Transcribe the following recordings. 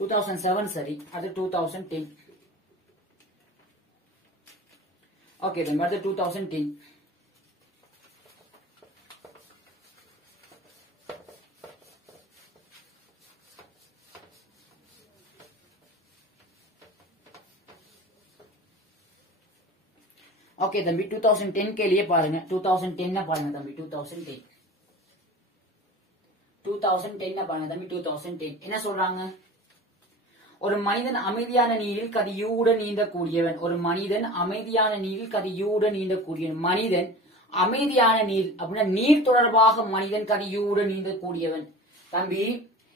2007 சரி, அது 2010. ஓகே தம்பி, அடுத்து 2010. ओके तंबी 2010 के लिए பாருங்க 2010 பாருங்க தம்பி 2010 பாருங்க தம்பி 2010 என்ன சொல்றாங்க? ஒரு மனிதன் அமைதியான நீரில் கதியூடன் நீந்தக்கூடியவன். ஒரு மனிதன் அமைதியான நீரில் கதியூடன் நீந்தக்கூடியவன். மனிதன் அமைதியான நீர் அப்படின்னா நீர் தொடர்பாக மனிதன் கதியூடன் நீந்தக்கூடியவன். தம்பி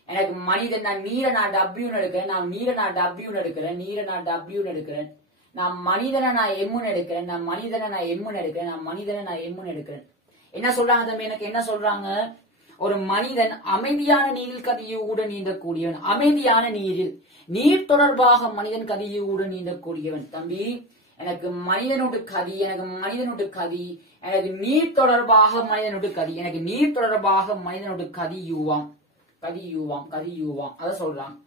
எனக்கு மனிதன் நான் நீரை நான் டபிள்யூன்னு எடுக்கிறேன், நான் நீரை நான் டபிள்யூன்னு எடுக்கிறேன், நீரை நான் டபிள்யூன்னு எடுக்கிறேன், நான் மனிதனை நான் எம்முன்னு எடுக்கிறேன், நான் மனிதனை நான் எம்முன்னு எடுக்கிறேன், நான் மனிதனை நான் எம்முன்னு எடுக்கிறேன். என்ன சொல்றாங்க தம்பி? எனக்கு என்ன சொல்றாங்க? ஒரு மனிதன் அமைதியான நீரில் கதியூடன் நீந்தக்கூடியவன். அமைதியான நீரில் நீர் தொடர்பாக மனிதன் கதியூடன் நீந்தக்கூடியவன். தம்பி எனக்கு மனிதனோட கதி, எனக்கு மனிதனோட கதி, எனக்கு நீர் தொடர்பாக மனிதனோட கதி, எனக்கு நீர் தொடர்பாக மனிதனோட கதியூவாம், கதியூவாம், கதியூவாம். அத சொல்றாங்க.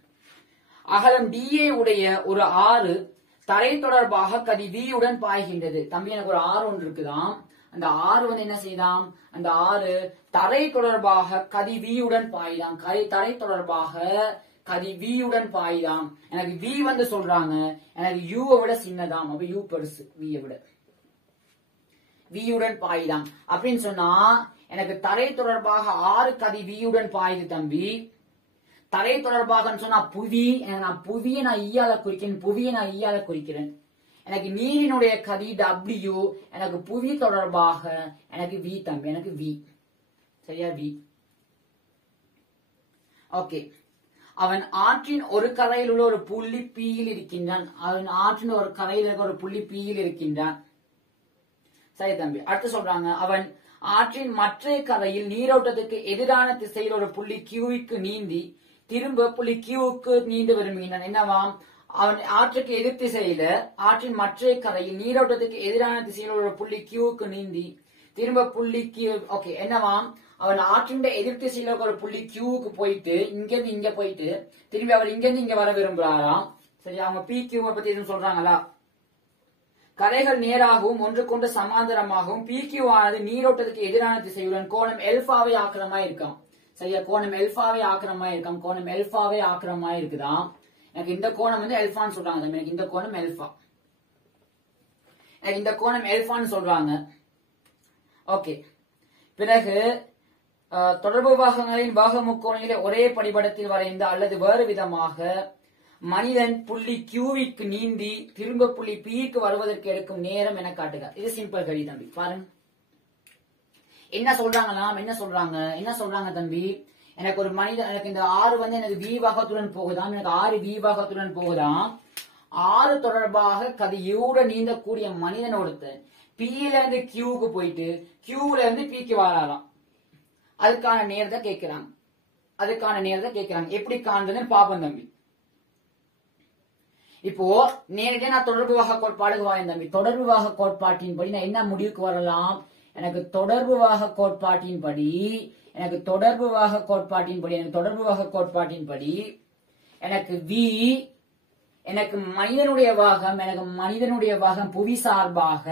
அகலம் DA உடைய ஒரு ஆறு தரை தொடர்பாக கதி V உடன் பாய்கின்றது. தம்பி எனக்கு ஒரு ஆறு ஒன்று இருக்குதாம். அந்த ஆறு வந்து என்ன செய்தாம்? அந்த ஆறு தரை தொடர்பாக கதி V உடன் பாய்தான். தரை தொடர்பாக கதி V உடன் பாய்தாம். எனக்கு V வந்து சொல்றாங்க எனக்கு U விட சின்னதாம். அப்ப U பெருசு V விட. V உடன் பாய்தாம் அப்படின்னு சொன்னா எனக்கு தரை தொடர்பாக ஆறு கதி V உடன் பாயுது தம்பி. தரை தொடர்பாக சொன்னா புவி, நான் புவியை நான் ஈயால குறிக்கிறேன், புவியை நான் ஈயால குறிக்கிறேன். எனக்கு நீரினுடைய கதி W, எனக்கு புவி தொடர்பாக எனக்கு V தம்பி, எனக்கு V. சரியா? V. ஓகே. அவன் ஆற்றின் ஒரு கரையில் உள்ள ஒரு புள்ளி Pயில் இருக்கின்றான். அவன் ஆற்றின் ஒரு கரையில் இருக்க ஒரு புள்ளி Pயில் இருக்கின்றான். சரி தம்பி. அடுத்து சொல்றாங்க அவன் ஆற்றின் மற்ற கரையில் நீரோட்டத்துக்கு எதிரான திசையில் ஒரு புள்ளி Qக்கு நீந்தி திரும்ப புள்ளி Qக்கு நீந்த விரும்புகின்றான். என்னவாம்? அவன் ஆற்றுக்கு எதிர் திசையில ஆற்றின் மற்ற கரையில் நீரோட்டத்துக்கு எதிரான திசையில் ஒரு புள்ளி Qக்கு நீந்தி திரும்ப புள்ளி Q. ஓகே. என்னவாம்? அவன் ஆற்றின் எதிர் திசையில ஒரு புள்ளி Qக்கு போயிட்டு இங்க இருந்து இங்க போயிட்டு திரும்பி அவர் இங்க இருந்து இங்க வர விரும்புறாராம். சரி, அவங்க PQ பத்தி எதுவும் சொல்றாங்களா? கரைகள் நேராகவும் ஒன்றுக்கொண்டு சமாந்தரமாகவும் PQ ஆனது நீரோட்டத்துக்கு எதிரான திசையுடன் கோணம் எல்பாவை ஆக்கிரமாய் இருக்காம். சரியா? கோணம் எல்பாவை ஆக்கிரமாய் இருக்காம். கோணம் எல்பாவை ஆக்கிரமாய் இருக்குதாம். எனக்கு இந்த கோணம் வந்து எல்பான்னு சொல்றாங்க. எனக்கு இந்த கோணம் எல்பா, எனக்கு இந்த கோணம் எல்பான்னு சொல்றாங்க. ஓகே. பிறகு தொடர்பு பாகங்களின் பாக முக்கோணங்களை ஒரே படிபடத்தில் வரைந்த அல்லது வேறு விதமாக மனிதன் புள்ளி Qவிற்கு நீந்தி திரும்ப புள்ளி Pக்கு வருவதற்கு எடுக்கும் நேரம் என காட்டுக. இது சிம்பிள் கடி தம்பி. பாருங்க என்ன சொல்றாங்களாம், என்ன சொல்றாங்க தம்பி? எனக்கு ஒரு மனிதன், எனக்கு இந்த ஆறு வந்து எனக்கு V பாகத்துடன் போகுதாம், எனக்கு ஆறு V பாகத்துடன் போகுதாம். ஆறு தொடர்பாக கதியூட நீந்தக்கூடிய மனிதன் ஒருத்தன் Pல இருந்து Qக்கு போயிட்டு Qல இருந்து Pக்கு வராராம். அதுக்கான நேரத்தை கேட்கிறாங்க. எப்படி காண்றதுன்னு பாப்போம் தம்பி. இப்போ நேரடியா நான் தொடர்பு வாக கோட்பாடுக்கு வாயன் தம்பி. தொடர்பு வாக கோட்பாட்டின்படி நான் என்ன முடிவுக்கு வரலாம்? எனக்கு தொடர்பு வாக கோட்பாட்டின்படி எனக்கு V, எனக்கு மனிதனுடைய வாகம் புவி சார்பாக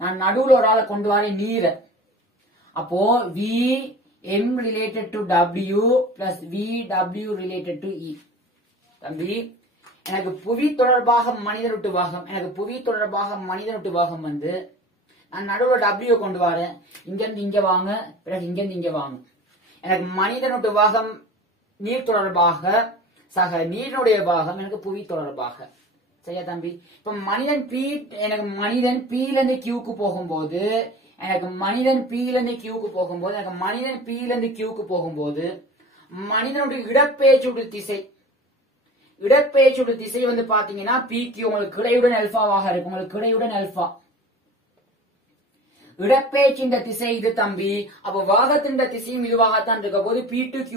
நான் நடுவுல ஒரு ஆளை கொண்டு வரேன் நீரை. அப்போ V M related to W plus VW related to E. தம்பி எனக்கு புவி தொடர்பாக மனிதனுட்டு வாகம் வந்து நான் நடுவுல W கொண்டு வரேன். இங்க இருந்து இங்க வாங்க, பிறகு இங்க இருந்து இங்க வாங்க. எனக்கு மனிதனுட்டு வாகம் நீர் தொடர்பாக, சக நீரினுடைய பாகம் எனக்கு புவி தொடர்பாக. சரியா தம்பி? இப்ப மனிதன் Pல இருந்து Qக்கு போகும்போது மனிதனுடைய இடப்பெயர்ச்சியுடைய திசை வந்து பாத்தீங்கன்னா PQ உங்களுக்கு கிடையுடன் அல்பாவாக இருக்கும். இடப்பெயர்ச்சியின் திசை இது தம்பி. அப்ப வாகத்தின் திசையும் இதுவாகத்தான் இருக்க போது P2Q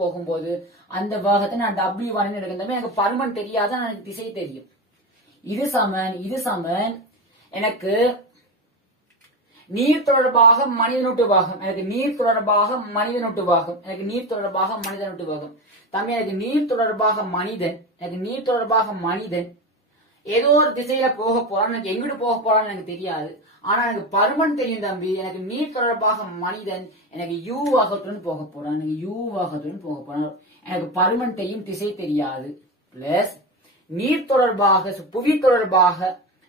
போகும்போது அந்த வாகத்தை நான் W1 எடுக்கிறேன். எனக்கு பருமன் தெரியாத எனக்கு திசை தெரியும். இது சமன் எனக்கு நீர் தொடர்பாக மனிதனுட்டு வாகம், தம்பி எனக்கு நீர் தொடர்பாக மனிதன் ஏதோ ஒரு திசையில போக போறான், எனக்கு எங்கிட்டு போக போறான்னு எனக்கு தெரியாது. ஆனா எனக்கு பருமன் தெரியும் தம்பி. எனக்கு நீர் தொடர்பாக மனிதன் எனக்கு யூ ஆகத்துடன் போக போறான், எனக்கு பருமன் தெரியும், திசை தெரியாது. பிளஸ் நீர் தொடர்பாக புவி தொடர்பாக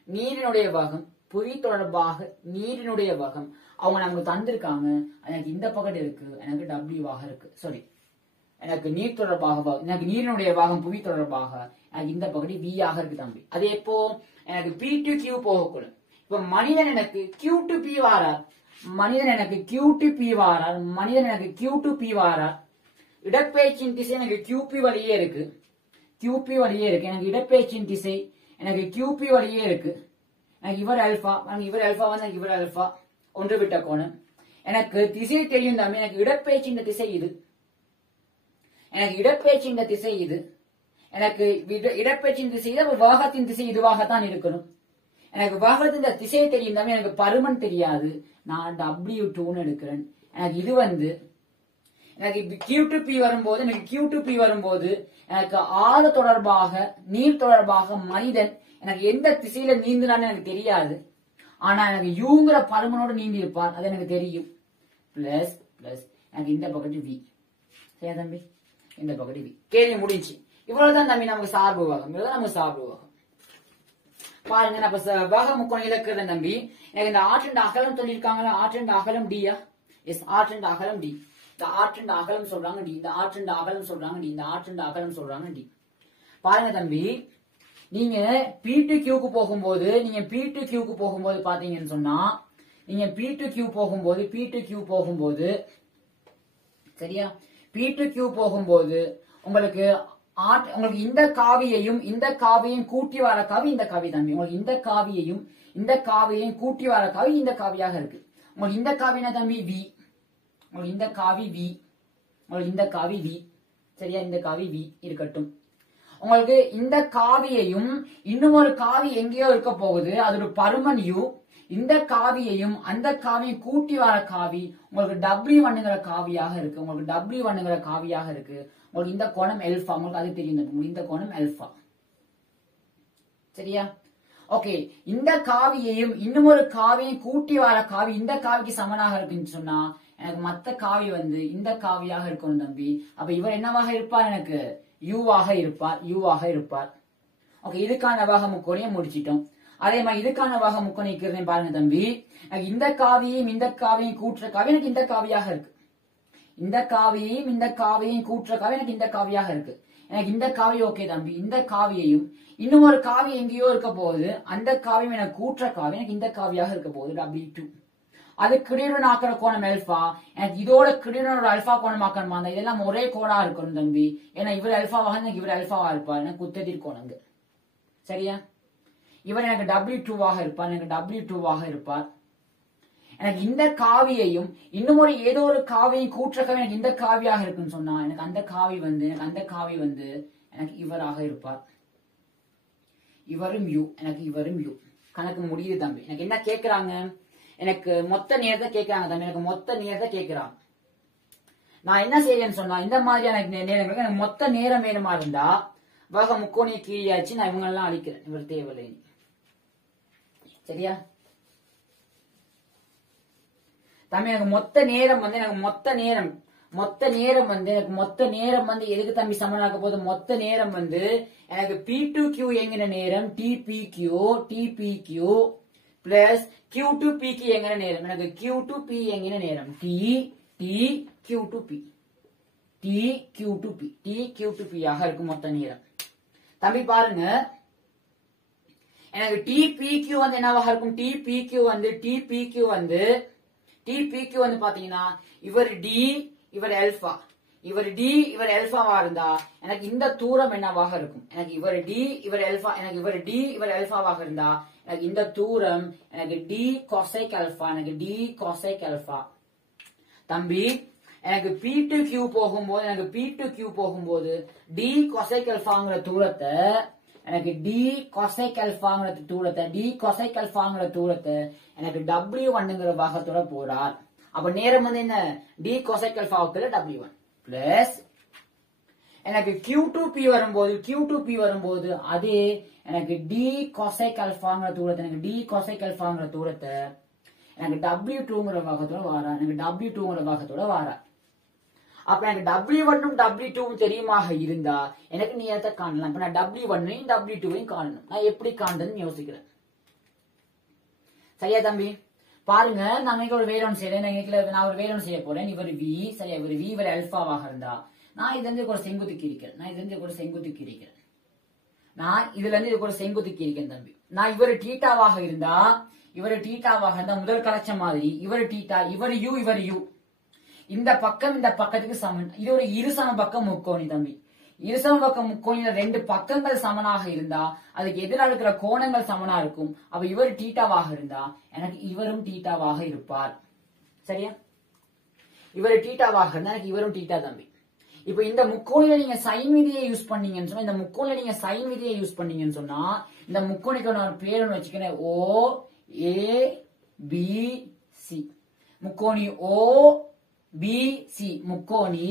நீரினுடைய வகம், அவங்க நமக்கு தந்திருக்காங்க. எனக்கு இந்த பக்கத்து இருக்கு, எனக்கு W ஆக இருக்கு. சாரி, எனக்கு நீர் தொடர்பாக எனக்கு நீரினுடைய பாகம் புவி தொடர்பாக எனக்கு இந்த பகுதி V ஆக இருக்கு தம்பி. அது எப்போ எனக்கு P to Q போகக்கூடும். இப்ப மனிதன் எனக்கு Q to P வாரார், இடப்பெயர்ச்சியின் திசை எனக்கு QP வழியே இருக்கு, எனக்கு இடப்பெயர்ச்சியின் திசை எனக்கு QP வழியே இருக்கு. எனக்கு இவர் அல்பா வந்து இவர் அல்பா, ஒன்று விட்ட கோணம். எனக்கு திசை தெரியும் தம்பி. எனக்கு இடப்பெயர்ச்சியின் திசை இது, எனக்கு இடப்பெயர்ச்சியின் திசை இது, வாகத்தின் திசை இதுவாகத்தான் இருக்கணும். எனக்கு வாகத்தின் திசை தெரியும் தம்பி. எனக்கு பருமன் தெரியாது, நான் W2 எடுக்கிறேன். எனக்கு இது வந்து எனக்கு Q to P வரும்போது எனக்கு ஆறு தொடர்பாக நீர் தொடர்பாக மனிதன் எனக்கு எந்த திசையில நீந்தினான்னு எனக்கு தெரியாது. ஆனா எனக்கு யூங்கிற பருமனோட நீந்தி இருப்பார், அது எனக்கு தெரியும். பிளஸ் எனக்கு இந்த பக்கத்து V. சரியா தம்பி, இந்த பக்கத்து V. கேள்வி முடிஞ்சு. இவ்வளவுதான் தம்பி நமக்கு சார்பு வகம். பாருங்க, நான் வக முக்கோணம் இலக்குறேன் தம்பி. எனக்கு இந்த ஆற்றின் அகலம் சொல்லியிருக்காங்களா, ஆற்றின் அகலம் டியா? எஸ், ஆற்றின் அகலம் டி. இந்த ஆற்றின் அகலம் சொல்றாங்க டி, இந்த ஆற்றின் அகலம் சொல்றாங்க டி. பாருங்க தம்பி, நீங்க P to Q க்கு போகும்போது பாத்தீங்கன்னு சொன்னா, நீங்க P to Q போகும்போது சரியா, P to Q போகும்போது உங்களுக்கு இந்த காவியையும் கூட்டி வர காவி இந்த காவி தம்பி. உங்களுக்கு இந்த காவியையும் கூட்டி வர காவி இந்த காவியாக இருக்கு. உங்களுக்கு இந்த காவினா தம்பி V, இந்த காவி V. சரியா, இந்த காவி V இருக்கட்டும். உங்களுக்கு இந்த காவியையும் இன்னும் ஒரு காவி எங்கேயோ இருக்க போகுது, அது ஒரு பருமன் U. இந்த காவியையும் அந்த காவியும் கூட்டி வர காவி உங்களுக்கு W1ங்கிற காவியாக இருக்கு. உங்களுக்கு இந்த கோணம் எல்பா, உங்களுக்கு அது தெரியும். இந்த கோணம் எல்பா. சரியா, ஓகே. இந்த காவியையும் இன்னும் ஒரு காவியும் கூட்டி வர காவி இந்த காவிக்கு சமனாக இருக்குன்னு சொன்னா, எனக்கு மத்த காவி வந்து இந்த காவியாக இருக்கணும் தம்பி. அப்ப இவர் என்னவாக இருப்பார், எனக்கு யூவாக இருப்பார். ஓகே, இதுக்கான வக முக்கோணியை முடிச்சிட்டோம். அதே மாதிரி இதுக்கான வக முக்கோணி பாருங்க தம்பி. எனக்கு இந்த காவியையும் கூட்டுற காவி எனக்கு இந்த காவியாக இருக்கு. இந்த காவியையும் கூட்டுற காவி எனக்கு இந்த காவியாக இருக்கு. எனக்கு இந்த காவி ஓகே தம்பி. இந்த காவியையும் இன்னும் ஒரு காவி எங்கேயோ இருக்க போகுது, அந்த காவியும் எனக்கு கூட்டுற காவி எனக்கு இந்த காவியாக இருக்க போகுது, W2. அது கிடையுடன் ஆக்கிற கோணம் எல்பா. எனக்கு இதோட கிடையுடன் ஒரு அல்பா கோணம் ஆக்கணுமா, இதெல்லாம் ஒரே கோணா இருக்கணும் தம்பி. ஏன்னா இவர் அல்பாவாக இவர் அல்பாவா இருப்பார், எனக்கு குத்ததிர் கோணங்க. சரியா, இவர் எனக்கு W2வாக இருப்பார். எனக்கு இந்த காவியையும் இன்னும் ஒரு ஏதோ ஒரு காவியும் கூற்ற காவி எனக்கு இந்த காவியாக இருக்குன்னு சொன்னா, எனக்கு அந்த காவி வந்து எனக்கு இவராக இருப்பார். இவரும் யூ. கணக்கு முடியுது தம்பி. எனக்கு என்ன கேக்குறாங்க, எனக்கு மொத்த நேரத்தை கேட்கிறாங்க தம்பி. நான் என்ன செய்யறேன்னு சொன்னா, இந்த மாதிரியான நேரங்களுக்கு எனக்கு மொத்த நேரம் வேணுமா இருந்தா வக முக்கோணியை கீழாச்சு நான் இவங்க எல்லாம் அழிக்கிறேன், இவர் தேவையில்லை. சரியா தம்பி, எனக்கு மொத்த நேரம் வந்து எதுக்கு தம்பி சமனாக்க போது, மொத்த நேரம் வந்து எனக்கு P to Q என்கிற நேரம் TPQ plus Q to P க்கு என்கிற நேரம் எனக்கு Q to P என்கிற நேரம் Q to P ஆக இருக்கும் மொத்த நேரம். தம்பி பாருங்க, எனக்கு TPQ வந்து என்னவாக இருக்கும், TPQ வந்து பாத்தீங்கன்னா இவர் D இவர் அல்பா, இவர் அல்பாவா இருந்தா எனக்கு இந்த தூரம் என்னவாக இருக்கும், எனக்கு இவர் D இவர் அல்பாவாக இருந்தா எனக்கு இந்த தூரம் எனக்கு D cosec alpha. தம்பி எனக்கு P to Q போகும்போது D cosec alphaங்கிற தூரத்தை எனக்கு D cosec alphaங்கிற தூரத்தை எனக்கு W1ங்கிற பாகத்தோட போறார். அப்ப நேரம் வந்து என்ன, D cosec alphaவுக்கு W1 பிளஸ் எனக்கு Q2P வரும்போது அதே எனக்கு D cosec alphaங்கிற தூரத்தை எனக்கு D cosec alphaங்கிற தூரத்தை எனக்கு W2ங்கிற பாகத்தோட வாரா எனக்கு W2ங்கிற பாகத்தோட வாரா அப்ப எனக்கு W1ம் W2ம் தெரியுமாக இருந்தா எனக்கு நீளத்தை காணலாம். இப்ப நான் W1ஐயும் W2ஐயும் காணணும். நான் எப்படி காண்றதுன்னு யோசிக்கிறேன். சரியா தம்பி? பாருங்க நான் ஒரு வேலை ஒன்று செய்யறேன். நான் ஒரு வேலை ஒன்று செய்ய போறேன். இவர் V சரியா, இவர் V இவர் அல்பாவாக இருந்தா நான் இதுல இருந்து ஒரு செங்குத்து கிரிக்கிறேன். நான் இதுல இருந்து ஒரு செங்குத்து கிரிக்கிறேன் தம்பி. நான் இவர் டீட்டாவாக இருந்தா முதல் கலச்ச மாதிரி இவர் டீட்டா இவர் U இந்த பக்கத்துக்கு சமன். இது ஒரு இருசம பக்கம் முக்கோணி தம்பி. இருசம பக்கம் முக்கோணியில ரெண்டு பக்கங்கள் சமனாக இருந்தா அதுக்கு எதிராக இருக்கிற கோணங்கள் சமனா இருக்கும். அப்ப இவர் டீட்டாவாக இருந்தா எனக்கு இவரும் டீட்டாவாக இருப்பார். சரியா? இவர் டீட்டாவாக இருந்தா எனக்கு இவரும் டீட்டா தம்பி. இப்ப இந்த முக்கோணில நீங்க சைன் விதியை யூஸ் பண்ணீங்கன்னு சொன்னா இந்த முக்கோணிக்கு நான் பேர் ஒன்று வச்சுக்கிறேன். OABC முக்கோணி OBC முக்கோணி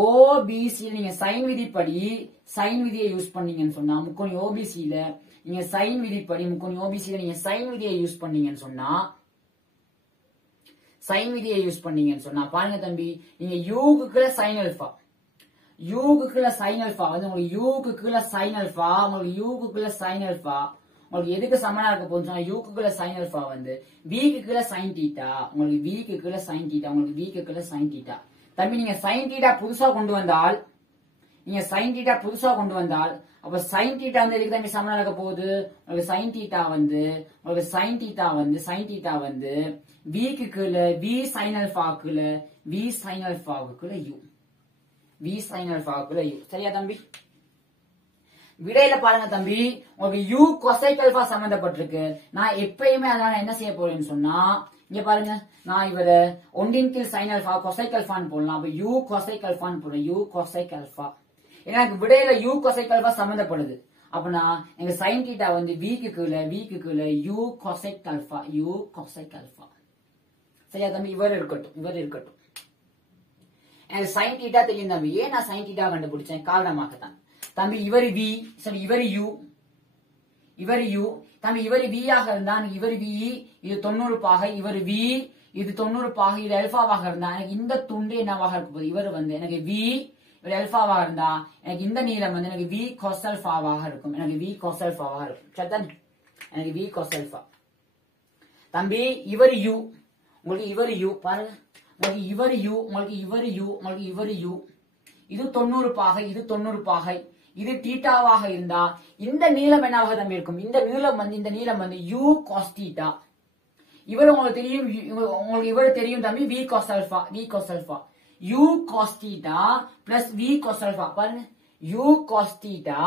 OBC நீங்க சைன் விதியை யூஸ் பண்ணீங்கன்னு சொன்னா முக்கோணி OBCல நீங்க சைன் விதிப்படி பாருங்க தம்பி, நீங்க யூக்குள்ள சைன் அல்பா வந்து உங்களுக்கு எதுக்கு சமனா இருக்க போகுதுன்னா யூக்குள்ள சைன் அல்பா வந்து வீக்குள்ள சைன் தீட்டா தம்பி. நீங்க சைன் தீட்டா புதுசா கொண்டு வந்தால் அப்ப சைன் தீட்டா வந்து எதுக்கு தம்பி சமனா இருக்க போகுது? உங்களுக்கு சைன் தீட்டா வந்து வீக்குள்ள V சைன் அல்பாவுக்குள்ள U. சரியா தம்பி? விடையில பாருங்க தம்பி, உங்களுக்கு U cosec alpha சம்பந்தப்பட்டிருக்கு. நான் எப்பயுமே அதனால என்ன செய்ய போறேன்னு சொன்னா இங்க பாருங்க, நான் இவர ஒன்றின் கீழ் சைன் அல்பா cosec alphaன்னு போடலாம். அப்ப U cosec alphaன்னு போடுறேன். எனக்கு விடையில U cosec alpha சம்பந்தப்படுது. அப்பனா எங்க சைன் தீட்டா வந்து வீக்குள்ள U cosec alpha. சரியா தம்பி? இவர் இருக்கட்டும். எனக்கு சைன் தீட்டா தெரியும் தம்பி. ஏன் நான் சைன் தீட்டா கண்டுபிடிச்சேன்? காரணமாகத்தான் தம்பி. இவர் V சரி, இவர் U தம்பி. இவர் V ஆக இருந்தா இவர் V இது 90 பாகை, இவர் V இது 90 பாகை, இது அல்பாவாக இருந்தா எனக்கு இந்த துண்டு என்னவாக இருக்க போகுது? இவர் வந்து எனக்கு V இவர் அல்பாவாக இருந்தா எனக்கு இந்த நீளம் வந்து எனக்கு V cos alphaவாக இருக்கும். எனக்கு V cos alpha தம்பி. இவர் U உங்களுக்கு இவர் U பாருங்க, உங்களுக்கு இவர் U இது 90 பாகை, இது தீட்டாவாக இருந்தா இந்த நீளம் என்னவாக தம்பி இருக்கும்? இந்த நீளம் வந்து U cos theta. இவர் உங்களுக்கு தெரியும் தம்பி V cos alpha. U cos theta plus V cos alpha பாருங்க, U cos theta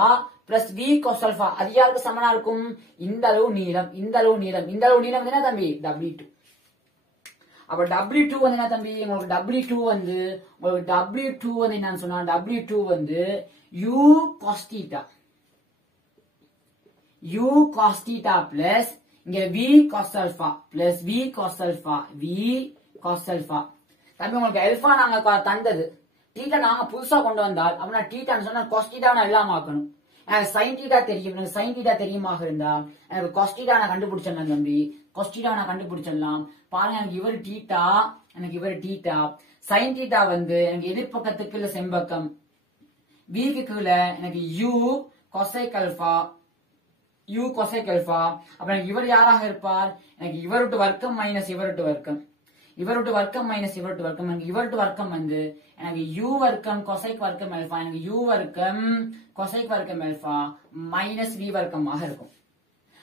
plus V cos alpha அது யாருக்கு சமனா இருக்கும்? இந்த அளவு நீளம் என்ன தம்பி? W2. அப்ப W2 வந்து என்ன தம்பி? உங்களுக்கு W2 வந்து என்னன்னு சொன்னா W2 வந்து U cos theta plus இங்க V cos alpha தம்பி. உங்களுக்கு அல்பா நாங்க தந்தது, தீட்டா நாங்க புதுசா கொண்டு வந்தால் அப்படின்னா தீட்டான்னு சொன்னா cos theta நான் எல்லாம் ஆக்கணும். எனக்கு சைன் தீட்டா தெரியும். எனக்கு சைன் தீட்டா தெரியுமாக இருந்தா எனக்கு cos theta நான் கண்டுபிடிச்சிடலாம் தம்பி. பாருங்க, எனக்கு இவர் டீட்டா சைன் தீட்டா வந்து எனக்கு எதிர்பக்கத்துக்குள்ள செம்பக்கம் வீக்கு கீழ எனக்கு U cosec alpha. அப்ப எனக்கு இவர் யாராக இருப்பார்? எனக்கு இவருட்டு வர்க்கம் மைனஸ் இவருட்டு வர்க்கம். எனக்கு இவருட்டு வர்க்கம் வந்து எனக்கு U வர்க்கம் cosec வர்க்கம் alpha. எனக்கு U வர்க்கம் cosec வர்க்கம் alpha மைனஸ் V வர்க்கமாக இருக்கும்.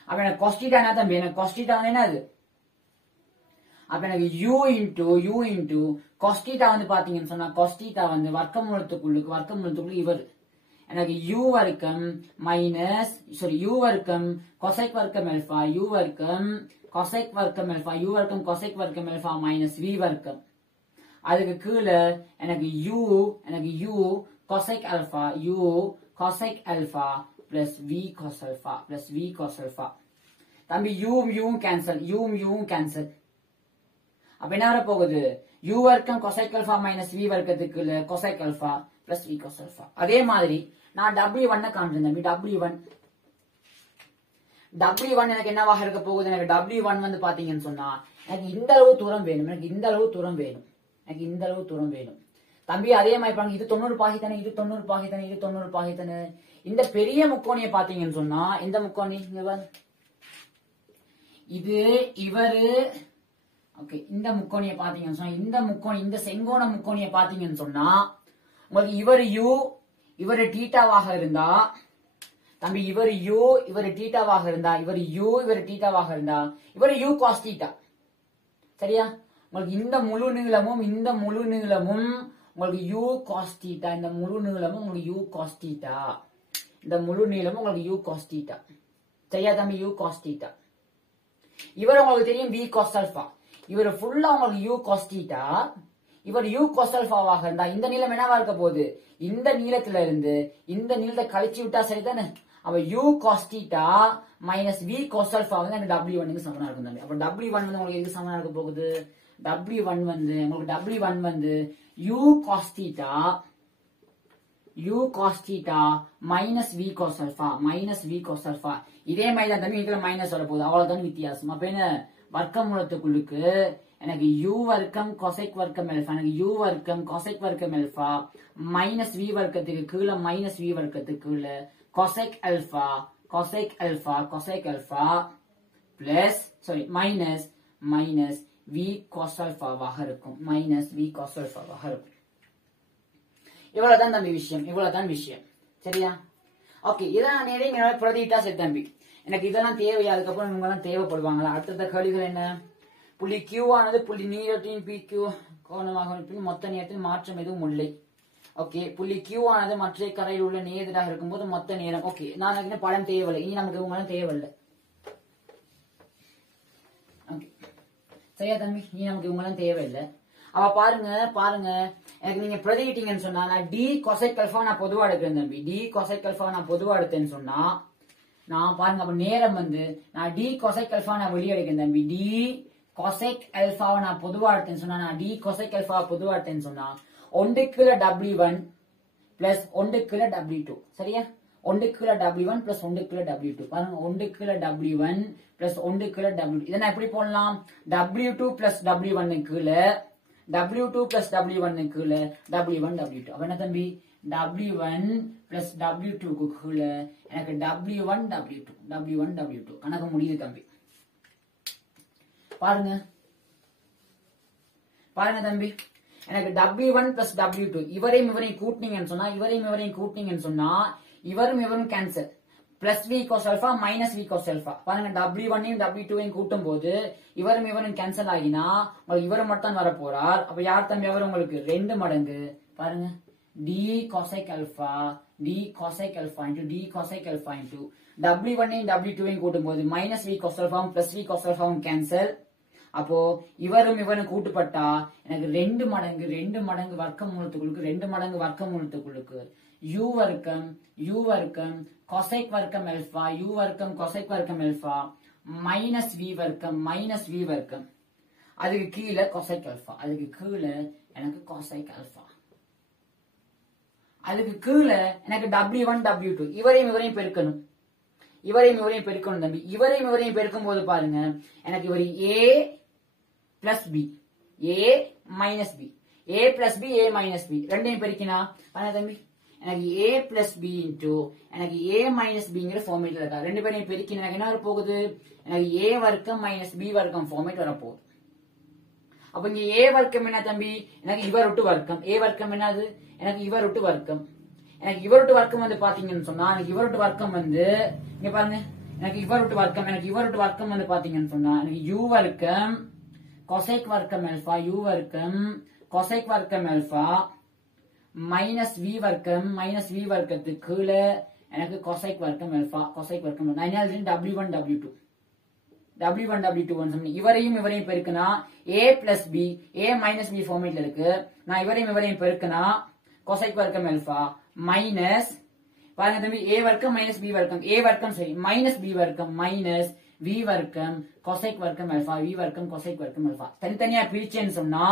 அப்ப எனக்கு cos theta என்ன தம்பி? எனக்கு cos theta வந்து என்னது? அப்ப எனக்கு U into cos theta வந்து பாத்தீங்கன்னு சொன்னா cos theta வந்து வர்க்கமூலத்துக்குள்ள இவர் எனக்கு U வர்க்கம் மைனஸ் U வர்க்கம் cosec வர்க்கம் alpha U வர்க்கம் cosec வர்க்கம் alpha மைனஸ் V வர்க்கம். அதுக்கு கீழ எனக்கு U cosec alpha plus V cos alpha தம்பி. U cancel. அப்ப என்ன வர போகுது? U வர்க்கம் cosec alpha மைனஸ் V வர்க்கத்துக்கு cosec alpha plus V cos alpha. அதே மாதிரி நான் W1 காமிச்சேன் தம்பி. W1 எனக்கு என்னவாக இருக்க போகுது? எனக்கு W1 வந்து பாத்தீங்கன்னு சொன்னா எனக்கு இந்த அளவு தூரம் வேணும். எனக்கு இந்த அளவு தூரம் வேணும். எனக்கு இந்த அளவு தூரம் வேணும் தம்பி. அதே மாதிரி பாருங்க, இது 90 பாகித்தானே, இது 90 பாகித்தானே, இது 90 பாகித்தானே. இந்த பெரிய முக்கோணியை பாத்தீங்கன்னு சொன்னா இந்த முக்கோணி இது இவரு ஓகே. இந்த முக்கோணியை பாத்தீங்கன்னு சொன்னா இந்த முக்கோணி, இந்த செங்கோண முக்கோணியை பாத்தீங்கன்னு சொன்னா உங்களுக்கு இவரு யூ இவரு டீட்டாவாக இருந்தா தம்பி, இவர் யூ இவர் டீட்டாவாக இருந்தா, இவர் யூ இவர் டீட்டாவாக இருந்தா இவர் யூ காஸ் டீட்டா. சரியா? உங்களுக்கு இந்த முழு நீளமும் இந்த முழு நீளமும் உங்களுக்கு யூ காஸ் டீட்டா. இந்த முழு நீளமும் உங்களுக்கு யூ காஸ் டீட்டா. இந்த முழு நீளமும் உங்களுக்கு யூ காஸ் டீட்டா. சரியா தம்பி? U cos theta. இவர் உங்களுக்கு தெரியும் வி காஸ் ஆல்பா. இவர் ஃபுல்லா உங்களுக்கு யூ காஸ் டீட்டா. இவர் யூ காஸ் ஆல்பாவாக இருந்தா இந்த நீளம் என்னவா இருக்க போகுது? இந்த நீளத்துல இருந்து இந்த நீளத்தை கழிச்சு விட்டா சரிதானே? அப்ப U cos theta minus V cos alpha வந்து எனக்கு W1 சமனா இருக்கும் தம்பி. அப்ப W1 வந்து உங்களுக்கு எதுக்கு சமனா இருக்க போகுது? W1 வந்து உங்களுக்கு W1 வந்து U cos theta minus V cos alpha. இதே மாதிரி தான் தம்பி இதுல மைனஸ் வர போகுது. அவ்வளவுதான் வித்தியாசம். அப்ப என்ன வர்க்கமூலத்துக்குள்ளுக்கு எனக்கு யூ வர்க்கம் கொசைக் வர்க்கம் எல்பா, எனக்கு யூ வர்க்கம் கொசைக் வர்க்கம் எல்பா மைனஸ் வி வர்க்கத்துக்கு கீழே மைனஸ் வி வர்க்கத்துக்கு கீழே கொசைக் alpha plus minus V cos ஆல்பாவாக இருக்கும். இவ்வளவுதான் தம்பி விஷயம். சரியா? ஓகே. இதான் நீங்க பிரதிட்டா சரி தம்பி. எனக்கு இதெல்லாம் தேவையா? அதுக்கப்புறம் இவங்கெல்லாம் தேவைப்படுவாங்களா? அடுத்த கேள்விகள் என்ன? புள்ளி Q ஆனது புள்ளி நீளத்தின் PQ கோணமாக மொத்த நேரத்தில் மாற்றம் எதுவும் இல்லை. ஓகே. புள்ளி Q ஆனது மற்ற கரையில் உள்ள நேரடியாக இருக்கும்போது மொத்த நேரம். ஓகே. நான் படம் தேவையில்லை. இனி நமக்கு இவங்களும் தேவையில்லை. ஓகே. சரியா தம்பி? இனி நமக்கு இவங்களும் தேவையில்லை. அவ பாருங்க எனக்கு நீங்க பிரதிட்டீங்கன்னு சொன்னா நான் டி கொசைக் அல்பா நான் பொதுவா எடுக்கிறேன் தம்பி. டி கொசைக் அல்பா நான் பொதுவா எடுத்தேன்னு சொன்னா நான் பாருங்க அப்ப நேரம் வந்து நான் டி கொசைக் அல்பா நான் வெளியே எடுக்கிறேன் தம்பி. டி கொசைக் அல்பாவை நான் பொதுவா எடுத்தேன்னு சொன்னா நான் டி கொசைக் அல்பா பொதுவா எடுத்தேன்னு சொன்னா ஒன்றுக்குள்ள W1 பிளஸ் ஒன்றுக்குள்ள W2. சரியா? ஒன்றுக்குள்ள W1 பிளஸ் ஒன்றுக்குள்ள W2. பாருங்க ஒன்றுக்குள்ள W1 பிளஸ் ஒன்றுக்குள்ள W2. இதை நான் எப்படி போடலாம்? W2 பிளஸ் W1 கீழே W2 பிளஸ் W1 கீழே W1 W2. அப்ப என்ன தம்பி? W1 பிளஸ் W2 கீழே எனக்கு W1 W2 கணக்கு முடியுது தம்பி. பாருங்க தம்பி எனக்கு W1 பிளஸ் W2 இவரையும் கூட்டினீங்கன்னு சொன்னா இவரும் cancel. Plus V cos alpha minus V cos alpha. பாருங்க W1 W2 கூட்டும் போது இவரும் கேன்சல் ஆகினா உங்களுக்கு இவரும் மட்டும் வர போறார். அப்ப யார் தம்பி அவர்? உங்களுக்கு 2 மடங்கு. பாருங்க டி காசைக் அல்பா இன்டு டி காசைக் அல்பா இன்டு W1 W2 கூட்டும் போது மைனஸ் வி காஸ் ஆல்பாவும் பிளஸ் வி காஸ் ஆல்பாவும் கேன்சல். அப்போ இவரும் கூட்டுப்பட்டா எனக்கு 2 மடங்கு வர்க்கமூலத்துக்குள்ளுக்கு யூ வர்க்கம் கொசைக் வர்க்கம் அல்பா மைனஸ் வி வர்க்கம் அதுக்கு கீழே கொசைக் அல்பா, அதுக்கு கீழே எனக்கு கொசைக் அல்பா, அதுக்கு கீழே எனக்கு W1 W2 இவரையும் பெருக்கணும். தம்பி. இவரையும் பெருக்கும் போது பாருங்க எனக்கு இவர் A plus B, A minus B, A plus B, A minus B ரெண்டையும் பெருக்கினா தம்பி எனக்கு A பிளஸ் பி இன்டூ எனக்கு A மைனஸ் பிங்கிற ஃபார்மேட்ல இருக்கா. ரெண்டு பேரையும் பெருக்கி எனக்கு என்ன வர போகுது? எனக்கு A வர்க்கம் மைனஸ் பி வர்க்கம் ஃபார்மேட் வரப்போகுது. அப்ப இங்க A வர்க்கம் என்ன தம்பி? எனக்கு இவர் விட்டு வர்க்கம். A வர்க்கம் என்னது? எனக்கு இவர் விட்டு வர்க்கம். எனக்கு இவர் விட்டு வர்க்கம் வந்து பாத்தீங்கன்னு சொன்னா எனக்கு இவர் விட்டு வர்க்கம் வந்து இங்க பாருங்க எனக்கு இவர் விட்டு வர்க்கம் வந்து பாத்தீங்கன்னு சொன்னா எனக்கு யூ வர்க்கம் கொசைக் வர்க்கம் அல்பா, யூ வர்க்கம் கொசைக் வர்க்கம் அல்பா மைனஸ் வி வர்க்கத்துக்கு கீழே எனக்கு கொசைக் வர்க்கம் அல்பா, கொசைக் வர்க்கம் நான் என்ன W1 W2 இவரையும் பெருக்குனா A plus B, A minus B ஃபார்மேட்ல இருக்கு. நான் இவரையும் பெருக்குனா கொசைக் வர்க்கம் அல்பா மைனஸ் பாருங்க தம்பி A வர்க்கம் மைனஸ் பி வர்க்கம், A வர்க்கம் சரி மைனஸ் பி வர்க்கம் மைனஸ் வி வர்க்கம் கொசைக் வர்க்கம் அல்பா, வி வர்க்கம் கொசைக் வர்க்கம் அல்பா. தனித்தனியா பிரிச்சேன்னு சொன்னா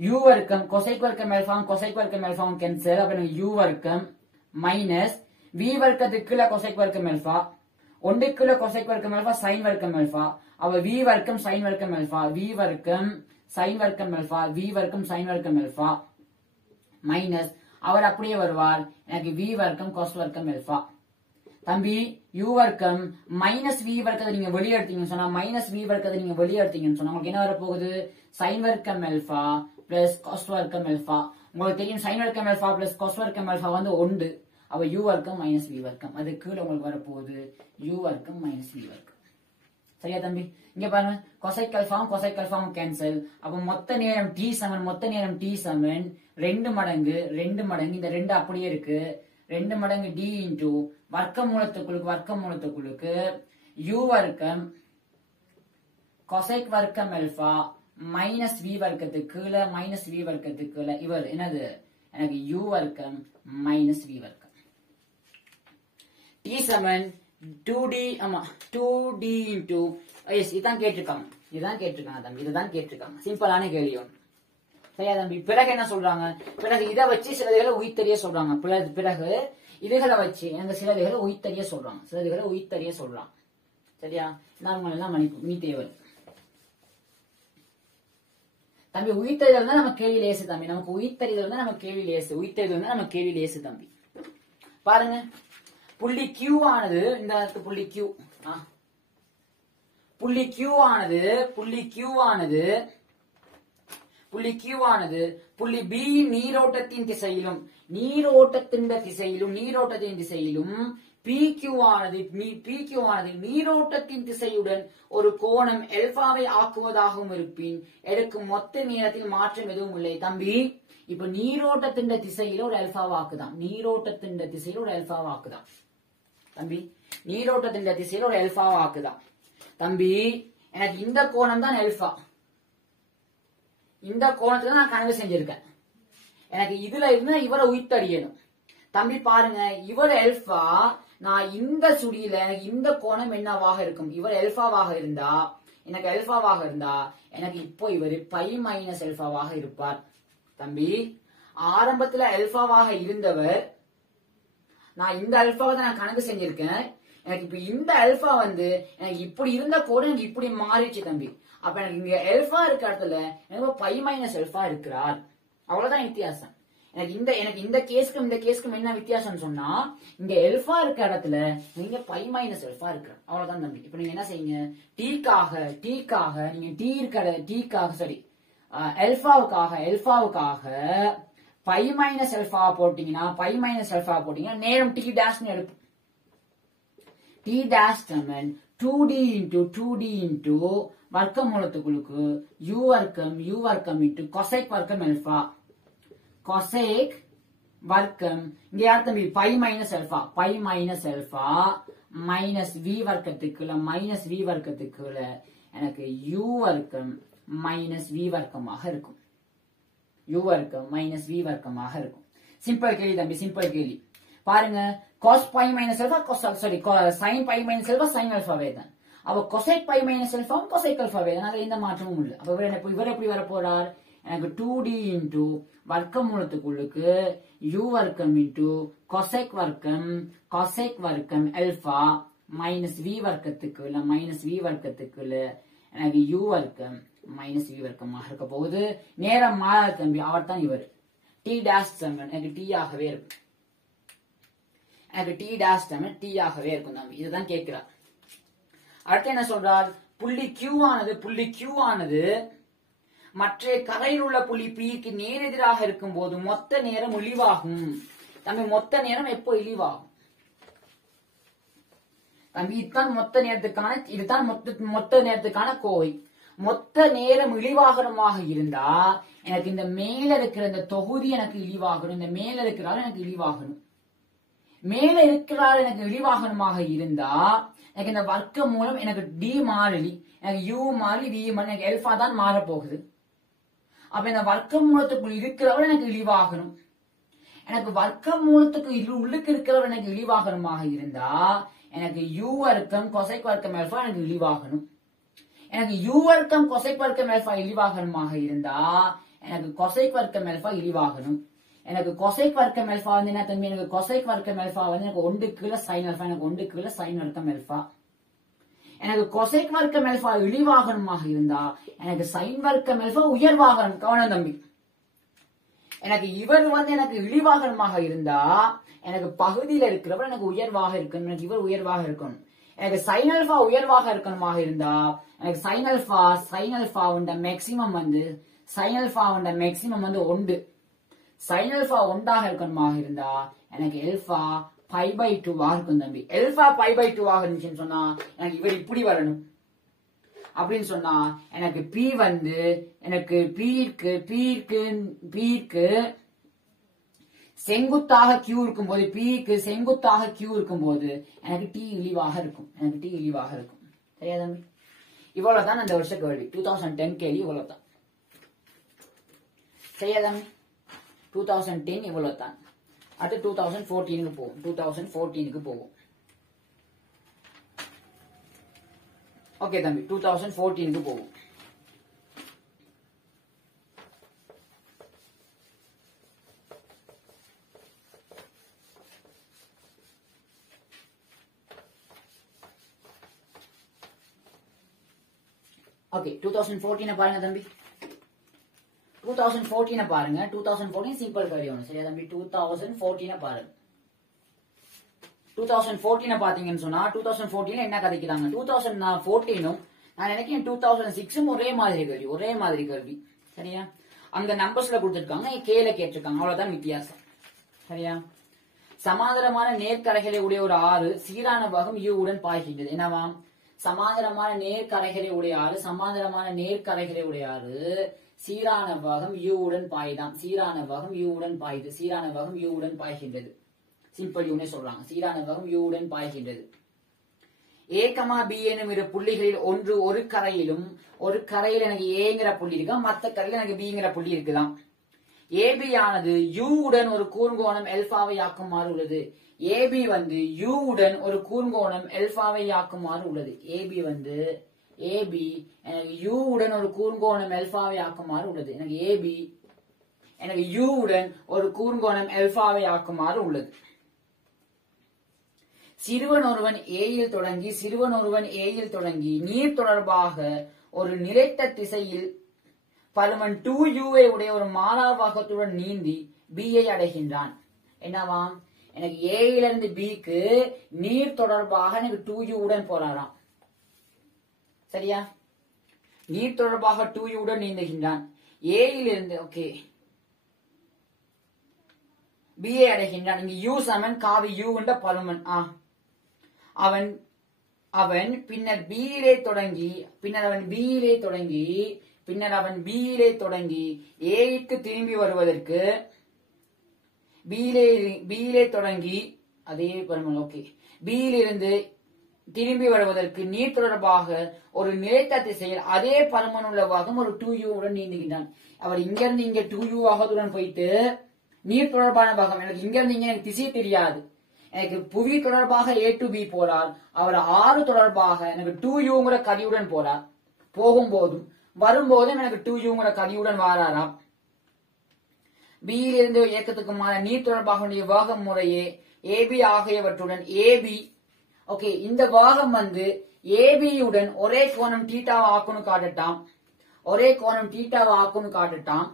u வர்க்கம் கொசைக் வர்க்கம் ஆல்பாவும் கொசைக் வர்க்கம் ஆல்பாவும் கேன்சல். அப்ப எனக்கு u வர்க்கம் மைனஸ் v வர்க்கத்துக்கு கீழே கொசைக் வர்க்கம் ஆல்பா, ஒன்றுக்குள்ள கொசைக் வர்க்கம் ஆல்பா சைன் வர்க்கம் ஆல்பா. அவ v வர்க்கம் சைன் வர்க்கம் ஆல்பா, v வர்க்கம் சைன் வர்க்கம் ஆல்பா, v வர்க்கம் சைன் வர்க்கம் ஆல்பா மைனஸ் அவர் அப்படியே வருவார் எனக்கு v வர்க்கம் cos வர்க்கம் ஆல்பா. தம்பி u வர்க்கம் மைனஸ் v வர்க்கத்தை நீங்க வெளியே எடுத்தீங்கன்னு சொன்னா மைனஸ் v வர்க்கத்தை நீங்க வெளியே எடுத்தீங்கன்னு சொன்னா உங்களுக்கு என்ன வரப்போகுது சைன் வர்க்கம் ஆல்பா பிளஸ் cos வர்க்கம் ஆல்பா. உங்களுக்கு தெரியும் சைன் வர்க்கம் ஆல்பா பிளஸ் cos வர்க்கம் ஆல்பா வந்து 1. அவ u வர்க்கம் மைனஸ் v வர்க்கம் அது கீழே உங்களுக்கு வரப்போகுது u வர்க்கம் மைனஸ் v வர்க்கம். சரியா தம்பி? இங்க பாருங்க கொசைக் அல்பாவும் கேன்சல். அப்ப மொத்த நேரம் t சமன் மொத்த நேரம் t சமன் 2 மடங்கு இந்த 2 அப்படியே இருக்கு 2 மடங்கு d இன்டு வர்க்கமூலத்துக்குள்ளுக்கு u வர்க்கம் கொசைக் வர்க்கம் அல்பா மைனஸ் v வர்க்கத்துக்கு கீழே இவர் என்னது எனக்கு u வர்க்கம் மைனஸ் v வர்க்கம். t சமன் 2d ஆமா 2d இன்டு எஸ் இதான் கேட்டிருக்காங்க தம்பி, இதுதான் கேட்டிருக்காங்க. சிம்பிளான கேள்வி ஒன்று. சரியா தம்பி? பிறகு என்ன சொல்றாங்க, பிறகு இதை வச்சு சிலதுகளை உயிர்த்தறிய சொல்றாங்க. பிறகு இதுகளை வச்சு எங்க சிலதுகளை உயிர்த்தறிய சொல்றாங்க. சரியா? நார்மல் எல்லாம் நீ தேவை தம்பி. உயிர்த்தறிதல் தான் நம்ம கேள்வி லேசு தம்பி. நமக்கு உயிர்த்தறிதல் தான் நம்ம கேள்வி லேசு தம்பி. பாருங்க புள்ளி Q ஆனது இந்த புள்ளி Q புள்ளி B நீரோட்டத்தின் திசையிலும் PQ ஆனது நீரோட்டத்தின் திசையுடன் ஒரு கோணம் எல்பாவை ஆக்குவதாகவும் இருப்பின் எடுக்கும் மொத்த நேரத்தில் மாற்றம் எதுவும் இல்லை. தம்பி இப்ப நீரோட்டத்தின் திசையில ஒரு எல்பாவை ஆக்குதான் தம்பி. எனக்கு இந்த கோணம் தான் எல்பா, இந்த கோணத்துல நான் கனவு செஞ்சிருக்கேன். எனக்கு இதுல இருந்து இவரை உயிர்த்தறியணும் தம்பி. பாருங்க இவர் எல்பா, நான் இந்த சுடியில எனக்கு இந்த கோணம் என்னவாக இருக்கும், இவர் எல்பாவாக இருந்தா எனக்கு இப்போ இவர் பை மைனஸ் எல்பாவாக இருப்பார் தம்பி. ஆரம்பத்துல எல்பாவாக இருந்தவர், நான் இந்த அல்பாவை தான் நான் கணக்கு செஞ்சிருக்கேன். எனக்கு இப்ப இந்த அல்பா வந்து எனக்கு இப்படி இருந்த கூட எனக்கு இப்படி மாறிடுச்சு தம்பி. அப்ப எனக்கு இங்க எல்பா இருக்க இடத்துல எனக்கு பை மைனஸ் எல்பா இருக்கிறார். அவ்வளவுதான் வித்தியாசம். எனக்கு இந்த கேஸ்க்கும் என்ன வித்தியாசம் சொன்னா, இங்க எல்பா இருக்க இடத்துல நீங்க பை மைனஸ் எல்பா இருக்கிற. அவ்வளவுதான் தம்பி. இப்ப நீங்க என்ன செய்யுங்க, டீக்காக நீங்க எல்பாவுக்காக பை மைனஸ் எல்பா போட்டீங்கன்னா நேரம் டி டேஷ்னு எடுக்கும். டி டேஷ் சமன் 2d இன்டு வர்க்கமூலத்துக்குள்ளுக்கு u வர்க்கம் இன்டு கொசைக் வர்க்கம் எல்பா. கொசைக் வர்க்கம் இங்க யார் தம்பி pi minus alpha minus v வர்க்கத்துக்குள்ள எனக்கு u வர்க்கம் மைனஸ் v வர்க்கமாக இருக்கும். சிம்பிள் கேள்வி தம்பி, சிம்பிள் கேள்வி. பாருங்க cos pi minus alpha sin pi minus alpha sin அல்பாவே தான். அப்ப கொசைக் பை மைனஸ் எல்பாவும் கொசைக் அல்பாவே தான். அதுல எந்த மாற்றமும் இல்லை. அப்ப இவர் எப்படி வர போறார், எனக்கு 2d இன்டு வர்க்கமூலத்துக்குள்ளுக்கு u வர்க்கம் இன்டு கொசைக் வர்க்கம் எல்பா மைனஸ் v வர்க்கத்துக்குள்ள எனக்கு u வர்க்கம் மைனஸ் v வர்க்கமாக இருக்க போகுது. நேரம் மாறாத தம்பி, அவர் தான் இவர். டி டேஷ் சமன் எனக்கு டி ஆகவே இருக்கும். தம்பி. இதுதான் கேட்கிறார். அடுத்து என்ன சொல்றார், புள்ளி Q ஆனது மற்ற கரையில் உள்ள புள்ளி Pக்கு நேரெதிராக இருக்கும் போது மொத்த நேரம் இழிவாகும். தம்பி மொத்த நேரம் எப்போ இழிவாகும் தம்பி? இதுதான் மொத்த நேரத்துக்கான கோவை. மொத்த நேரம் இழிவாகனமாக இருந்தா எனக்கு இந்த மேல இருக்கிற இந்த தொகுதி எனக்கு இழிவாகணும், இந்த மேல இருக்கிறாள் எனக்கு இழிவாகணும். மேல இருக்கிறாள் எனக்கு இழிவாகனமாக இருந்தா எனக்கு இந்த வர்க்க மூலம் எனக்கு டி மாறிலி, எனக்கு யூ மாறி வி மாறி எனக்கு எல்பா தான் மாற போகுது. அப்ப இந்த வர்க்க மூலத்துக்குள் இருக்கிறவள் எனக்கு இழிவாகணும். எனக்கு வர்க்க மூலத்துக்கு உள்ளுக்கு இருக்கிறவள் எனக்கு இழிவாகனமாக இருந்தா எனக்கு யூ வர்க்கம் கொசைக் வர்க்கம் எல்பா எனக்கு இழிவாகணும். எனக்கு யூ வர்க்கம் கொசைக் வர்க்கம் எல்பா இழிவாகனமாக இருந்தா எனக்கு கொசைக் வர்க்கம் ஆல்பா இழிவாகணும். எனக்கு கொசைக் வர்க்கம் ஆல்பா வந்து என்ன தம்பி, எனக்கு கொசைக் வர்க்கம் ஆல்பா வந்து எனக்கு 1 கீழே சைன் ஆல்பா, எனக்கு 1 கீழே சைன் வர்க்கம் ஆல்பா. எனக்கு கொசைக் வர்க்கம் ஆல்பா இழிவாகணுமாக இருந்தா எனக்கு சைன் வர்க்கம் ஆல்பா உயர்வாகணும். கவனம் தம்பி, எனக்கு இவர் வந்து எனக்கு இழிவாகனமாக இருந்தா எனக்கு பகுதியில் இருக்கிறவர் எனக்கு உயர்வாக இருக்கணும், எனக்கு இவர் உயர்வாக இருக்கணும். எனக்கு சைன் ஆல்பா உயர்வாக இருக்கணுமாக இருந்தா எனக்கு சைன் ஆல்பா மேக்சிமம் வந்து சைன் ஆல்பா மேக்சிமம் வந்து 1. சைன் ஆல்பா 1ஆக இருக்கணுமாக இருந்தா எனக்கு எல்பா π/2 இருக்கும் தம்பி. எல்பா π/2 இருந்துச்சுன்னு சொன்னா எனக்கு இவர் இப்படி வரணும் அப்படின்னு சொன்னா எனக்கு பி வந்து எனக்கு பீக்கு செங்குத்தாக கியூ இருக்கும்போது, பீக்கு செங்குத்தாக கியூ இருக்கும்போது எனக்கு டி இழிவாக இருக்கும், எனக்கு டி இழிவாக இருக்கும். சரியா தம்பி? இவ்வளவுதான் அந்த வருஷ கேள்வி. 2010 கேள்வி இவ்வளவுதான். சரியா தம்பி? 2010 இவ்வளவுதான். அடுத்து 2014 போவோம். 2014 போவோம். ஓகே தம்பி, 2014 போவோம். ஓகே 2014 பாருங்க தம்பி. 2014 பாருங்க. 2014 சிம்பிள் கேள்வி ஒன்று. சரியா தம்பி? 2014 பாருங்க. 2014 பாத்தீங்கன்னு சொன்னா 2014 என்ன கதைக்கிறாங்க, 2014 நான் நினைக்கிறேன் 2006 ஒரே மாதிரி கேள்வி. சரியா? அங்க நம்பர்ஸ்ல கொடுத்திருக்காங்க, கேல கேட்டிருக்காங்க, அவ்வளவுதான் வித்தியாசம். சரியா? சமாந்தரமான நேர்கரைகளை உடைய ஒரு ஆறு சீரான பாகம் யூ உடன் பாய்கின்றது. என்னவாம்? சமாந்தரமான நேர்கரைகளை உடைய ஆறு சீரான பாகம் யூ உடன் பாய்தான். சீரான பாகம் யூ உடன் பாய்கின்றது. சிம்பிள் யூனே சொல்றாங்க. சீரான பாகம் யூ உடன் பாய்கின்றது. ஏ கமா பி எனும் இரு புள்ளிகளில் ஒரு கரையில் எனக்கு ஏங்கிற புள்ளி இருக்கா, மத்த கரையில் எனக்கு பிங்கிற புள்ளி இருக்குதான். ஏபி ஆனது யூ உடன் ஒரு கூர்ங்கோணம் எல்பாவை ஆக்குமாறு உள்ளது. ஏபி வந்து யூ உடன் ஒரு கூர்ங்கோணம் எல்பாவை ஆக்குமாறு உள்ளது. ஏபி எனக்கு யூ உடன் ஒரு கூர்ங்கோணம் எல்பாவை ஆக்குமாறு உள்ளது. எனக்கு யூ உடன் ஒரு கூர்ங்கோணம் எல்பாவை ஆக்குமாறு உள்ளது. சிறுவன் ஒருவன் ஏயில் தொடங்கி நீர் தொடர்பாக ஒரு நிலைத்த திசையில் பருமன் 2u உடைய ஒரு மாறாவாகத்துடன் நீந்தி b ஐ அடைகின்றான். என்னவாம்? எனக்கு a இருந்து b க்கு நீர் தொடர்பாக எனக்கு 2u உடன் போறாராம். சரியா? நீர் தொடர்பாக 2u உடன் நீந்துகின்றான். a இலிருந்து ஓகே b ஐ அடைகின்றான். இங்க u சமன் காவி u என்ற பருமன். அவன் பின்னர் b இலே தொடங்கி a க்கு திரும்பி வருவதற்கு b இலே தொடங்கி அதே பருமன் ஓகே b இலிருந்து திரும்பி வருவதற்கு நீர் தொடர்பாக ஒரு நிலைத்த திசையில் அதே பருமன் உள்ள பாகம் ஒரு 2u உடன் நீந்துகின்றான். அவர் இங்க இருந்து இங்க 2u ஆகத்துடன் போயிட்டு நீர் தொடர்பான பாகம் எனக்கு இங்க இருந்து இங்க எனக்கு திசை தெரியாது. எனக்கு புவி தொடர்பாக a to b போறார். அவர் 6 தொடர்பாக எனக்கு 2uங்கிற கதியுடன் போறார். போகும்போதும் வரும்போதும் எனக்கு 2uங்கிற கதியுடன் வாராராம். b இலிருந்து இயக்கத்துக்குமான நீர் தொடர்பாக வாகம் முறையே ab ஆகியவற்றுடன் ab ஓகே இந்த வாகம் வந்து ab உடன் ஒரே கோணம் தீட்டாவை ஆக்குன்னு காட்டட்டாம்.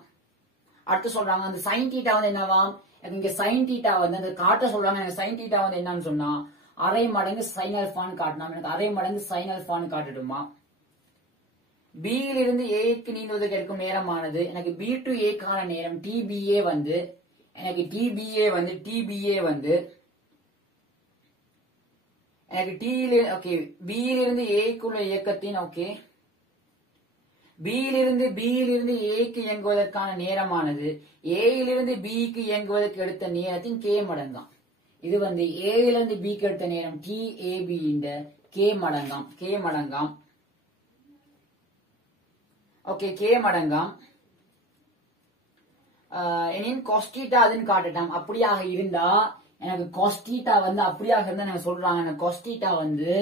அடுத்து சொல்றாங்க அந்த சைன் தீட்டா வந்து என்னவாம்? இங்க சைன் தீட்டா வந்து அந்த காட்ட சொல்றாங்க. எனக்கு சைன் தீட்டா வந்து என்னன்னு சொன்னா அரை மடங்கு சைன் அல்பான்னு காட்டினா எனக்கு அரை மடங்கு சைன் அல்பான்னு காட்டுடுமா. b இலிருந்து a க்கு நீந்துவதற்கு எடுக்கும் நேரமானது எனக்கு b to a கான நேரம் tba வந்து எனக்கு tba வந்து எனக்கு b இலிருந்து a க்குள்ள இயக்கத்தின் ஓகே b இலிருந்து a க்கு இயங்குவதற்கான நேரமானது a இலிருந்து b க்கு இயங்குவதற்கு எடுத்த நேரத்தின் k மடங்காம். இது வந்து a இலிருந்து b க்கு எடுத்த நேரம் tab இந்த k மடங்காம். ஓகே k மடங்காம். எனின் cos θ அதுன்னு காட்டட்டாம். அப்படியாக இருந்தா எனக்கு cos θ வந்து அப்படியாக இருந்தா எனக்கு சொல்றாங்க எனக்கு cos θ வந்து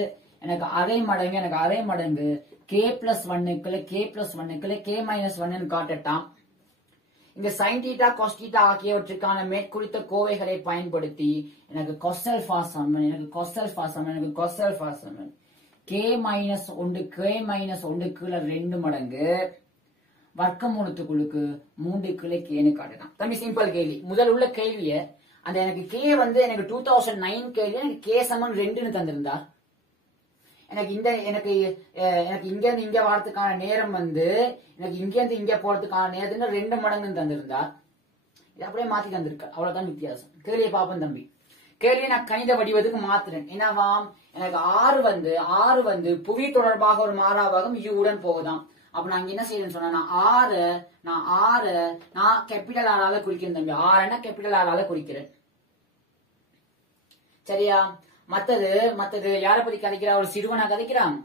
எனக்கு அரை மடங்கு k+1 k -1 காட்டட்டாம். இந்த sin θ cos θ ஆகியவற்றுக்கான மேற்குறித்த கோவைகளை பயன்படுத்தி எனக்கு cos α சமன் k மைனஸ் 1 கீழே 2 மடங்கு வர்க்கமூலத்துக்குள்ளுக்கு 3 கீழே கேன்னு காட்டலாம். தம்பி சிம்பிள் கேள்வி. முதல் உள்ள கேள்விய அந்த எனக்கு கே வந்து எனக்கு 2009 கேள்வி எனக்கு கே சமன் 2ன்னு தந்திருந்தா எனக்கு இங்க இருந்து இங்க வரதுக்கான நேரம் வந்து எனக்கு இங்க இருந்து இங்க போறதுக்கான நேரத்துல 2 மடங்குன்னு தந்திருந்தா இது அப்படியே மாத்தி தந்திருக்க. அவ்வளவுதான் வித்தியாசம். கேள்வியை பாப்பேன் தம்பி. கேள்வியை நான் கணித வடிவத்துக்கு மாத்துறேன். என்னவாம் எனக்கு ஆறு வந்து புவி தொடர்பாக ஒரு மாறாவாகும் யூடன் போகுதாம். அப்ப நான் என்ன செய்யறேன்னு சொன்னா நான் கேபிட்டல் ஆரால குறிக்கிறேன் தம்பி. ஆறுன்னா கேபிட்டல் ஆரால குறிக்கிறேன். சரியா? மத்தது யார பத்தி கதைக்கிறா? ஒரு சிறுவனா கதைக்கிறான்.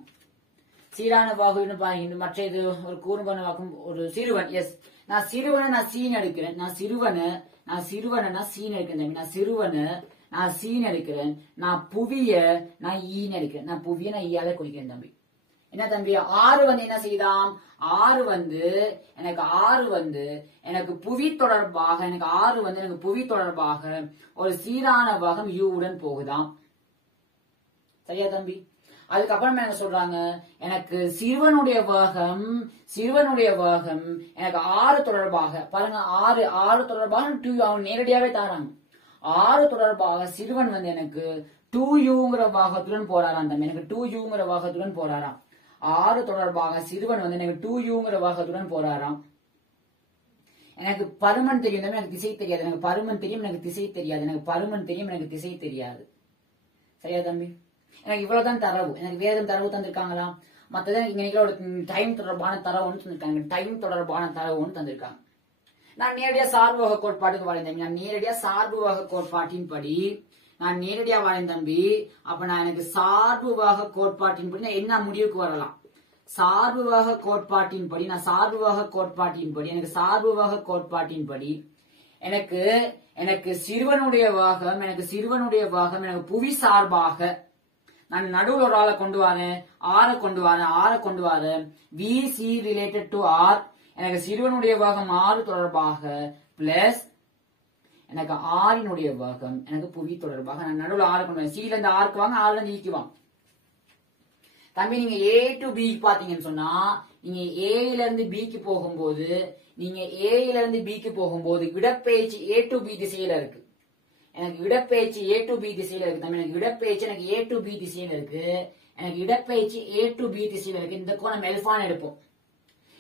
சீரான பாகுன்னு பாருங்க. மற்ற இது ஒரு கூறுபன வாக்கும் ஒரு சிறுவன். எஸ், நான் சீன் எடுக்கிறேன். நான் சீன் எடுக்கிறேன் தம்பி. நான் சீன் எடுக்கிறேன். நான் புவிய நான் ஈன்னு எடுக்கிறேன். நான் ஈயால குறிக்கிறேன் தம்பி. என்ன தம்பி? ஆறு வந்து என்ன செய்தாம்? ஆறு வந்து எனக்கு புவி தொடர்பாக ஒரு சீரான பாகம் யூ உடன் போகுதாம். சரியா தம்பி? அதுக்கப்புறம் என்ன சொல்றாங்க? எனக்கு சிறுவனுடைய வேகம் எனக்கு 6 தொடர்பாக பாருங்க. 6 தொடர்பாக 2 அவன் நேரடியாவே தாராங்க. 6 தொடர்பாக சிறுவன் வந்து எனக்கு 2uங்கிற பாகத்துடன் போறாராம் தம்பி. எனக்கு 2uங்கிற பாகத்துடன் போறாராம். 6 தொடர்பாக சிறுவன் வந்து எனக்கு 2uங்கிற பாகத்துடன் போறாராம். எனக்கு பருமன் தெரியும் தம்பி, எனக்கு திசை தெரியாது. எனக்கு பருமன் தெரியும், எனக்கு திசை தெரியாது. எனக்கு திசை தெரியாது. சரியா தம்பி? எனக்கு இவ்வளவுதான் தரவு. எனக்கு வேற தரவு தந்திருக்காங்களா? மத்ததான் இங்க டைம் தொடர்பான தரவுன்னு தந்திருக்காங்க. நான் நேரடியா சார்பு வகை கோட்பாட்டுக்கு வரேன் தம்பி. நான் நேரடியா வரேன் தம்பி. அப்ப நான் எனக்கு சார்பு வகை கோட்பாட்டின்படி நான் என்ன முடிவுக்கு வரலாம்? சார்பு வகை கோட்பாட்டின்படி எனக்கு சிறுவனுடைய வாகம் எனக்கு புவி சார்பாக நான் நடுவில் ஒரு ஆளை கொண்டு வரேன். ஆரை கொண்டு வரேன். VC related to R. எனக்கு சிறுவனுடைய வாகம் 6 தொடர்பாக பிளஸ் எனக்கு ஆரினுடைய வாகம் எனக்கு புவி தொடர்பாக நான் நடுவில் 6 கொண்டு வரேன். சில இருந்து ஆருக்கு வாங்க, ஆறுல இருந்து ஈக்கு வாங்க. தம்பி நீங்க A டு B பாத்தீங்கன்னு சொன்னா நீங்க ஏல இருந்து பிக்கு போகும்போது இடப்பெயர்ச்சி A டு B திசையில இருக்கு. எனக்கு இடப்பெயர்ச்சி A டு B திசையில இருக்கு தம்பி. எனக்கு இடப்பெயர்ச்சி எனக்கு A டு B திசையில இருக்கு. இந்த கோணம் எல்பான்னு எடுப்போம்.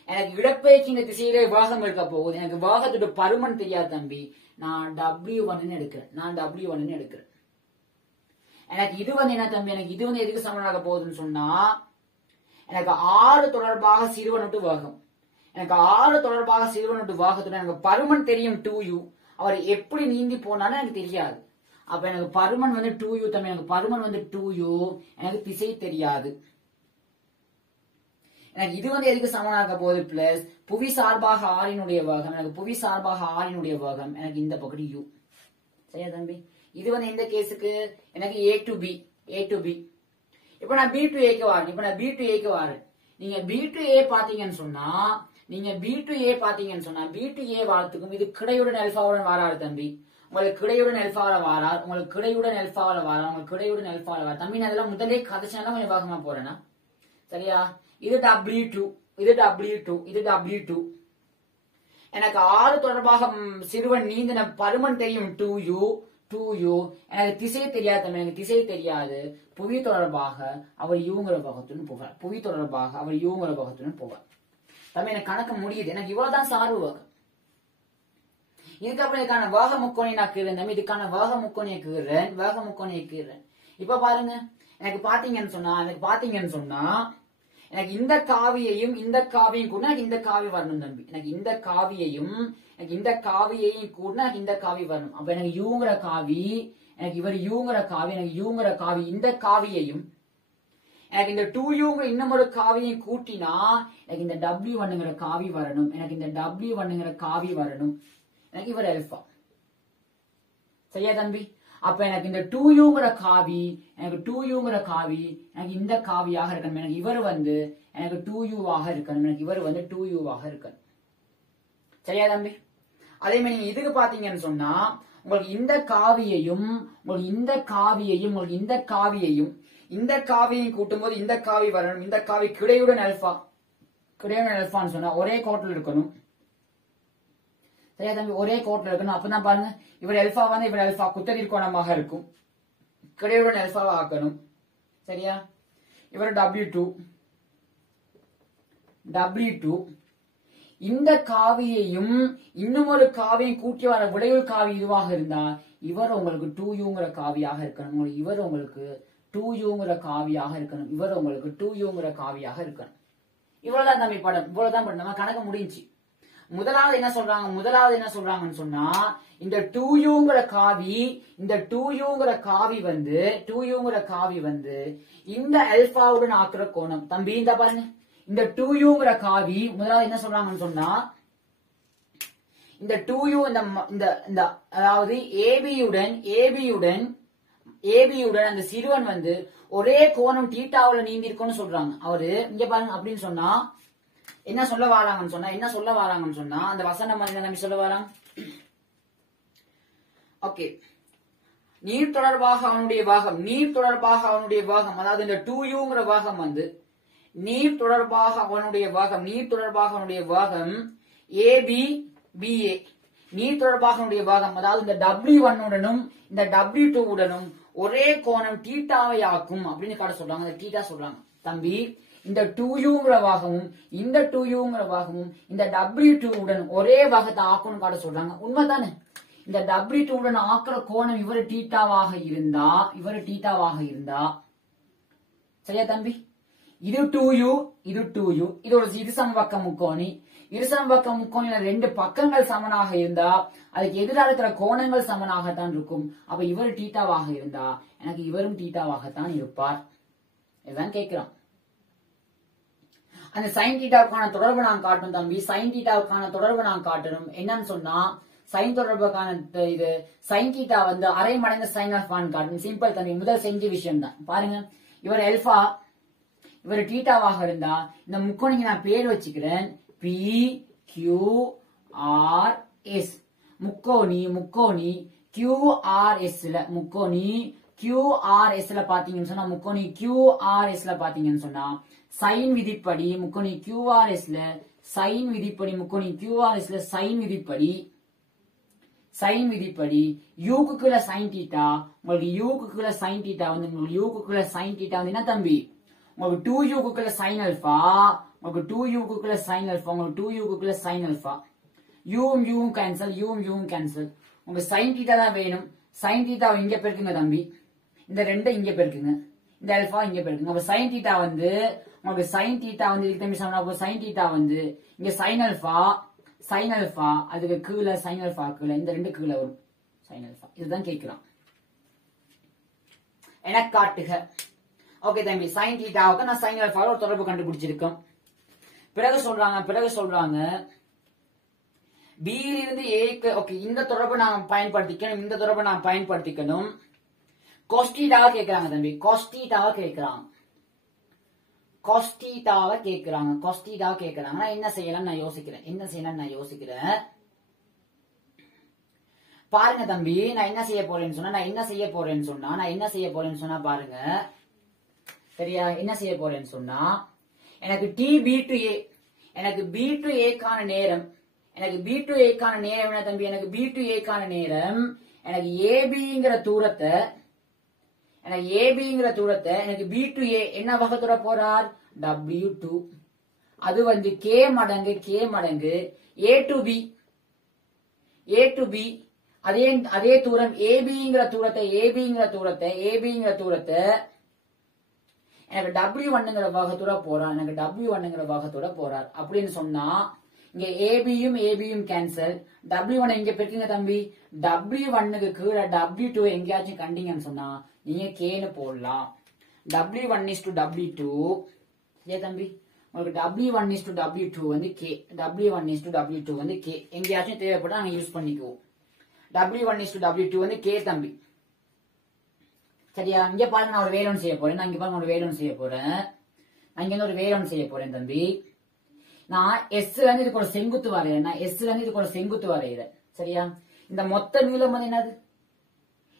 எனக்கு இடப்பெயர்ச்சி இந்த திசையில வாகம் இருக்க போகுது. எனக்கு வாகத்தோட பருமன் தெரியாது தம்பி. நான் W1 எடுக்கிறேன். எனக்கு இது வந்து என்ன தம்பி? எனக்கு இது வந்து எதுக்கு சமனாக போகுதுன்னு சொன்னா எனக்கு 6 தொடர்பாக சிறுவனோட்டு வாகம். எனக்கு 6 தொடர்பாக சிறுவனோட்டு வாகத்துடன் எனக்கு பருமன் தெரியும் 2u. அவர் எப்படி நீந்தி போனாலும் எனக்கு தெரியாது. அப்ப எனக்கு பருமன் வந்து 2u தம்பி. எனக்கு பருமன் வந்து 2u. எனக்கு திசை தெரியாது. எனக்கு இது வந்து எதுக்கு சமனாக போகுது? பிளஸ் புவி சார்பாக ஆரினுடைய வாகம். எனக்கு இந்த பகுதி u. சரியா தம்பி? இது வந்து எந்த கேஸுக்கு? எனக்கு A டு B. இப்ப நான் B டு Aக்கு வரேன். நீங்க B டு A பாத்தீங்கன்னு சொன்னா B டு A வாரத்துக்கும் இது கிடையுடன் அல்பாவுடன் வாராரு தம்பி. உங்களுக்கு கிடையுடன் அல்பாவில வாரார். தம்பி நான் அதெல்லாம் முதலே கதைச்சாலும் கொஞ்சம் பாகமா போறேன்னா சரியா? இது W2. எனக்கு 6 தொடர்பாக சிறுவன் நீந்தின பருமன் தெரியும் 2u. எனக்கு திசை தெரியாது தம்பி. எனக்கு திசை தெரியாது. புவி தொடர்பாக அவர் யூங்கிற பாகத்துடன் போவார். தம்பி எனக்கு கணக்கு முடியுது. எனக்கு இவ்வளவுதான் சார்பு வாகம். இதுக்கப்புறம் இதுக்கான வாக முக்கோணி நான் கீறேன் தம்பி. இதுக்கான வாக முக்கோணியை கீறேன். இப்ப பாருங்க, எனக்கு பாத்தீங்கன்னு சொன்னா எனக்கு இந்த காவியையும் கூட எனக்கு இந்த காவி வரணும் தம்பி. எனக்கு இந்த காவியையும் கூட எனக்கு இந்த காவி வரணும். அப்ப எனக்கு யூங்கிற காவி, எனக்கு இவர் யூங்கிற காவி, இந்த காவியையும் எனக்கு இந்த 2uங்கிற இன்னும் ஒரு காவியையும் கூட்டினா எனக்கு இந்த W1ங்கிற காவி வரணும். எனக்கு இவர் அல்பா. சரியா தம்பி? அப்ப எனக்கு இந்த 2uங்கிற காவி எனக்கு இந்த காவியாக இருக்கணும். எனக்கு இவர் வந்து எனக்கு 2u ஆக இருக்கணும். சரியா தம்பி? அதே மாதிரி நீங்க இதுக்கு பாத்தீங்கன்னு சொன்னா உங்களுக்கு இந்த காவியையும் உங்களுக்கு இந்த காவியையும் உங்களுக்கு இந்த காவியையும் கூட்டும் போது இந்த காவி வரணும். இந்த காவி கிடையுடன் அல்பான்னு சொன்னா ஒரே கோட்டில் இருக்கணும். சரியா தம்பி? ஒரே கோட்டில் இருக்கணும். அப்பதான் பாருங்க இவர் அல்பா வந்து இவர் அல்பா குத்ததிர் கோணமாக இருக்கும். கிடையுடன் அல்பாவை ஆக்கணும். சரியா? இவர் W2 இந்த காவியையும் இன்னும் ஒரு காவியம் கூட்டி வர விடையுள் காவி இதுவாக இருந்தா இவர் உங்களுக்கு 2uங்கிற காவியாக இருக்கணும். இவர் உங்களுக்கு 2uங்கிற காவியாக இருக்கணும். இவர் உங்களுக்கு 2uங்கிற காவியாக இருக்கணும். இவ்வளவுதான் தம்பி படம். இவ்வளவுதான் படம். நம்ம கணக்கு முடிஞ்சு. முதலாவது என்ன சொல்றாங்கன்னு சொன்னா இந்த 2uங்கிற காவி வந்து இந்த அல்பாவுடன் ஆக்குற கோணம். தம்பி இந்த பாருங்க இந்த 2uங்கிற காவி முதலாவது என்ன சொல்றாங்கன்னு சொன்னா இந்த 2u இந்த அதாவது ஏபியுடன் அந்த சிறுவன் வந்து ஒரே கோணம் தீட்டாவுல நீந்தி இருக்கும்னு சொல்றாங்க. அவரு இங்க பாருங்க அப்படின்னு சொன்னா என்ன சொல்ல வராங்கன்னு சொன்னா அந்த வசனம் நம்ம சொல்ல வராங்க. ஓகே, நீர் தொடர்பாக அவனுடைய பாகம் அதாவது இந்த 2uங்கிற பாகம் வந்து நீர் தொடர்பாக அவனுடைய பாகம் ABBA நீர் தொடர்பாக அவனுடைய பாகம் அதாவது இந்த W1 உடனும் இந்த W2 உடனும் ஒரே கோணம் தீட்டாவை ஆக்கும் அப்படின்னு காட்ட சொல்றாங்க. அந்த தீட்டா சொல்றாங்க. தம்பி இந்த 2uங்கிற பாகமும் இந்த 2uங்கிற பாகமும் இந்த W2 உடன் ஒரே பாகத்தை ஆக்கும்னு காட்ட சொல்றாங்க. உண்மைதானே? இந்த W2 உடன் ஆக்குற கோணம் இவரு டீட்டாவாக இருந்தா சரியா தம்பி? இது 2u இதோட இருசமபக்க முக்கோணி. இருசமபக்க முக்கோணில ரெண்டு பக்கங்கள் சமனாக இருந்தா அதுக்கு எதிராக இருக்கிற கோணங்கள் சமனாகத்தான் இருக்கும். அப்ப இவர் டீட்டாவாக இருந்தா எனக்கு இவரும் டீட்டாவாகத்தான் இருப்பார். இதுதான் கேட்கிறோம். அந்த சைன் டீட்டாவுக்கான தொடர்பு நான் காட்டணும் தம்பி. சைன் டீட்டாவுக்கான தொடர்பு நான் காட்டணும். என்னன்னு சொன்னா சைன் தொடர்புக்கான இது சைன் டீட்டா வந்து அரை மடங்கு சைன் ஆல்பான்னு காட்டணும். சிம்பிள் தம்பி. முதல் செஞ்ச விஷயம் தான் பாருங்க. இவர் அல்பா இவர் டீட்டாவாக இருந்தா இந்த முக்கோணிக்கு நான் பேர் வச்சுக்கிறேன் PQRS. முக்கோணி QRSல பாத்தீங்கன்னு சொன்னா முக்கோணி QRSல பாத்தீங்கன்னு சொன்னா சைன் விதிப்படி முக்கோணி QRSல சைன் விதிப்படி யூக்குள்ள சைன் டீட்டா உங்களுக்கு யூக்குள்ள சைன் டீட்டா வந்து என்ன தம்பி உங்களுக்கு 2uக்குள்ள சைன் அல்பா உங்களுக்கு 2uக்குள்ள சைன் அல்பா யூவும் கேன்சல் உங்களுக்கு சைன் டீட்டா தான் வேணும். சைன் டீட்டாவை இங்க பெருக்குங்க தம்பி. இந்த ரெண்டை இங்க பெருக்குங்க. இந்த அல்பா இங்க பெருக்குங்க. அப்ப சைன் டீட்டா வந்து உங்களுக்கு சைன் டீட்டா வந்து தம்பி சொன்னா சைன் டீட்டா வந்து இங்க சைன் அல்பா அதுக்கு கீழே சைன் அல்பா கீழே இந்த ரெண்டு கீழே வரும் சைன் அல்பா. இதுதான் கேட்கிறான். எனக்கு காட்டுக. ஓகே தம்பி, சைன் டீட்டாவுக்கு நான் சைன் அல்பாவோட ஒரு தொடர்பு கண்டுபிடிச்சிருக்கோம். பிறகு சொல்றாங்க B இருந்து Aக்கு ஓகே இந்த தொடர்பை நான் பயன்படுத்திக்கணும். கொஸ்டீட்டாவை கேட்கிறாங்க தம்பி. கொஸ்டீட்டாவை கேட்கிறாங்க. நான் என்ன செய்யலாம் நான் யோசிக்கிறேன். பாருங்க தம்பி, நான் என்ன செய்ய போறேன்னு சொன்னா பாருங்க. சரியா? என்ன செய்ய போறேன்னு சொன்னா எனக்கு B to A கான நேரம் என்ன தம்பி? எனக்கு B to A கான நேரம் எனக்கு ABங்கிற தூரத்தை எனக்கு B to A என்ன வகுத்துற போறார்? W2. அது வந்து K மடங்கு A to B அதே தூரம் ABங்கிற தூரத்தை எனக்கு W1ங்கிற பாகத்தோட போறார். அப்படின்னு சொன்னா இங்க ABயும் கேன்சல். W1 இங்க பெருக்குங்க தம்பி. W1க்கு கீழே W2 எங்கேயாச்சும் கண்டிங்கன்னு சொன்னா நீங்க Kன்னு போடலாம். W1:W2 ஏ தம்பி உங்களுக்கு W1:W2 வந்து K. W1:W2 வந்து K. எங்கேயாச்சும் தேவைப்பட்டா நாங்க யூஸ் பண்ணிக்குவோம். W1:W2 வந்து K தம்பி. சரியா? இங்க பாருங்க நான் ஒரு வேலை செய்ய போறேன். நான் இங்க ஒரு வேலை செய்ய போறேன் தம்பி. நான் S ல இருந்து இதுக்கு ஒரு செங்குத்து வரைகிறேன். சரியா? இந்த மொத்த நீளம் வந்து என்னது?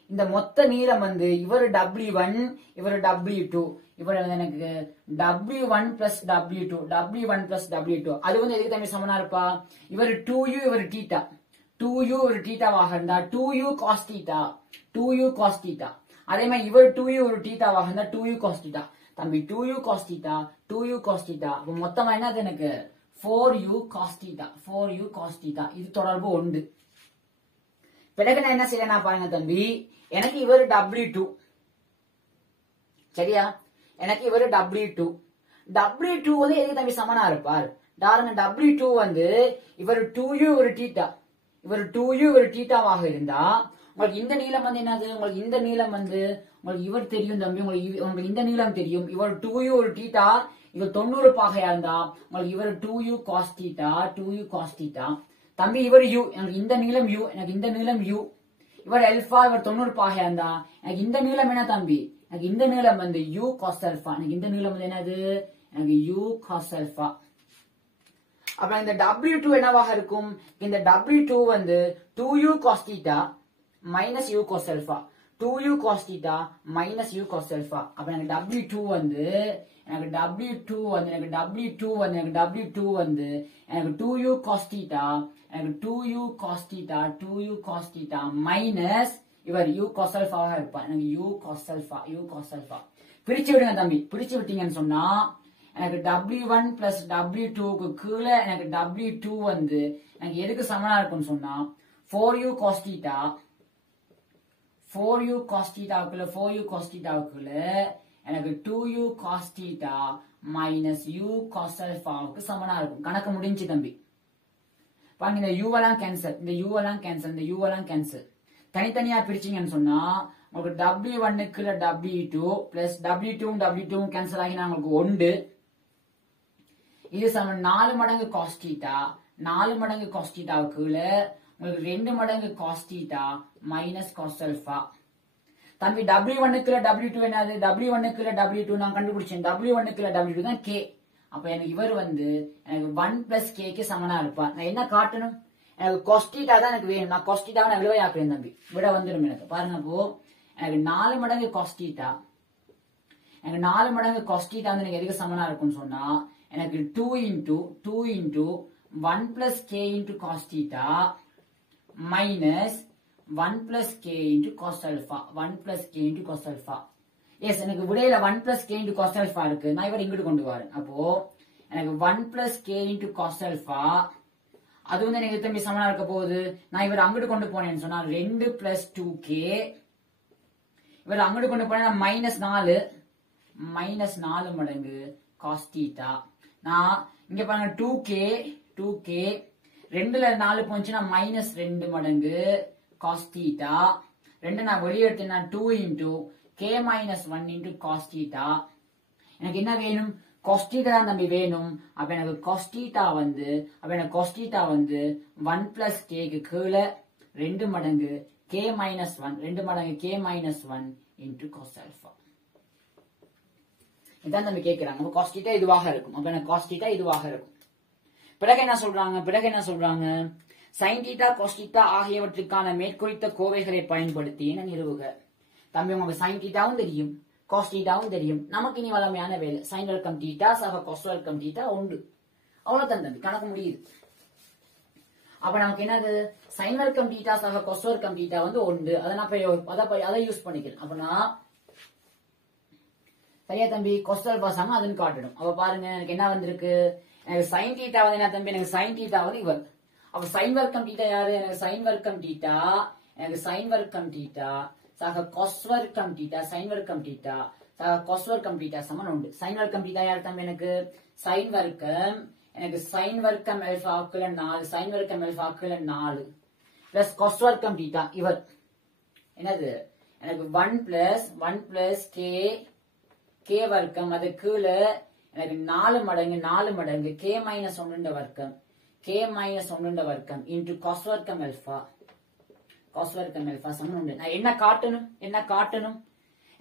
இந்த மொத்த நீளம் வந்து இவர் W1 இவர் W2 இவர் வந்து எனக்கு W1 plus W2 W1 plus W2 அது வந்து எதுக்கு தம்பி சமனா இருப்பா? இவர் 2u இவர் தீட்டா 2u ஒரு தீட்டாவாக இருந்தா 2u cos theta 2u cos theta. அதே மாதிரி இவர் 2u ஒரு தீட்டாவாக இருந்தா 2u cos தீட்டா. தம்பி 2u cos theta 2u cos theta. அப்ப மொத்தமா என்னது எனக்கு 4u cos theta 4u cos theta. இது தொடர்பு உண்டு. பிறகு நான் என்ன செய்யறேன் பாருங்க தம்பி, எனக்கு இவர் W2 சரியா? எனக்கு இவர் W2 W2 வந்து எதுக்கு தம்பி சமனா இருப்பார்? பாருங்க W2 வந்து இவர் 2u ஒரு தீட்டா இவர் 2u ஒரு தீட்டாவாக இருந்தா உங்களுக்கு இந்த நீளம் வந்து என்னது? உங்களுக்கு இந்த நீளம் வந்து உங்களுக்கு இவர் தெரியும் தம்பி, உங்களுக்கு இந்த நீளம் தெரியும். இவர் 2u ஒரு தீட்டா இவர் 90 பாகையா இருந்தா உங்களுக்கு இவர் 2u cos theta 2u cos theta. தம்பி இவர் u எனக்கு இந்த நீளம் u எனக்கு இந்த நீளம் u இவர் அல்பா இவர் 90 பாகையா இருந்தா எனக்கு இந்த நீளம் என்ன தம்பி? எனக்கு இந்த நீளம் வந்து u cos alpha. எனக்கு இந்த நீளம் வந்து என்னது? எனக்கு u cos alpha. அப்ப இந்த W2 என்னவாக இருக்கும்? இந்த W2 வந்து 2u cos theta minus u cos alpha 2u cos theta minus u cos alpha. அப்ப எனக்கு W2 வந்து எனக்கு W2 வந்து எனக்கு 2u cos theta எனக்கு 2u cos theta 2u cos theta minus இவர் u cos alpha ஆக இருப்பார். எனக்கு u cos alpha பிரிச்சு விடுங்க தம்பி. பிரிச்சு விட்டீங்கன்னு சொன்னா எனக்கு W1 plus W2க்கு கீழே எனக்கு W2 வந்து எனக்கு எதுக்கு சமனா இருக்கும்னு சொன்னா 4u cos theta 4u cos theta எனக்கு 2u cos theta minus u cos alphaவுக்கு சமனா இருக்கும். கணக்கு முடிஞ்சு தம்பி. பாருங்க இந்த u எல்லாம் கேன்சல், இந்த u எல்லாம் கேன்சல். தனித்தனியா பிரிச்சீங்கன்னு சொன்னா உங்களுக்கு W1 க்குள்ள W2 plus W2 கேன்சல் ஆகி உங்களுக்கு 1 இது சமம் 4 மடங்கு cos theta 4 மடங்கு cos thetaவுக்குள்ள உங்களுக்கு 2 மடங்கு cos theta minus cos alpha. தம்பி W1 க்குள்ள W2 என்னது? W1 க்குள்ள W2 நான் கண்டுபிடிச்சேன். W1 க்குள்ள W2 தான் K. அப்ப எனக்கு இவர் வந்து எனக்கு 1 plus K க்கு சமனா இருப்பார். நான் என்ன காட்டணும்? எனக்கு cos theta தான் எனக்கு வேணும். நான் cos theta நான் விளைவை ஆக்குறேன் தம்பி. விட வந்துரும் எனக்கு. பாருங்க அப்போ எனக்கு 4 மடங்கு cos theta எனக்கு 4 மடங்கு cos theta வந்து எனக்கு எதுக்கு சமனா இருக்கும்னு சொன்னா எனக்கு 2 into 1 plus K into cos theta minus 1 plus K into cos alpha 1 plus K into cos alpha. Yes எனக்கு விடையில 1 plus K into cos alpha இருக்கு. நான் இவர் இங்கிட்டு கொண்டு வரேன். அப்போ எனக்கு 1 plus K into cos alpha அது வந்து எனக்கு திரும்பி சமனா இருக்க போகுது. நான் இவர் அங்கிட்டு கொண்டு போனேன்னு சொன்னா 2 plus 2K இவர் அங்கிட்டு கொண்டு போனா minus 4 மடங்கு cos theta. நான் இங்க பாருங்க 2K 2ல 4 போச்சுன்னா minus 2 மடங்கு cos theta 2 நான் வெளியே எடுத்தேன்னா 2 into K minus 1 into cos theta. எனக்கு என்ன வேணும்? cos theta தான் தம்பி வேணும். அப்ப எனக்கு cos theta வந்து 1 plus K க்கு கீழே 2 மடங்கு K minus 1 into cos alpha. இதான் நம்ம கேட்கிறாங்க. cos theta இதுவாக இருக்கும். அப்ப எனக்கு cos theta இதுவாக இருக்கும். பிறகு என்ன சொல்றாங்க? sin theta cos theta ஆகியவற்றுக்கான மேற்குறித்த கோவைகளை பயன்படுத்தி என்ன நிறுவுக. தம்பி உங்களுக்கு sin thetaவும் தெரியும் cos thetaவும் தெரியும். நமக்கு இனி வளமையான வேலை sin வர்க்கம் theta சக cos வர்க்கம் theta உண்டு. அவ்வளவுதான் தம்பி, கணக்கு முடியுது. அப்ப நமக்கு என்னது? sin வர்க்கம் theta சக cos வர்க்கம் theta வந்து உண்டு. அதை யூஸ் பண்ணிக்கிறேன். அப்பனா சரியா தம்பி? cos alpha சமம் அதுன்னு காட்டணும். அப்ப பாருங்க எனக்கு என்ன வந்திருக்கு? எனக்கு sin theta வந்து என்ன தம்பி? எனக்கு sin theta வந்து இவர். அப்ப sin வர்க்கம் theta யாரு? எனக்கு sin வர்க்கம் theta சக cos வர்க்கம் theta sin வர்க்கம் theta சக cos வர்க்கம் theta சமம் உண்டு. sin வர்க்கம் theta யாரு தம்பி? எனக்கு sin வர்க்கம் alpha-க்குள்ள 4 sin வர்க்கம் alpha-க்குள்ள 4 plus cos வர்க்கம் theta இவர் என்னது? எனக்கு 1 plus K வர்க்கம் அது கீழே எனக்கு 4 மடங்கு K minus 1 வர்க்கம் into cos வர்க்கம் alpha சமம் உண்டு. நான் என்ன காட்டணும்?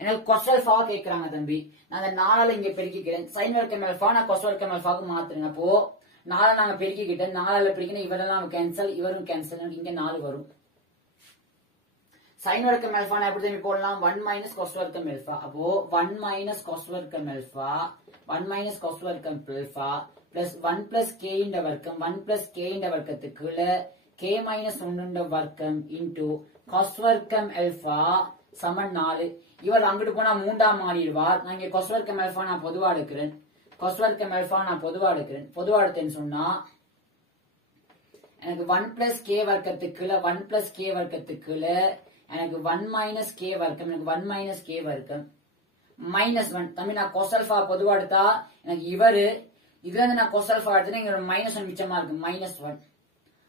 எனக்கு cos alpha கேக்குறாங்க தம்பி. நான் அந்த 4 இங்க பெருக்கிக்கிறேன். sin வர்க்கம் alpha நான் cos வர்க்கம் alphaக்கு மாத்துறேன். அப்போ 4 நாங்க பெருக்கிக்கிட்ட 4 பெருக்கினா இவரெல்லாம் கேன்சல், இவரும் கேன்சல், இங்க 4 வரும். sin வர்க்கம் ஆல்பா எப்படி திரும்பி போடலாம்? 1 மைனஸ் cos வர்க்கம் ஆல்பா. அப்போ 1 மைனஸ் cos வர்க்கம் ஆல்பா 1 மைனஸ் cos வர்க்கம் ஆல்பா பிளஸ் 1 பிளஸ் k இந்த வர்க்கம் 1 பிளஸ் k இந்த வர்க்கத்துக்கு k மைனஸ் 1 வர்க்கம் இன்டு cos வர்க்கம் ஆல்பா சமன் 4. இவர் அங்கிட்டு போனா 3ஆ மாறிடுவார். நான் இங்க cos வர்க்கம் ஆல்பா நான் பொதுவா எடுக்கிறேன். cos வர்க்கம் ஆல்பா நான் பொதுவா எடுக்கிறேன். பொதுவா எடுத்தேன்னு சொன்னா எனக்கு 1 பிளஸ் k வர்க்கத்துக்கு 1 பிளஸ் k வர்க்கத்துக்கு எனக்கு 1 மைனஸ் k வர்க்கம், எனக்கு 1 மைனஸ் k வர்க்கம் மைனஸ் 1. தம்பி நான் cos ஆல்பா பொதுவா எடுத்தா எனக்கு இவரு இதுல இருந்து நான் cos ஆல்பா எடுத்தேன்னா இங்க மைனஸ் 1 மிச்சமா இருக்கு, மைனஸ் 1.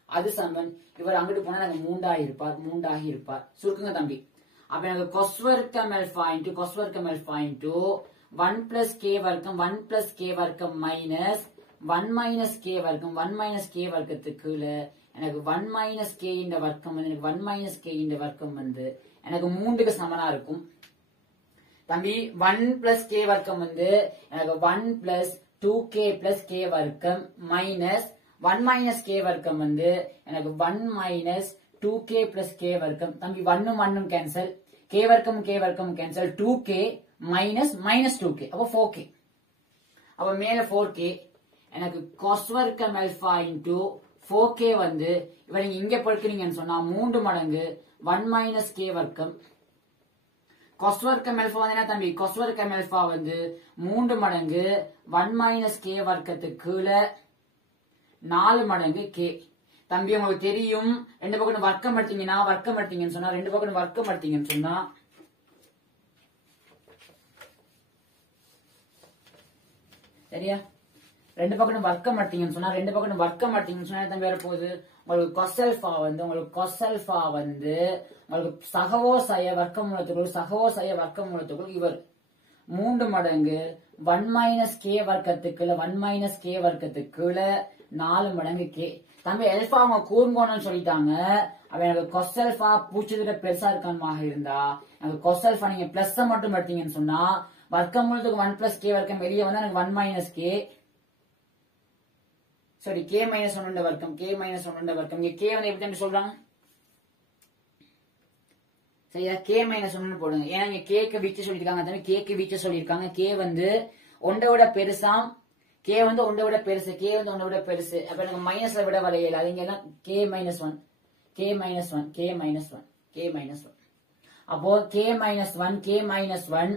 அது சமன் இவர் அங்கிட்டு போனா எனக்கு 3ஆகி இருப்பார், 3ஆகி இருப்பார். சுருக்குங்க தம்பி. அப்ப எனக்கு cos வர்க்கம் ஆல்பா இன்டு cos வர்க்கம் ஆல்பா இன்டு 1 பிளஸ் k வர்க்கம் 1 பிளஸ் k வர்க்கம் மைனஸ் 1 மைனஸ் k வர்க்கம் 1 மைனஸ் k வர்க்கத்துக்கு எனக்கு 1 மைனஸ் k இந்த வர்க்கம் வந்து எனக்கு 1 மைனஸ் k இந்த வர்க்கம் வந்து எனக்கு 3க்கு சமனா இருக்கும். தம்பி 1 பிளஸ் k வர்க்கம் வந்து எனக்கு 1 பிளஸ் 2k பிளஸ் k வர்க்கம் மைனஸ் 1 மைனஸ் k வர்க்கம் வந்து எனக்கு 1 மைனஸ் 2k பிளஸ் k வர்க்கம். தம்பி 1 1 கேன்சல், k வர்க்கம் cancel, 2k minus minus 2k அப்ப 4k. அப்ப மேல 4k எனக்கு cos வர்க்கம் ஆல்பா இன்டு 4k வந்து இவரை இங்க படுக்கிறீங்கன்னு சொன்னா 3 மடங்கு 1 மைனஸ் k வர்க்கம். cos வர்க்கம் ஆல்பா வந்து என்ன தம்பி? cos வர்க்கம் ஆல்பா வந்து 3 மடங்கு 1 மைனஸ் k வர்க்கத்துக்கு 4 மடங்கு k. தம்பி உங்களுக்கு தெரியும், ரெண்டு பக்கம் வர்க்கம் எடுத்தீங்கன்னு சொன்னா 2 பக்கம் வர்க்கம் எடுத்தீங்கன்னு சொன்னா சரியா? 2 பக்கம் வர்க்கம் எடுத்தீங்கன்னு சொன்னா 2 பக்கம் வர்க்கம் எடுத்தீங்கன்னு சொன்னா தம்பி வர போகுது உங்களுக்கு cos ஆல்பா வந்து உங்களுக்கு சகவோசய வர்க்கமூலத்துக்குள் இவர் 3 மடங்கு 1 மைனஸ் k வர்க்கத்துக்குள்ள 1 மைனஸ் k வர்க்கத்துக்குள்ள 4 மடங்கு k. தம்பி ஆல்பா அவங்க கூர்ங்கோணம்னு சொல்லிட்டாங்க. அப்ப எனக்கு cos ஆல்பா பூச்சியோட பெருசா இருக்கானமாக இருந்தா எனக்கு cos ஆல்பா நீங்க பிளஸ் மட்டும் எடுத்தீங்கன்னு சொன்னா வர்க்கமூலத்துக்கு 1 பிளஸ் k வர்க்கம் வெளியே வந்து எனக்கு 1 minus k sorry k minus 1 வர்க்கம் k மைனஸ் 1 வர்க்கம். இங்க k வந்து எப்படி சொல்றாங்க? சரியா? k மைனஸ் 1 போடுங்க. ஏன்னா இங்க k க்கு வீச்சு சொல்லிருக்காங்க தம்பி, k க்கு வீச்சு சொல்லிருக்காங்க. k வந்து 1 விட பெருசாம், k வந்து 1 விட பெருசு, k வந்து 1 விட பெருசு. அப்ப எனக்கு மைனஸ்ல விட வரையல. அது இங்க எல்லாம் k minus 1 k minus 1 k minus 1 k minus 1. அப்போ k மைனஸ் 1 k மைனஸ் 1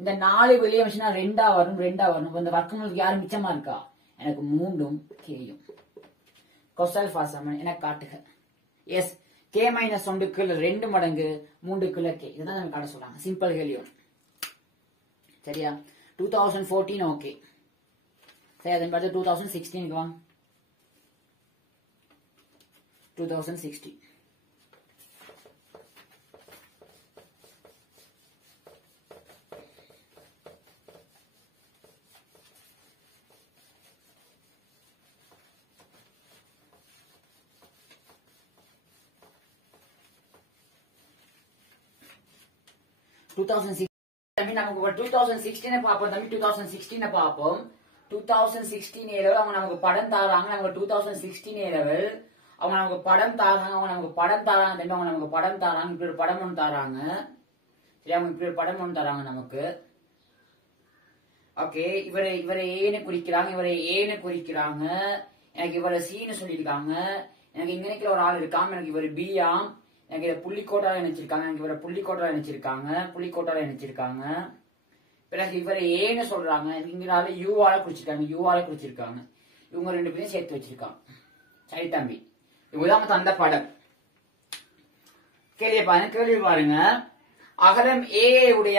இந்த 4 வெளியே வந்துச்சுன்னா 2ஆ வரும். இந்த வர்க்கங்களுக்கு யாரும் மிச்சமா இருக்கா? எனக்கு 3ம் கேயும். cos ஆல்பா சமன் என காட்டுக. எஸ், k மைனஸ் 1க்கு 2 மடங்கு 3க்குள்ள k. இதுதான் நம்ம காட்ட சொல்றாங்க. சிம்பிள் கேள்வி. சரியா? 2014 ஓகே. சரி, அதன் பார்த்து 2016 வாங்க. 2016 நமக்கு 2016 பார்ப்போம் தம்பி. 2016 பார்ப்போம். 2016 ஏலவல் அவங்க நமக்கு படம் தாராங்க. நமக்கு 2016 ஏலவல் அவங்க நமக்கு படம் தாராங்க. தம்பி அவங்க நமக்கு படம் தாராங்க. இப்படி ஒரு படம் ஒன்று தாராங்க. சரி, அவங்க இப்படி ஒரு படம் ஒன்று தராங்க நமக்கு. ஓகே, இவரை ஏன்னு குறிக்கிறாங்க. எனக்கு இவரை சீன்னு சொல்லியிருக்காங்க. எனக்கு இங்க நிக்கிற ஒரு ஆள் இருக்காம, எனக்கு இவர் பியாம், எனக்கு இதை புள்ளிக்கோட்டால நினைச்சிருக்காங்க. எனக்கு இவரை புள்ளிக்கோட்டால நினைச்சிருக்காங்க. பிறகு இவரை ஏன்னு சொல்றாங்க. இங்கனால யூவால குறிச்சிருக்காங்க. இவங்க 2 பேரையும் சேர்த்து வச்சிருக்காங்க. சரி தம்பி, இவங்க தந்த படம். கேள்வி பாருங்க. அகலம் ஏஏ உடைய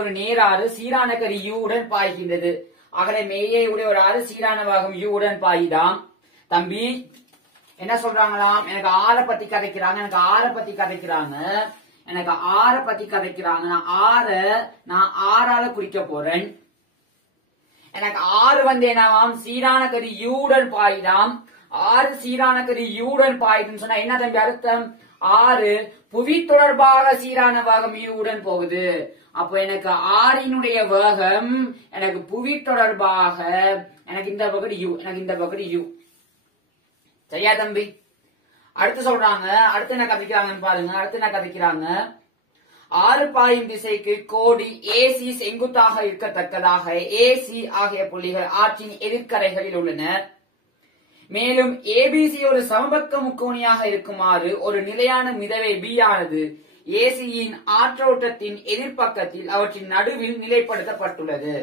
ஒரு நேராறு சீரான கரி யூ உடன் பாய்கின்றது. அகலம் ஏஏ உடைய ஒரு ஆறு சீரான பாகம் யூ உடன் பாய்தான். தம்பி என்ன சொல்றாங்களாம்? எனக்கு ஆற பத்தி கதைக்கிறாங்க. நான் ஆறால குறிக்க போறேன். எனக்கு 6 வந்து என்னவாம்? சீரான கரி யூடன் பாய்தாம். 6 சீரான கரி யூடன் பாய்துன்னு சொன்னா என்ன தம்பி அர்த்தம்? 6 புவி தொடர்பாக சீரான வேகம் யூடன் போகுது. அப்போ எனக்கு 6னுடைய வேகம் எனக்கு புவி தொடர்பாக எனக்கு இந்த பக்கத்து யூ, எனக்கு இந்த பக்கத்து யூ. சரியா தம்பி? அடுத்து சொல்றாங்க, அடுத்து என்ன கதைக்கிறாங்கன்னு பாருங்க. அடுத்து என்ன கதைக்கிறாங்க, 6 பாயும் திசைக்கு கோடி ஏசி செங்குத்தாக இருக்கத்தக்கதாக ஏசி ஆகிய புள்ளிகள் ஆற்றின் எதிர்க்கரைகளில் உள்ளன. மேலும் ஏபிசி ஒரு சமபக்க முக்கோணியாக இருக்குமாறு ஒரு நிலையான மிதவை பி ஆனது ஏசியின் ஆற்றோட்டத்தின் எதிர்ப்பக்கத்தில் அவற்றின் நடுவில் நிலைப்படுத்தப்பட்டுள்ளது.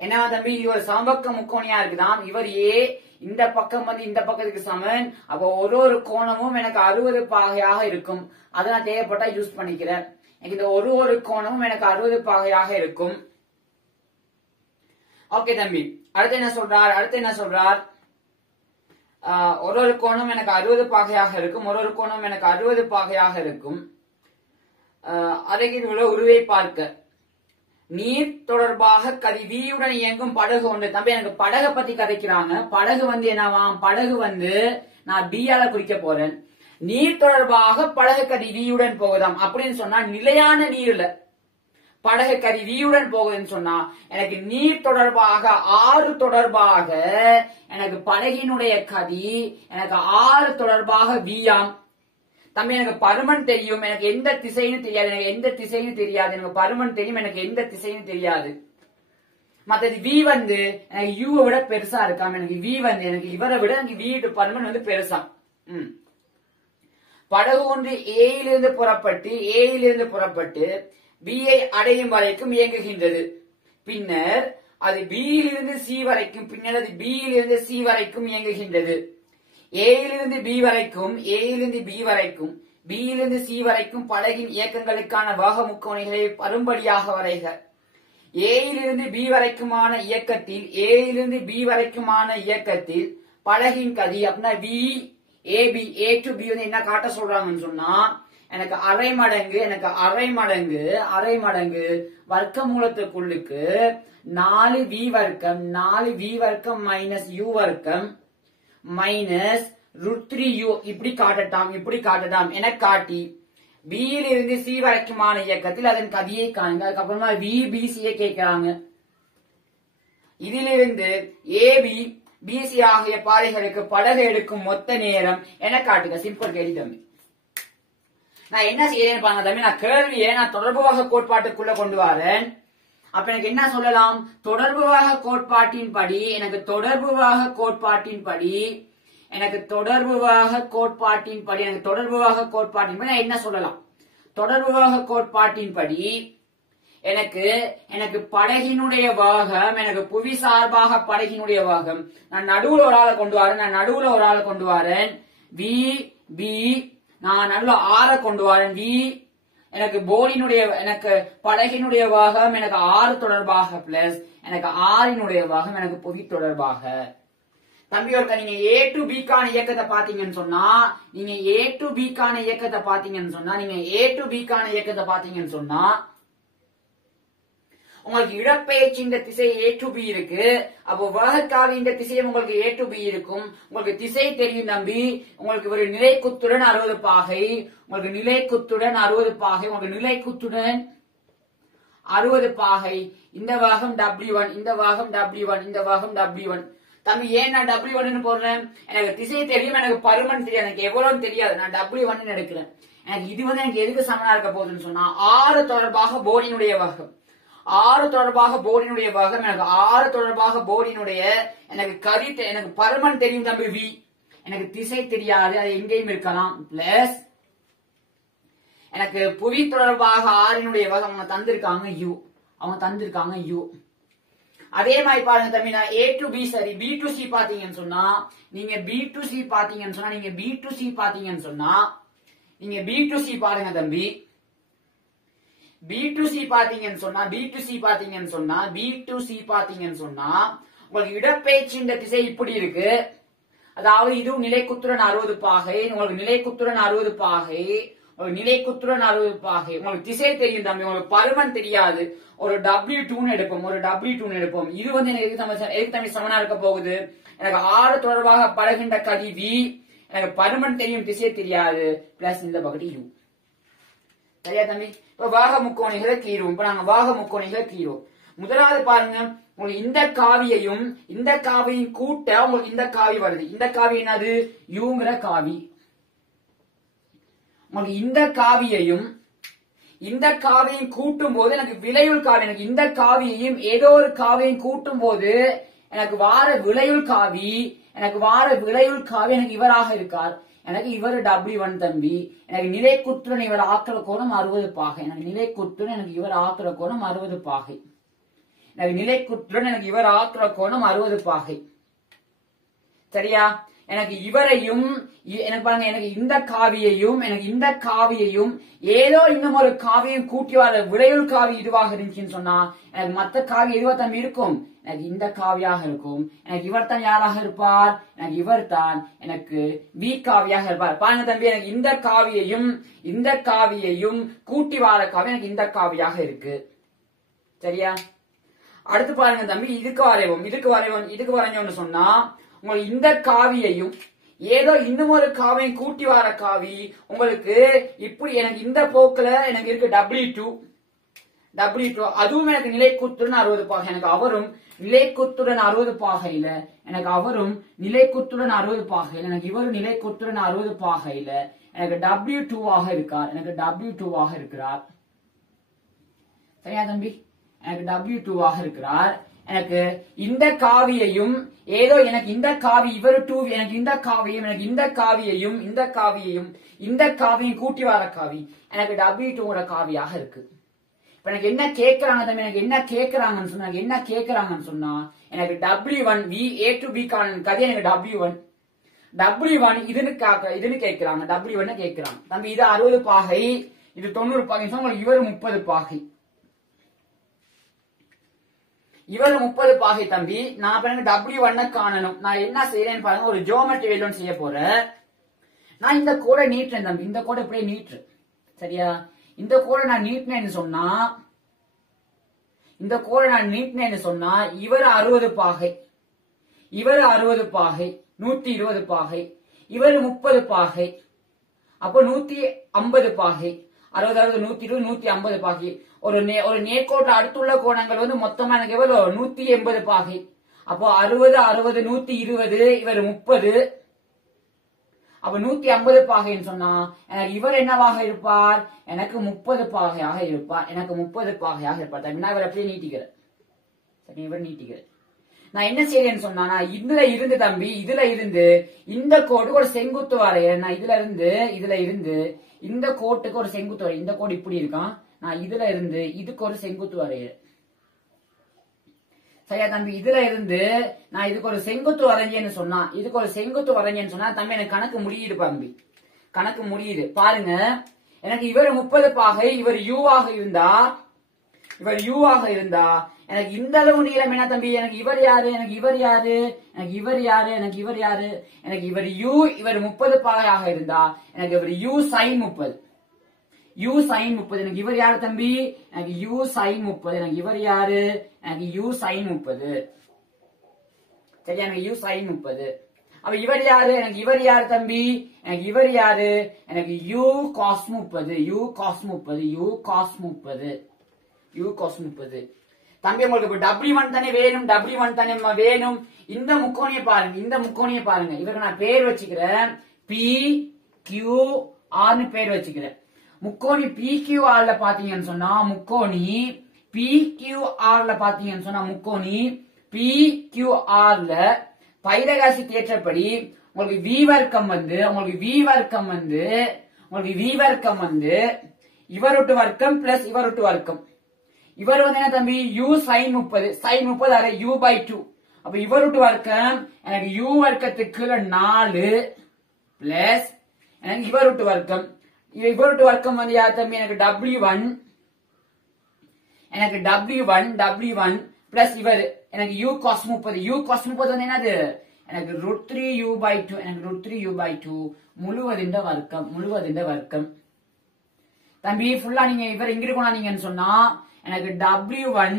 என்ன தம்பி, இது ஒரு சமபக்க முக்கோணியா இருக்குதான். இவர் ஏ, இந்த பக்கம் வந்து இந்த பக்கத்துக்கு சமன். அப்போ ஒரு கோணமும் எனக்கு 60 பாகையாக இருக்கும். அதை நான் தேவைப்பட்டா யூஸ் பண்ணிக்கிறேன். எனக்கு இந்த ஒரு கோணமும் எனக்கு 60 பாகையாக இருக்கும். ஓகே தம்பி, அடுத்து என்ன சொல்றார், ஒரு கோணம் எனக்கு 60 பாகையாக இருக்கும், ஒரு கோணம் எனக்கு 60 பாகையாக இருக்கும். அதற்கு உள்ள உருவை பார்க்க நீர் தொடர்பாக கதி வியுடன் இயங்கும் படகு ஒன்று. தம்பி எனக்கு படகை பத்தி கதைக்கிறாங்க. படகு வந்து என்னவாம், படகு வந்து நான் பியால குறிக்க போறேன். நீர் தொடர்பாக படகு கதி வியுடன் போகுதாம். அப்படின்னு சொன்னா நிலையான நீர்ல படகு கதி வியுடன் போகுதுன்னு சொன்னா எனக்கு நீர் தொடர்பாக ஆறு தொடர்பாக எனக்கு படகினுடைய கதி எனக்கு ஆறு தொடர்பாக வியாம். தம்பி எனக்கு பருமன் தெரியும், எனக்கு எந்த திசைன்னு தெரியாது, எனக்கு பருமன் தெரியும், எனக்கு எந்த திசைன்னு தெரியாது. மற்றது வி வந்து எனக்கு யூவை விட பெருசா இருக்காம, எனக்கு வி வந்து எனக்கு இவரை விட எனக்கு வி பருமன் வந்து பெருசா. படகு ஒன்று ஏயிலிருந்து புறப்பட்டு பியை அடையும் வரைக்கும் இயங்குகின்றது. பின்னர் அது பியிலிருந்து சி வரைக்கும், இயங்குகின்றது. ஏயிலிருந்து பி வரைக்கும், பியிலிருந்து சி வரைக்கும் படகின் இயக்கங்களுக்கான வேக முக்கோணிகளை பரும்படியாக வரைக. ஏயிலிருந்து பி வரைக்குமான இயக்கத்தில் படகின் கதி அப்படின்னா V A B, A to B வந்து என்ன காட்ட சொல்றாங்கன்னு சொன்னா எனக்கு அரை மடங்கு வர்க்க மூலத்துக்குள்ளுக்கு 4v வர்க்கம் மைனஸ் யூ வர்க்கம் மைனஸ் √3u இப்படி காட்டட்டாம் என காட்டி பியிலிருந்து சி வரைக்குமான இயக்கத்தில் அதன் கதியை காணுங்க. அதுக்கப்புறமா விபிசியை கேட்கிறாங்க. இதிலிருந்து ஏபி பிசி ஆகிய பாதைகளுக்கு படகு எடுக்கும் மொத்த நேரம் என காட்டுங்க. சிம்பிள் கேள்வி தம்பி. நான் என்ன செய்யறேன்னு பாருங்க தம்பி, நான் கேள்வியை நான் தொடர்புவாக கோட்பாட்டுக்குள்ள கொண்டு வரேன். அப்ப எனக்கு என்ன சொல்லலாம், தொடர்புவாக கோட்பாட்டின்படி நான் என்ன சொல்லலாம், தொடர்புவாக கோட்பாட்டின்படி எனக்கு படகினுடைய வேகம், எனக்கு புவி சார்பாக படகினுடைய வேகம், நான் நடுவுல ஒரு ஆளை கொண்டு வரேன், வி பி, நான் நடுவுல ஆற கொண்டு வரேன், வி எனக்கு எனக்கு படகினுடைய வேகம் எனக்கு 6 தொடர்பாக பிளஸ் எனக்கு 6 வேகம் எனக்கு புவி தொடர்பாக. தம்பி ஒருக்க நீங்க ஏ டு பி கான இயக்கத்தை பாத்தீங்கன்னு சொன்னா உங்களுக்கு இடப்பெயர்ச்சி இந்த திசை ஏ டு பி இருக்கு. அப்போ வேகக்காவி இந்த திசையும் உங்களுக்கு ஏ டு பி இருக்கும். உங்களுக்கு திசை தெரியும் தம்பி. உங்களுக்கு ஒரு நிலைக்குத்துடன் 60 பாகை, உங்களுக்கு நிலைக்குத்துடன் 60 பாகை. இந்த வேகம் W1, இந்த வேகம் W1. தம்பி ஏன் நான் W1 போடுறேன், எனக்கு திசை தெரியும், எனக்கு பருமன் தெரியாது, எனக்கு எவ்வளவு தெரியாது, நான் W1 எடுக்கிறேன். எனக்கு இது வந்து எனக்கு எதுக்கு சமனா இருக்க போகுதுன்னு சொன்னா 6 தொடர்பாக போர்டினுடைய வேகம், 6 தொடர்பாக போர்டினுடைய வேகம், எனக்கு 6 தொடர்பாக போர்டினுடைய எனக்கு கதி, எனக்கு பருமன் தெரியும் தம்பி வி, எனக்கு திசை தெரியாது, அது எங்கேயும் இருக்கலாம், பிளஸ் எனக்கு புவி தொடர்பாக 6 வேகம் அவங்க தந்திருக்காங்க யூ. அதே மாதிரி பாருங்க தம்பி, நான் ஏ டு பி சரி, பி டு சி பாத்தீங்கன்னு சொன்னா நீங்க பி டு சி பாத்தீங்கன்னு சொன்னா தம்பி, பி டு சி பாத்தீங்கன்னு சொன்னா உங்களுக்கு இடப்பெயர்ச்சி இந்த திசை இப்படி இருக்கு. அதாவது இதுவும் நிலைக்குத்துடன் 60 பாகை, உங்களுக்கு நிலைக்குத்துடன் 60 பாகை, உங்களுக்கு திசை தெரியும் தம்பி, உங்களுக்கு பருமன் தெரியாது. ஒரு W2 எடுப்போம். இது வந்து எனக்கு எதுக்கு தம்பி சமனா இருக்க போகுது, எனக்கு 6 தொடர்பாக பழகின்ற கதி வி, எனக்கு பருமன் தெரியும், திசை தெரியாது, பிளஸ் இந்த பக்கத்து யூ. சரியா தம்பி? இப்ப வாக முக்கோணிகளை கீறுவோம். இப்ப நாங்க வாக முக்கோணிகளை கீறுவோம். முதலாவது பாருங்க, உங்களுக்கு இந்த காவியையும் இந்த காவியும் கூட்ட உங்களுக்கு இந்த காவி வருது. இந்த காவி என்னது? யூங்கிற காவி. உங்களுக்கு இந்த காவியையும் இந்த காவியையும் கூட்டும் போது எனக்கு விளையுள் காவி, எனக்கு இந்த காவியையும் ஏதோ ஒரு காவியையும் கூட்டும் போது எனக்கு வார விளையுள் காவி, எனக்கு வார விளையுள் காவி எனக்கு இவராக இருக்கார். எனக்கு இவர் W1 தம்பி. எனக்கு நிலைக்குற்றுடன் இவர் ஆக்கிற கோணம் 60 பாகை. எனக்கு நிலைக்குற்றுடன் எனக்கு இவர் ஆக்கிற கோணம் 60 பாகை. எனக்கு நிலைக்குற்றுடன் எனக்கு இவர் ஆக்கிற கோணம் 60 பாகை. சரியா? எனக்கு இவரையும் எனக்கு பாருங்க, எனக்கு இந்த காவியையும் எனக்கு இந்த காவியையும் ஏதோ இன்னும் ஒரு காவியம் கூட்டி வர விளையுள் காவி இதுவாக இருந்துச்சுன்னு சொன்னா எனக்கு மத்த காவி எதுவா தம்பி இருக்கும்? எனக்கு இந்த காவியாக இருக்கும். எனக்கு இவர் தான் யாராக இருப்பார்? எனக்கு இவர் தான் எனக்கு வி காவியாக இருப்பார். பாருங்க தம்பி, எனக்கு இந்த காவியையும் கூட்டி வார காவி எனக்கு இந்த காவியாக இருக்கு. சரியா? அடுத்து பாருங்க தம்பி, இதுக்கு வரைஞ்சோம்னு சொன்னா உங்களுக்கு இந்த காவியையும் ஏதோ இன்னும் ஒரு காவியம் கூட்டி வார காவி உங்களுக்கு இப்படி எனக்கு இந்த போக்குல எனக்கு இருக்கு W2 அதுவும் எனக்கு நிலைக்குத்துடன் 60 பாகை. எனக்கு அவரும் நிலைக்குத்துடன் 60 பாகையில, எனக்கு அவரும் நிலைக்குத்துடன் 60 பாகையில, எனக்கு இவரும் நிலைக்குத்துடன் 60 பாகையில எனக்கு W2 ஆக இருக்கார். எனக்கு W2 ஆக இருக்கிறார். சரியா தம்பி? எனக்கு W2 ஆக இருக்கிறார். எனக்கு இந்த காவியையும் ஏதோ எனக்கு இந்த காவி இவர் 2 எனக்கு இந்த காவியம் எனக்கு இந்த காவியம் கூட்டி வர காவி எனக்கு W2 காவியாக இருக்கு. இப்ப எனக்கு என்ன கேட்கறாங்க தம்பி? எனக்கு என்ன கேட்கறாங்கன்னு சொன்னா எனக்கு W1 A to B காண கதை எனக்கு W1 இதுன்னு கேட்கறாங்க. W1 கேட்கறாங்க தம்பி. இது 60 பாகை, இது 90 பாகை. உங்களுக்கு இவர் 30 பாகை. இவர் 30 பாகை தம்பி. நான் W1 காணணும். நான் என்ன செய்யறேன்னு பாருங்க, ஒரு ஜியோமெட்ரி வேலோன் செய்ய போறேன். நான் இந்த கோடை நீட்டுறேன் தம்பி. இந்த கோடை இப்படியே நீட்டுறேன். சரியா? இந்த கோடை நான் நீட்டினேன்னு சொன்னா இவர் 60 பாகை, இவர் 60 பாகை, 120 பாகை, இவர் 30 பாகை, அப்போ 150 பாகை. 60 120 150 பாகை. ஒரு நேர்கோட்டு அடுத்துள்ள கோணங்கள் வந்து மொத்தமா எனக்கு எவ்வளவு? 180 பாகை. அப்போ 60 60 120 இவர் 30, அப்ப 150 பாகைன்னு சொன்னா எனக்கு இவர் என்னவாக இருப்பார்? எனக்கு 30 பாகையாக இருப்பார். எனக்கு 30 பாகையாக இருப்பார். நான் இவர் அப்படியே நீட்டிக்கிறேன். சரி, இவர் நீட்டிக்கிறேன். நான் என்ன செய்யறேன்னு சொன்னா, நான் இதுல இருந்து இந்த கோட்டுக்கு ஒரு செங்குத்து வரையறேன். நான் இதுல இருந்து இந்த கோட்டுக்கு ஒரு செங்குத்து வரையறேன். இந்த கோடு இப்படி இருக்கான். நான் இதுல இருந்து இதுக்கு ஒரு செங்குத்து வரையறேன். சரியா தம்பி? இதுல இருந்து நான் இதுக்கு ஒரு செங்குத்து வரைஞ்சேன்னு சொன்னா தம்பி எனக்கு கணக்கு முடியுது தம்பி. கணக்கு முடியுது பாருங்க. எனக்கு இவர் 30 பாகை, இவர் U ஆக இருந்தா எனக்கு இந்த அளவு நீளம் என்ன தம்பி? எனக்கு இவர் யாரு? எனக்கு இவர் U, இவர் 30 பாகையாக இருந்தா எனக்கு இவர் U sin 30. எனக்கு இவர் யாரு தம்பி? எனக்கு U sin 30. எனக்கு இவர் யாரு? எனக்கு U sin 30. சரியா? எனக்கு U sin 30. அப்ப இவர் யாரு? எனக்கு இவர் யாரு தம்பி? எனக்கு இவர் யாரு? எனக்கு U cos 30. தம்பி உங்களுக்கு இப்ப W1 தானே வேணும். இந்த முக்கோணியை பாருங்க. இவருக்கு நான் பேர் வச்சுக்கிறேன். PQR பேர் வச்சுக்கிறேன். முக்கோணி PQRல பாத்தீங்கன்னு சொன்னா முக்கோணி PQRல பைதகாசி தேற்றப்படி உங்களுக்கு V வர்க்கம் வந்து இவரொட்டு வர்க்கம் பிளஸ் இவரொட்டு வர்க்கம். இவர் வந்து என்ன தம்பி? U sin 30 அரை U/2. அப்ப இவரொட்டு வர்க்கம் எனக்கு U வர்க்கத்துக்கு 4 பிளஸ் எனக்கு இவரொட்டு வர்க்கம் வந்து யார் தம்பி? எனக்கு W1 பிளஸ் இவர் எனக்கு U cos 30 வந்து என்னது? எனக்கு √3U/2. எனக்கு √3U/2 முழுவதின் வர்க்கம். தம்பி ஃபுல்லா நீங்க இவர் இங்க கொண்டாந்தீங்கன்னு சொன்னா எனக்கு W1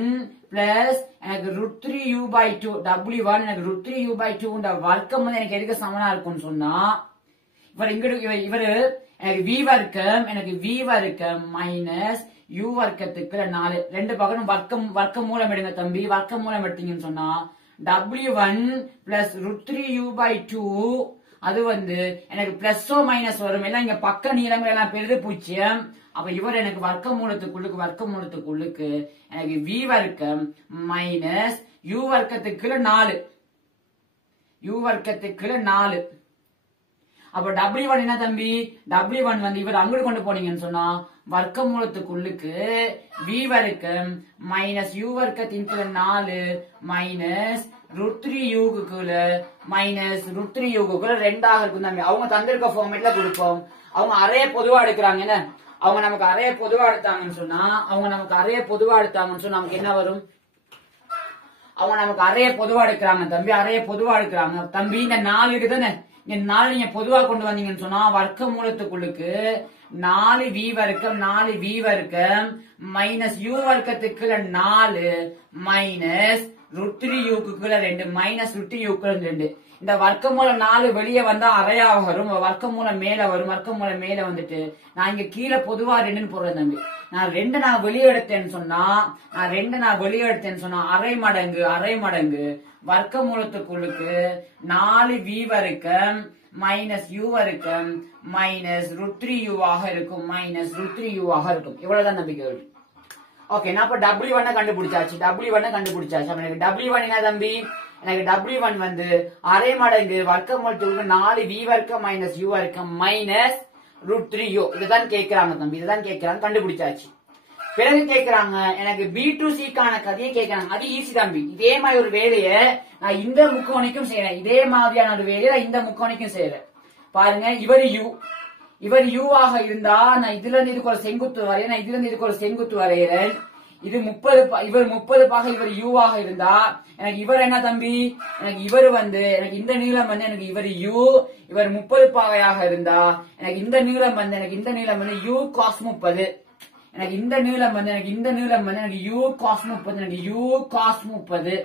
பிளஸ் எனக்கு √3U/2 W1 எனக்கு √3U/2 வர்க்கம் வந்து எனக்கு எதுக்கு சமனா இருக்கும்னு சொன்னா இவர் எனக்கு V வர்க்கம் மைனஸ் u வர்க்கத்துக்கு 4 ரெண்டு பக்கம் வர்க்க மூலம் எடுங்க தம்பி. வர்க்க மூலம் எடுத்தீங்கன்னு சொன்னா w1 plus √3u/2 அது எனக்கு பிளஸ் மைனஸ் வரும். எல்லாம் இங்க பக்க நீளங்கள் எல்லாம் பெரிது பூஜ்ஜியம். அப்ப இவர் எனக்கு வர்க்க மூலத்துக்குள்ளுக்கு எனக்கு v வர்க்கம் மைனஸ் u வர்க்கத்துக்கு 4 அப்ப w1 என்ன தம்பி? w1 இவர் அங்கிட்டு கொண்டு போனீங்கன்னு சொன்னா வர்க்க மூலத்துக்குள்ளுக்கு v வர்க்கம் மைனஸ் u வர்க்கத்தின் 4 மைனஸ் √3u மைனஸ் √3u 2 இருக்கும் தம்பி. அவங்க தந்திருக்க ஃபார்மேட்ல கொடுப்போம். அவங்க அறைய பொதுவா எடுக்கிறாங்க. என்ன அவங்க நமக்கு அறைய பொதுவா எடுத்தாங்கன்னு சொன்னா நமக்கு என்ன வரும்? அவங்க நமக்கு அறைய பொதுவா எடுக்கிறாங்க தம்பி. இந்த 4 இருக்குதானே, இந்த 4 நீங்க பொதுவா கொண்டு வந்தீங்கன்னு சொன்னா வர்க்க மூலத்துக்குள்ளுக்கு 4v வர்க்கம் minus u வர்க்கத்துக்கு 4 minus √3u 2 minus √3u 2. இந்த வர்க்க மூலம் 4 வெளியே வந்தா அறையாக வரும். வர்க்க மூலம் மேல வரும். வர்க்க மூலம் மேல வந்துட்டு நான் இங்க கீழே பொதுவா 2ன்னு போடுறேன் தம்பி. நான் 2 நான் வெளியே எடுத்தேன்னு சொன்னா அரை மடங்கு வர்க்க மூலத்துக்குள்ளுக்கு 4v வர்க்கம் மைனஸ் u வர்க்கம் மைனஸ் √3u ஆக இருக்கும். இவ்வளவுதான் நம்பிக்கை. ஓகே, நான் இப்ப w1 கண்டுபிடிச்சாச்சு. எனக்கு w1 என்ன தம்பி? எனக்கு w1 அரை மடங்கு வர்க்க மூலத்துக்கு 4v வர்க்கம் மைனஸ் u வர்க்கம் மைனஸ் √3u. இதுதான் கேட்கிறாங்க தம்பி, கண்டுபிடிச்சாச்சு. பிறகு கேட்கிறாங்க எனக்கு B2C கான கதையை கேட்கிறாங்க. அது ஈஸி தம்பி. இதே மாதிரி ஒரு வேலையை நான் இந்த முக்கோணிக்கும் செய்யறேன். இதே மாதிரியான ஒரு வேலையை நான் இந்த முக்கோணிக்கும் செய்யறேன். பாருங்க, இவர் u ஆக இருந்தா நான் இதுல இருந்து இதுக்கு ஒரு செங்குத்து வரையறேன். இது 30 இவர் 30 பாக இவர் u ஆக இருந்தா எனக்கு இவர் என்ன தம்பி? எனக்கு இவர் எனக்கு இந்த நீளம் எனக்கு இவர் u, இவர் 30 பாகையாக இருந்தா எனக்கு இந்த நீளம் u cos 30. எனக்கு இந்த நீளம் எனக்கு u cos 30.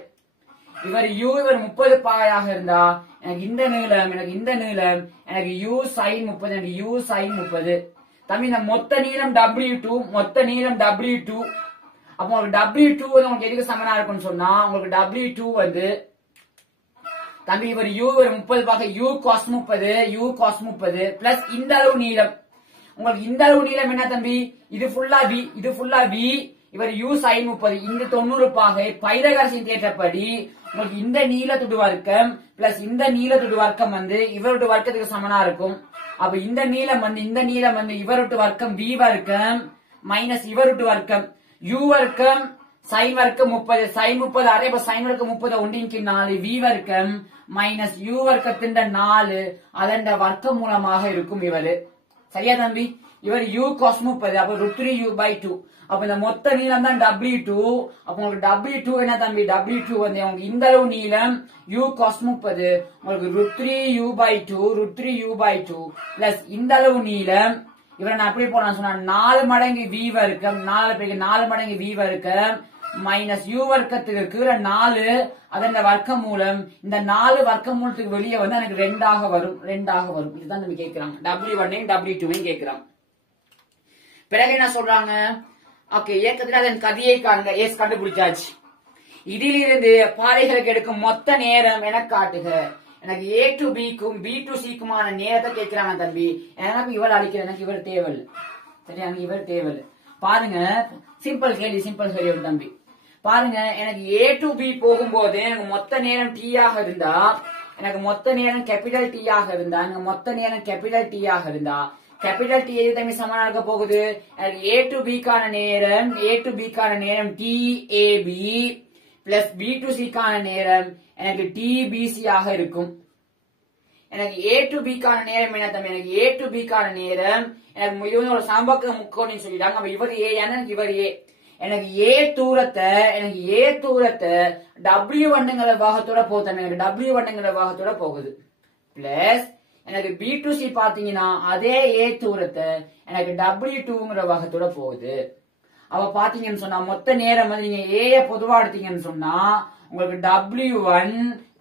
இவர் இவர் 30 பாகையாக இருந்தா எனக்கு இந்த நீளம் எனக்கு u sin 30. தம்பி இந்த மொத்த நீளம் W2. அப்போ உங்களுக்கு W2 உங்களுக்கு எதுக்கு சமனா இருக்கும்னு சொன்னா உங்களுக்கு W2 தம்பி இவர் இவர் 30 பாகை u cos 30 பிளஸ் இந்த அளவு நீளம். உங்களுக்கு இந்த அளவு நீளம் என்ன தம்பி? இது ஃபுல்லா v இவர் u sin 30. இந்த 90 பாகை பைதகரசின் தேற்றப்படி உங்களுக்கு இந்த நீளத்துடு வர்க்கம் பிளஸ் இந்த நீளத்துடு வர்க்கம் இவருடைய வர்க்கத்துக்கு சமனா இருக்கும். அப்ப இந்த நீளம் இவருடைய வர்க்கம் v வர்க்கம் மைனஸ் இவருடைய வர்க்கம் u வர்க்கம் sin வர்க்கம் 30 அரை sin வர்க்கம் 30 ஒன்றின் 4 v வர்க்கம் மைனஸ் u வர்க்கத்தின் 4 அதன் வர்க்க மூலமாக இருக்கும் இவரு. சரியா தம்பி? இவர் u cos 30 அப்ப √3u/2. அப்ப இந்த மொத்த நீளம் தான் W2. அப்ப உங்களுக்கு W2 என்ன தம்பி? W2 உங்களுக்கு இந்த அளவு நீளம் u cos 30 உங்களுக்கு √3u/2 பிளஸ் இந்த அளவு நீளம் இவரை நான் எப்படி போனா சொன்னா 4 மடங்கு v வர்க்கம் 4 மடங்கு v வர்க்கம் மைனஸ் u வர்க்கத்துக்கு கீழே 4 அதன் வர்க்க மூலம் இந்த 4 வர்க்க மூலத்துக்கு வெளியே எனக்கு 2 ஆக வரும். இதுதான் நம்ம கேட்கிறாங்க. W1 W2 கேட்கிறாங்க. பிறகு என்ன சொல்றாங்க? ஓகே, ஏக்கத்துல அதன் கதியை காண்க. எஸ், கண்டுபிடிச்சாச்சு. இதிலிருந்து பாறைகளுக்கு எடுக்கும் மொத்த நேரம் என காட்டுக. எனக்கு A to B க்கும் B to C க்குமான நேரத்தை கேட்கிறாங்க தம்பி. எனக்கு இவர் அழிக்கிறேன், எனக்கு இவர் தேவையில்லை. சரியா? இவர் தேவையில்லை. பாருங்க, சிம்பிள் கேள்வி தம்பி. பாருங்க, எனக்கு A to B போகும்போது எனக்கு மொத்த நேரம் T ஆக இருந்தா கேபிட்டல் T ஆக இருந்தா கேபிட்டல் T எது தம்பி சமனா இருக்க போகுது? எனக்கு A to B கான நேரம் TAB plus B to C கான நேரம் எனக்கு TBC ஆக இருக்கும். எனக்கு A to B கான நேரம் என்ன தம்பி? எனக்கு A to B கான நேரம் எனக்கு ஒரு சம்பக்க முக்கோணம் சொல்லிட்டாங்க. அப்ப இவர் A இவர் A. எனக்கு A தூரத்தை W1ங்கிற பாகத்தோட போகுது. எனக்கு W1ங்கிற பாகத்தோட போகுது. பிளஸ் எனக்கு B to C பாத்தீங்கன்னா அதே A தூரத்தை எனக்கு W2ங்கிற பாகத்தோட போகுது. அவ பாத்தீங்கன்னு சொன்னா மொத்த நேரம் நீங்க A பொதுவா எடுத்தீங்கன்னு சொன்னா உங்களுக்கு W1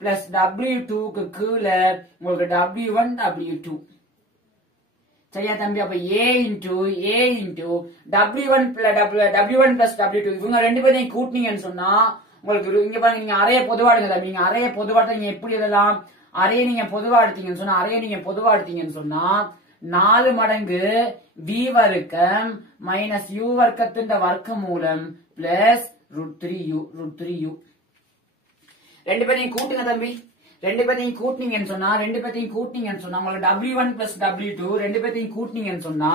பிளஸ் W2க்கு கீழே உங்களுக்கு W1 W2. சரியா தம்பி? அப்ப a into w1 plus w2 இவங்க ரெண்டு பேரையும் கூட்டினீங்கன்னு சொன்னா உங்களுக்கு இங்க பாருங்க, நீங்க அறைய பொதுவாடுங்க தம்பி. நீங்க அறைய பொதுவாட்ட நீங்க எப்படி எழுதலாம்? அறைய நீங்க பொதுவா எடுத்தீங்கன்னு சொன்னா 4 மடங்கு v வர்க்கம் மைனஸ் u வர்க்கத்தின் வர்க்க மூலம் பிளஸ் √3u. ரெண்டு பேரையும் கூட்டுங்க தம்பி. ரெண்டு பேரையும் கூட்டினீங்கன்னு சொன்னா உங்களுக்கு w1 பிளஸ் w2 ரெண்டு பேரையும் கூட்டினீங்கன்னு சொன்னா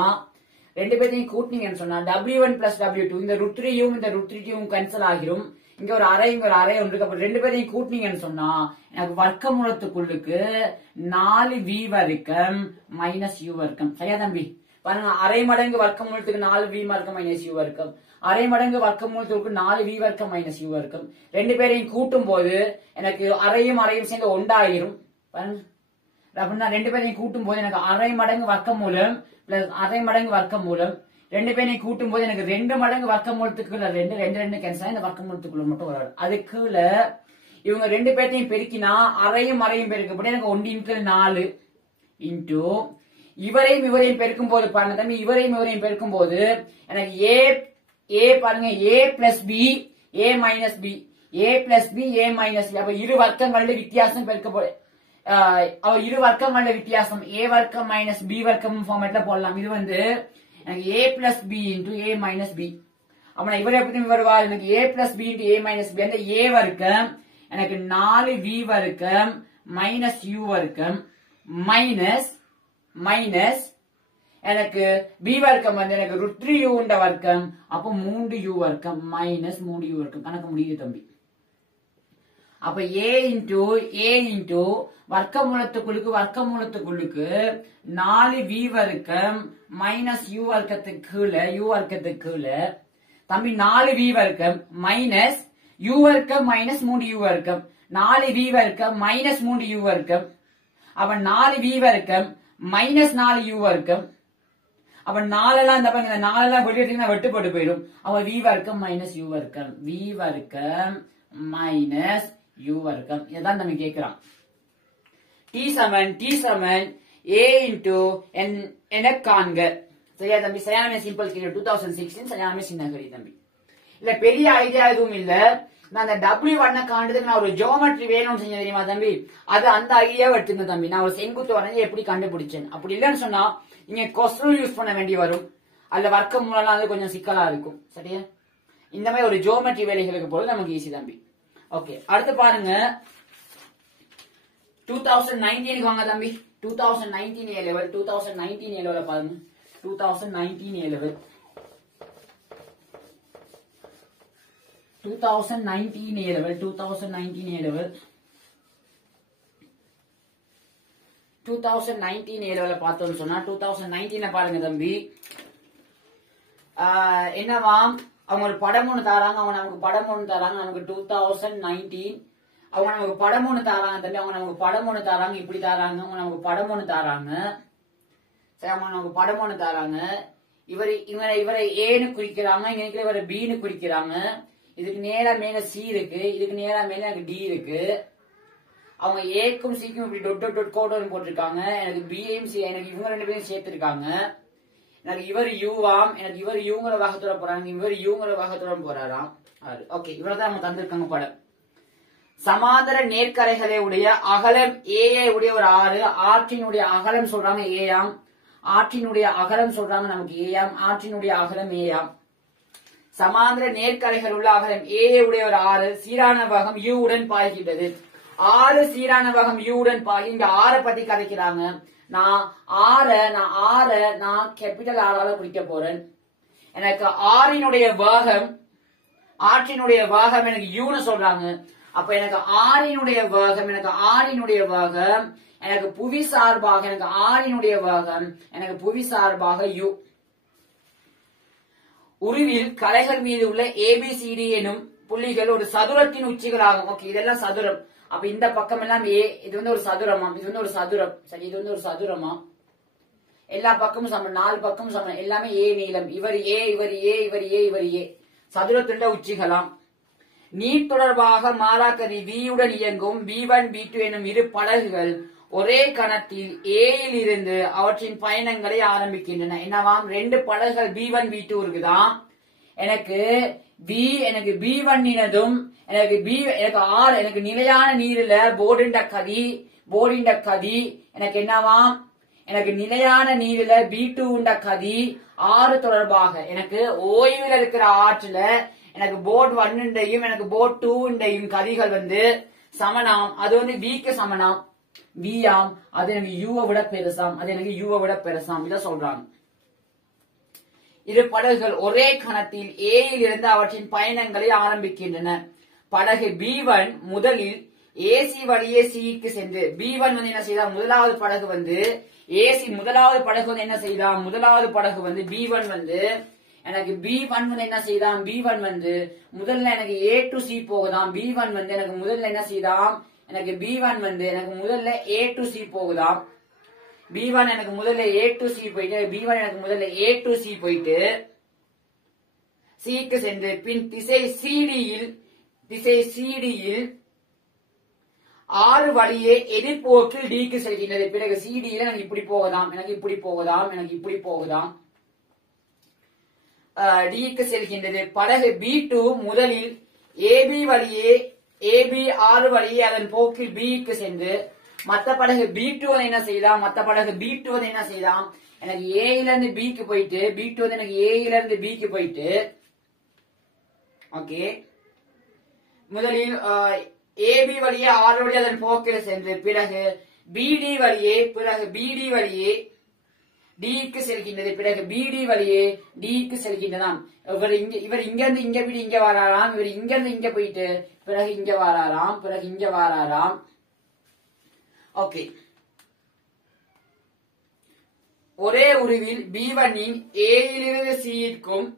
w1 பிளஸ் w2 இந்த √3u இந்த √3u கேன்சல் ஆகிரும். இங்க ஒரு அறை ஒன்று இருக்கு. அப்ப ரெண்டு பேரையும் கூட்டினீங்கன்னு சொன்னா எனக்கு வர்க்க மூலத்துக்குள்ளுக்கு 4v வர்க்கம் மைனஸ் u வர்க்கம். சரியா தம்பி? பாருங்க, அரை மடங்கு வர்க்க மூலத்துக்கு 4v வர்க்கம் மைனஸ் u வர்க்கம், அரை மடங்கு வர்க்க மூலத்துக்கு 4v வர்க்கம் மைனஸ் u வர்க்கம். ரெண்டு பேரையும் கூட்டும் போது எனக்கு அரையும் சேர்ந்து ஒன்றாயிரும். பாருங்க, அப்படின்னா ரெண்டு பேரையும் கூட்டும் போது எனக்கு அரை மடங்கு வர்க்க மூலம் பிளஸ் அரை மடங்கு வர்க்க மூலம். ரெண்டு பேரையும் கூட்டும் போது எனக்கு 2 மடங்கு வர்க்க மூலத்துக்குள்ள 2 கேன்சல், இந்த வர்க்க மூலத்துக்குள்ள மட்டும் வராது. அதுக்குள்ள இவங்க ரெண்டு பேர்த்தையும் பெருக்கினா அரையும் பெருக்கப்படி எனக்கு 1 × 4 இன்டூ இவரையும் பெருக்கும் போது பாருங்க தம்பி, இவரையும் பெருக்கும் போது எனக்கு a பாருங்க, a plus b a minus b அப்ப இரு வர்க்கங்களோட வித்தியாசம் பெருக்கப்படும். இரு வர்க்கங்களோட வித்தியாசம் a வர்க்கம் மைனஸ் b வர்க்கம் ஃபார்மேட்ல போடலாம். இது வந்து எனக்கு a plus b into a minus b. அப்ப இவர் எப்படி வருவார்? எனக்கு a plus b into a minus b. அந்த a வர்க்கம் எனக்கு 4v வர்க்கம் மைனஸ் u வர்க்கம் மைனஸ் எனக்கு b வர்க்கம் வந்து எனக்கு √3u வர்க்கம், அப்ப 3u வர்க்கம் மைனஸ் 3u வர்க்கம். கணக்கு முடியுது தம்பி. அப்ப a இன்டூ வர்க்க மூலத்துக்குள்ளுக்கு 4v வர்க்கம் மைனஸ் u வர்க்கத்துக்கு தம்பி 4v வர்க்கம் மைனஸ் u வர்க்கம் மைனஸ் 3u வர்க்கம், 4v வர்க்கம் மைனஸ் 3u வர்க்கம். அப்ப 4v வர்க்கம் மைனஸ் 4u வர்க்கம். அப்ப 4 எல்லாம் இந்த பாருங்க, 4 எல்லாம் வெளியேற்றிங்கன்னா வெட்டுப்பட்டு போயிடும். அப்ப v வர்க்கம் மைனஸ் u வர்க்கம், u வர்க்கம். இதான் நம்ம கேட்கிறோம். t சமன் a இன்டூ என காண்க. சரியா தம்பி? சரியான சிம்பிள் கேள்வி. 2016 சரியான சின்ன கேள்வி தம்பி. இல்ல பெரிய ஐடியா எதுவும் இல்ல. நான் அந்த W1 காண்றதுக்கு நான் ஒரு ஜியோமெட்ரி வேணும்னு செஞ்ச தெரியுமா தம்பி? அது அந்த ஐடியாவை எடுத்துங்க தம்பி. நான் ஒரு செங்குத்து வரைஞ்சு எப்படி கண்டுபிடிச்சேன். அப்படி இல்லைன்னு சொன்னா நீங்க கொஸ்டின் யூஸ் பண்ண வேண்டி வரும். அதுல வர்க்க மூலம் அது கொஞ்சம் சிக்கலா இருக்கும். சரியா? இந்த மாதிரி ஒரு ஜியோமெட்ரி வேலைகளுக்கு போது நமக்கு ஈஸி தம்பி. ஓகே, அடுத்து பாருங்க 2019 வாங்க தம்பி. 2019 A level பாருங்க. 2019 A level 2019 A level பார்த்தோம்னு சொன்னா 2019 பாருங்க தம்பி. என்னவா அவங்க ஒரு படம் ஒண்ணு தராங்க. நமக்கு 2019 அவங்க நமக்கு படம் ஒண்ணு தராங்க தம்பி. இப்படி தராங்க. அவங்க நமக்கு படம் ஒண்ணு தராங்க. சரி, அவங்க நமக்கு படம் ஒண்ணு தராங்க. இவரை ஏன்னு குறிக்கிறாங்க, இங்க இருக்கிற இவரை பின்னு குறிக்கிறாங்க. இதுக்கு நேரா மேல சி இருக்கு, இதுக்கு நேரா மேல எனக்கு டி இருக்கு. அவங்க ஏக்கும் சிக்கும் இப்படி டாட் கோட் போட்டிருக்காங்க. எனக்கு பியையும் சி, எனக்கு இவங்க ரெண்டு பேரும் சேர்த்திருக்காங்க. எனக்கு இவர் யூவாம், எனக்கு இவர் யூங்கிற வாகத்தோட போறாங்க, இவர் யூங்கிற வாகத்தோட போறாராம். ஓகே, இவ்வளவுதான் அவங்க தந்திருக்காங்க படம். சமாந்தர நேர்கரைகளை உடைய அகலம் ஏ உடைய ஒரு ஆறு, ஆற்றினுடைய அகலம் சொல்றாங்க ஏயாம், ஆற்றினுடைய அகலம் சொல்றாங்க நமக்கு ஏயாம், ஆற்றினுடைய அகலம் ஏயாம். சமாந்தர நேர்கரைகள் உள்ள அகலம் ஏ உடைய ஒரு ஆறு, சீரான பாகம் யூ உடன் பாய்கின்றது. ஆறு சீரான பாகம் யூ உடன் பாகி. இங்க ஆறை பத்தி கதைக்கிறாங்க. நான் கேபிட்டல் ஆறால குறிக்க போறேன். எனக்கு ஆறினுடைய பாகம், ஆற்றினுடைய பாகம் எனக்கு யூன்னு சொல்றாங்க. அப்ப எனக்கு ஆறினுடைய பாகம், எனக்கு புவி சார்பாக, எனக்கு ஆறினுடைய பாகம், எனக்கு புவி சார்பாக யூ. உருவில் கலைகள் மீது உள்ள ABCD எனும் புள்ளிகள் ஒரு சதுரத்தின் உச்சிகளாகும். ஓகே, இதெல்லாம் சதுரம். அப்ப இந்த பக்கம் எல்லாம் ஏ, இது வந்து ஒரு சதுரமா, இது வந்து ஒரு சதுரம். சரி, இது வந்து ஒரு சதுரமா. எல்லா பக்கமும் சமம், 4 பக்கமும் சமம், எல்லாமே ஏ நீளம். இவர் ஏ, இவர் ஏ, இவர் ஏ, இவர் ஏ. சதுரத்தின் உச்சிகளாம். நீர் தொடர்பாக மாறாக்கதி V உடன் இயங்கும் B1 B2 எனும் இரு படகுகள் ஒரே கணத்தில் ஏயில் இருந்து அவற்றின் பயணங்களை ஆரம்பிக்கின்றன. என்னவாம், ரெண்டு படகுகள் B1 B2 இருக்குதான். எனக்கு B1 எனக்கு R எனக்கு நிலையான நீர்ல போர்டிண்ட கதி எனக்கு என்னவாம், எனக்கு நிலையான நீர்ல B2 உண்ட கதி 6 தொடர்பாக எனக்கு ஓய்வில் இருக்கிற ஆற்றுல எனக்கு போட் 1 எனக்கு போட் 2 கதிகள் வந்து சமனாம். அது வந்து Vக்கு சமனாம், V ஆம். அது எனக்கு U விட பெருசாம், இத சொல்றாங்க. இரு படகுகள் ஒரே கணத்தில் ஏயில் இருந்து அவற்றின் பயணங்களை ஆரம்பிக்கின்றன. படகு B1 முதலில் AC வழியே Cக்கு சென்று, B1 வந்து என்ன செய்தா, முதலாவது படகு வந்து AC முதலாவது படகு வந்து என்ன செய்தா, முதலாவது படகு வந்து B1 வந்து எனக்கு B1 வந்து என்ன செய்தான், B1 வந்து முதல்ல எனக்கு A to C போகுதாம். B1 வந்து எனக்கு முதல்ல என்ன செய்தாம், எனக்கு B1 வந்து எனக்கு முதல்ல A to C போகுதாம். B1 எனக்கு முதல்ல A to C போயிட்டு Cக்கு சென்று பின் திசை CD-யில் 6 வழியே எதிர்போக்கில் Dக்கு செல்கின்றது. பிறகு CD-யில் எனக்கு இப்படி போகுதாம், Dக்கு செல்கின்றது. படகு B2 முதலில் AB 6 வழியே அதன் போக்கில் Bக்கு சென்று மத்த படகு B2 என்ன செய்தாம், எனக்கு A இருந்து Bக்கு போயிட்டு, B2 வந்து எனக்கு A இருந்து Bக்கு போயிட்டு, ஓகே, முதலில் AB வழியே 6 வழியே அதன் போக்கில் சென்று பிறகு BD வழியே Dக்கு செல்கின்றது. பிறகு BD வழியே Dக்கு செல்கின்றதாம். இவர் இங்க இருந்து இங்க போயிட்டு இங்க வராராம், இவர் இங்க இருந்து இங்க போயிட்டு பிறகு இங்க வராராம். ஓகே, ஒரே உருவில் B1 இன் A இலிருந்து Cக்கும்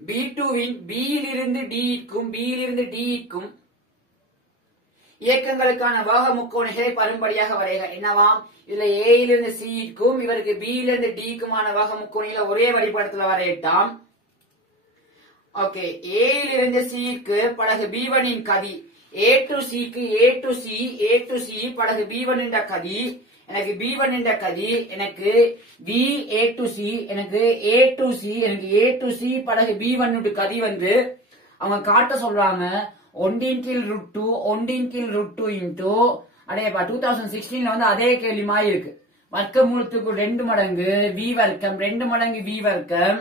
B2 இன் B இலிருந்து Dக்கும் இயக்கங்களுக்கான வேக முக்கோணங்களை பரும்படியாக வரைக. என்னவாம், இதுல A இலிருந்து Cக்கும் இவருக்கு B இலிருந்து Dக்குமான வேக முக்கோணங்களை ஒரே வழிபடத்துல வரையிட்டாம். ஓகே, A இலிருந்து Cக்கு படகு B1 இன் கதி, A to C படகு B1 என்ற கதி, எனக்கு B1 என்ற கதி, எனக்கு V A to C, எனக்கு A to C படகு B1 கதி வந்து அவங்க காட்ட சொல்றாங்க 1/√2 இன்டூ அடையப்பா 2016 வந்து அதே கேள்வி மாதிரி இருக்கு. வர்க்கமூலத்துக்கு 2 மடங்கு V வர்க்கம், 2 மடங்கு V வர்க்கம்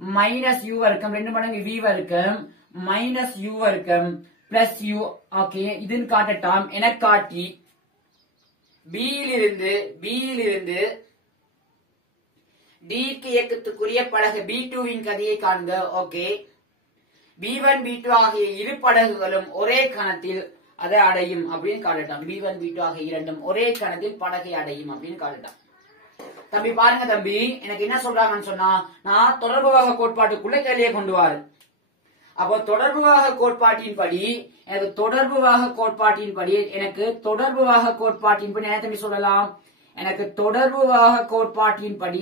மைனஸ் U வர்க்கம், 2 மடங்கு V வர்க்கம் மைனஸ் U வர்க்கம் பிளஸ் U. ஓகே, இதுன்னு காட்டட்டாம். என காட்டி B இலிருந்து Dக்கு இயக்கத்துக்குரிய படகு B2 வின் கதியை காண்க. ஓகே, B1 B2 ஆகிய இரு படகுகளும் ஒரே கணத்தில் அதை அடையும் அப்படின்னு காட்டட்டாம். B1 B2 ஆகிய இரண்டும் ஒரே கணத்தில் படகை அடையும் அப்படின்னு காட்டட்டாம். தம்பி பாருங்க தம்பி, எனக்கு என்ன சொல்றாங்கன்னு சொன்னா, நான் தொடர்புவாக கோட்பாட்டுக்குள்ள கேள்வியை கொண்டு வாரு. அப்போ தொடர்புவாக கோட்பாட்டின்படி எனக்கு தொடர்புவாக கோட்பாட்டின்படி என்ன தம்பி சொல்லலாம், எனக்கு தொடர்புவாக கோட்பாட்டின்படி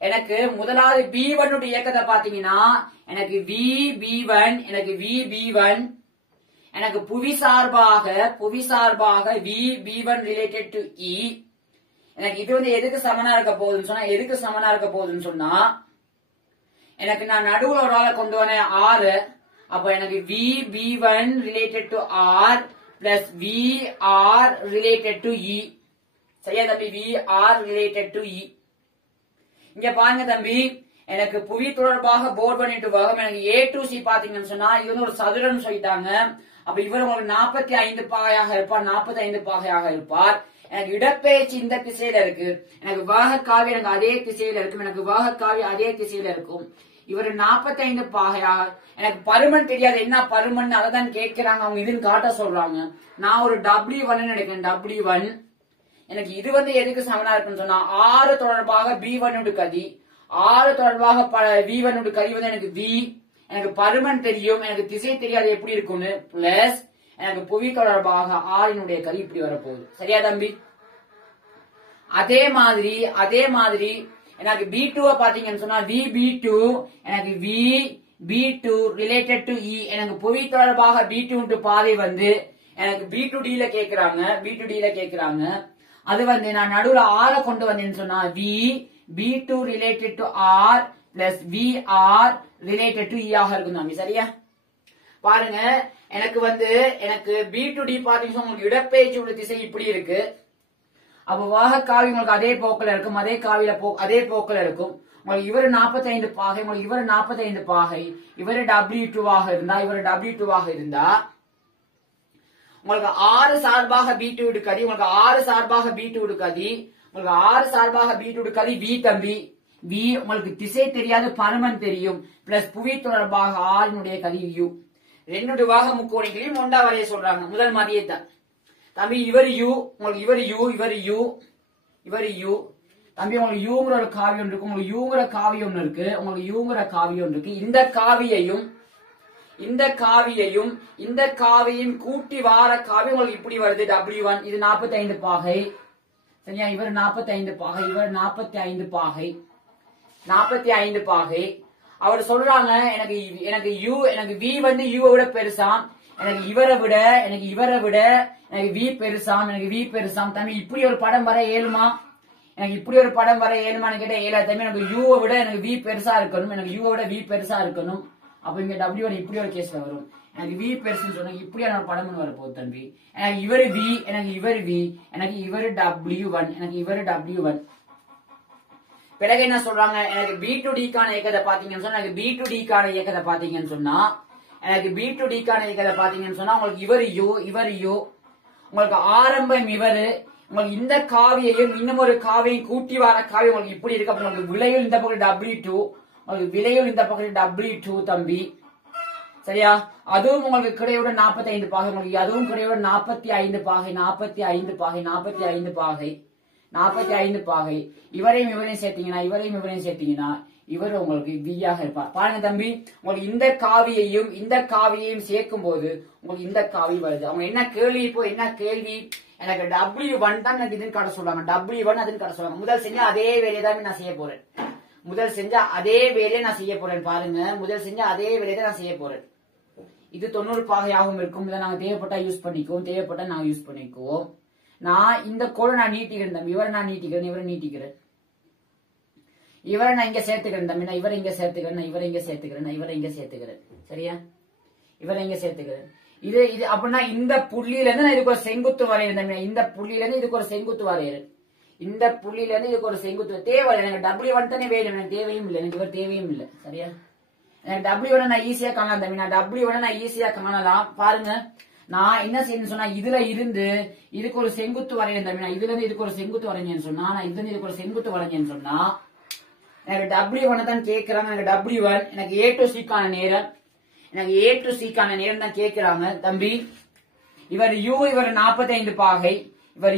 எனக்கு முதலாவது B1 உடைய இயக்கத்தை பாத்தீங்கன்னா எனக்கு VB1 எனக்கு புவி சார்பாக VB1 ரிலேட்டட் டு E. எனக்கு இது வந்து எதுக்கு சமனா இருக்க போகுதுன்னு சொன்னா எனக்கு நான் நடுவுல ஒரு ஆளை கொண்டு வரேன் R. அப்ப எனக்கு VB1 related to R plus VR related to E. சரியா தம்பி, VR ரிலேட்டட் டு E. இங்க பாருங்க தம்பி, எனக்கு புவி தொடர்பாக போர்ட் பண்ணிட்டு வரும். எனக்கு A to C பாத்தீங்கன்னு சொன்னா இது வந்து ஒரு சதுரம் சொல்லிட்டாங்க. அப்ப இவர் உங்களுக்கு 45 பாகையாக இருப்பார். எனக்கு இடப்பெயர்ச்சி இந்த திசையில இருக்கு, எனக்கு வாகக்காவி எனக்கு அதே திசையில இருக்கும். இவர் 45 பாகையாக, எனக்கு பருமன் தெரியாது, என்ன பருமன் அதான் கேட்கிறாங்க அவங்க, இதுன்னு காட்ட சொல்றாங்க. நான் ஒரு W1 நினைக்கிறேன், W1. எனக்கு இது வந்து எதுக்கு சமனா இருக்குன்னு சொன்னா 6 தொடர்பாக B1 கதி, 6 தொடர்பாக V1 கதி வந்து எனக்கு V, எனக்கு பருமன் தெரியும், எனக்கு திசை தெரியாது எப்படி இருக்கும்னு, பிளஸ் எனக்கு புவி தொடர்பாக ஆறினுடைய கதி இப்படி வரப்போகுது. சரியா தம்பி? அதே மாதிரி எனக்கு B2 பாத்தீங்கன்னு சொன்னா VB2 எனக்கு VB2 ரிலேட்டட் டு E எனக்கு புவி தொடர்பாக B2 பாதை வந்து எனக்கு B2D ல கேக்குறாங்க அது வந்து நான் நடுவுல R கொண்டு வந்தேன்னு சொன்னா B2 related to R plus VR related to E ஆக இருக்கும் தம்பி. சரியா பாருங்க எனக்கு B2D பாத்தீங்கன்னா உங்களுக்கு இடப்பெயர்ச்சி உள்ள திசை இப்படி இருக்கு. அப்ப வாக காவி உங்களுக்கு அதே போக்கில் இருக்கும், அதே போக்கில் இருக்கும். உங்களுக்கு இவர் 45 பாகை, உங்களுக்கு இவர் 45 பாகை, இவர் W2 ஆக இருந்தா உங்களுக்கு 6 சார்பாக B2 எடுக்காதி, உங்களுக்கு 6 சார்பாக B2 எடுக்காதி, உங்களுக்கு 6 சார்பாக B2 எடுக்காதி V தம்பி. V உங்களுக்கு திசை தெரியாது, பருமன் தெரியும், பிளஸ் புவி தொடர்பாக R கதி U. 2 வாக முக்கோணிகளையும் ஒன்றா வரைய சொல்றாங்க. முதல் மாதிரியே தான் தம்பி. இவர் U, உங்களுக்கு இவர் U தம்பி. உங்களுக்கு யூங்கிற ஒரு காவியம் இருக்கு, உங்களுக்கு யூங்கிற காவியம் இருக்கு. இந்த காவியும் கூட்டி வார காவி உங்களுக்கு இப்படி வருது W1. இது 45 பாகை. சரியா இவர் 45 பாகை, இவர் 45 பாகை. அவர் சொல்றாங்க எனக்கு V வந்து U விட பெருசாம், எனக்கு இவரை விட எனக்கு V பெருசாம் தம்பி. இப்படி ஒரு படம் வர ஏழுமா? எனக்கு இப்படி ஒரு படம் வர ஏழுமான்னு கேட்டா ஏழா தம்பி. எனக்கு U விட எனக்கு V பெருசா இருக்கணும், அப்ப இங்க W1 இப்படி ஒரு கேஸ்ல வரும். எனக்கு V பெருசுன்னு சொன்னா இப்படியான ஒரு படம் வரப்போகுது தம்பி. எனக்கு இவரு V, எனக்கு இவரு W1. பிறகு என்ன சொல்றாங்க, எனக்கு B2D கான இயக்கத்தை பாத்தீங்கன்னு சொன்னா B2D கான இயக்கத்தை பாத்தீங்கன்னு சொன்னா உங்களுக்கு இவர் U உங்களுக்கு ஆரம்பம் இவரு, உங்களுக்கு இந்த காவியையும் இன்னும் ஒரு காவியம் கூட்டி வர காவியம் உங்களுக்கு இப்படி இருக்கு. அப்ப உங்களுக்கு விலையில் இந்த பக்கம் W2 தம்பி. சரியா அதுவும் உங்களுக்கு கிடையோட 45 பாகை, உங்களுக்கு அதுவும் கிடையோட 45 பாகை. இவரையும் சேர்த்தீங்கன்னா இவர் உங்களுக்கு V-ஆக இருப்பார். பாருங்க தம்பி, உங்களுக்கு இந்த காவியையும் சேர்க்கும் போது உங்களுக்கு இந்த காவி வருது. அவங்க என்ன கேள்வி எனக்கு W1 தான் எனக்கு இதுன்னு காட்ட சொல்றாங்க. W1 அதுன்னு காட்ட சொல்றாங்க. முதல் செஞ்ச அதே வேலையை தான் நான் செய்ய போறேன். பாருங்க, முதல் செஞ்ச அதே வேலையை தான் நான் செய்ய போறேன். இது 90 பாகையாகவும் இருக்கும். இதை நாங்க தேவைப்பட்டா யூஸ் பண்ணிக்குவோம். நான் இந்த கோடை நான் நீட்டிக்கிறேன் தம்பி. இவரை நான் நீட்டிக்கிறேன், இவரை நான் இங்க சேர்த்துக்கிறேன் தம்பி. நான் இவரை இங்க சேர்த்துக்கிறேன். சரியா இவரை இங்க சேர்த்துக்கிறேன். இது அப்படின்னா இந்த புள்ளியில இருந்து நான் இதுக்கு ஒரு செங்குத்து வரையறேன் தம்பி. இந்த புள்ளியில இருந்து இதுக்கு ஒரு செங்குத்து வரையறேன். தேவை எனக்கு W1 தானே வேணும், எனக்கு தேவையும் இல்லை, எனக்கு இவர் தேவையும் இல்லை. சரியா எனக்கு W1 நான் ஈஸியா காணலாம் தம்பி. பாருங்க, நான் என்ன செய்யணும்னு சொன்னா இதுல இருந்து இதுக்கு ஒரு செங்குத்து வரையேன் தம்பி. நான் இதுல இருந்து இதுக்கு ஒரு செங்குத்து வரைஞ்சேன்னு சொன்னா எனக்கு W1 தான் கேட்கிறாங்க. எனக்கு W1 எனக்கு A to C கான நேரம் தான் கேட்கிறாங்க தம்பி. இவர் U 45 பாகை, இவர்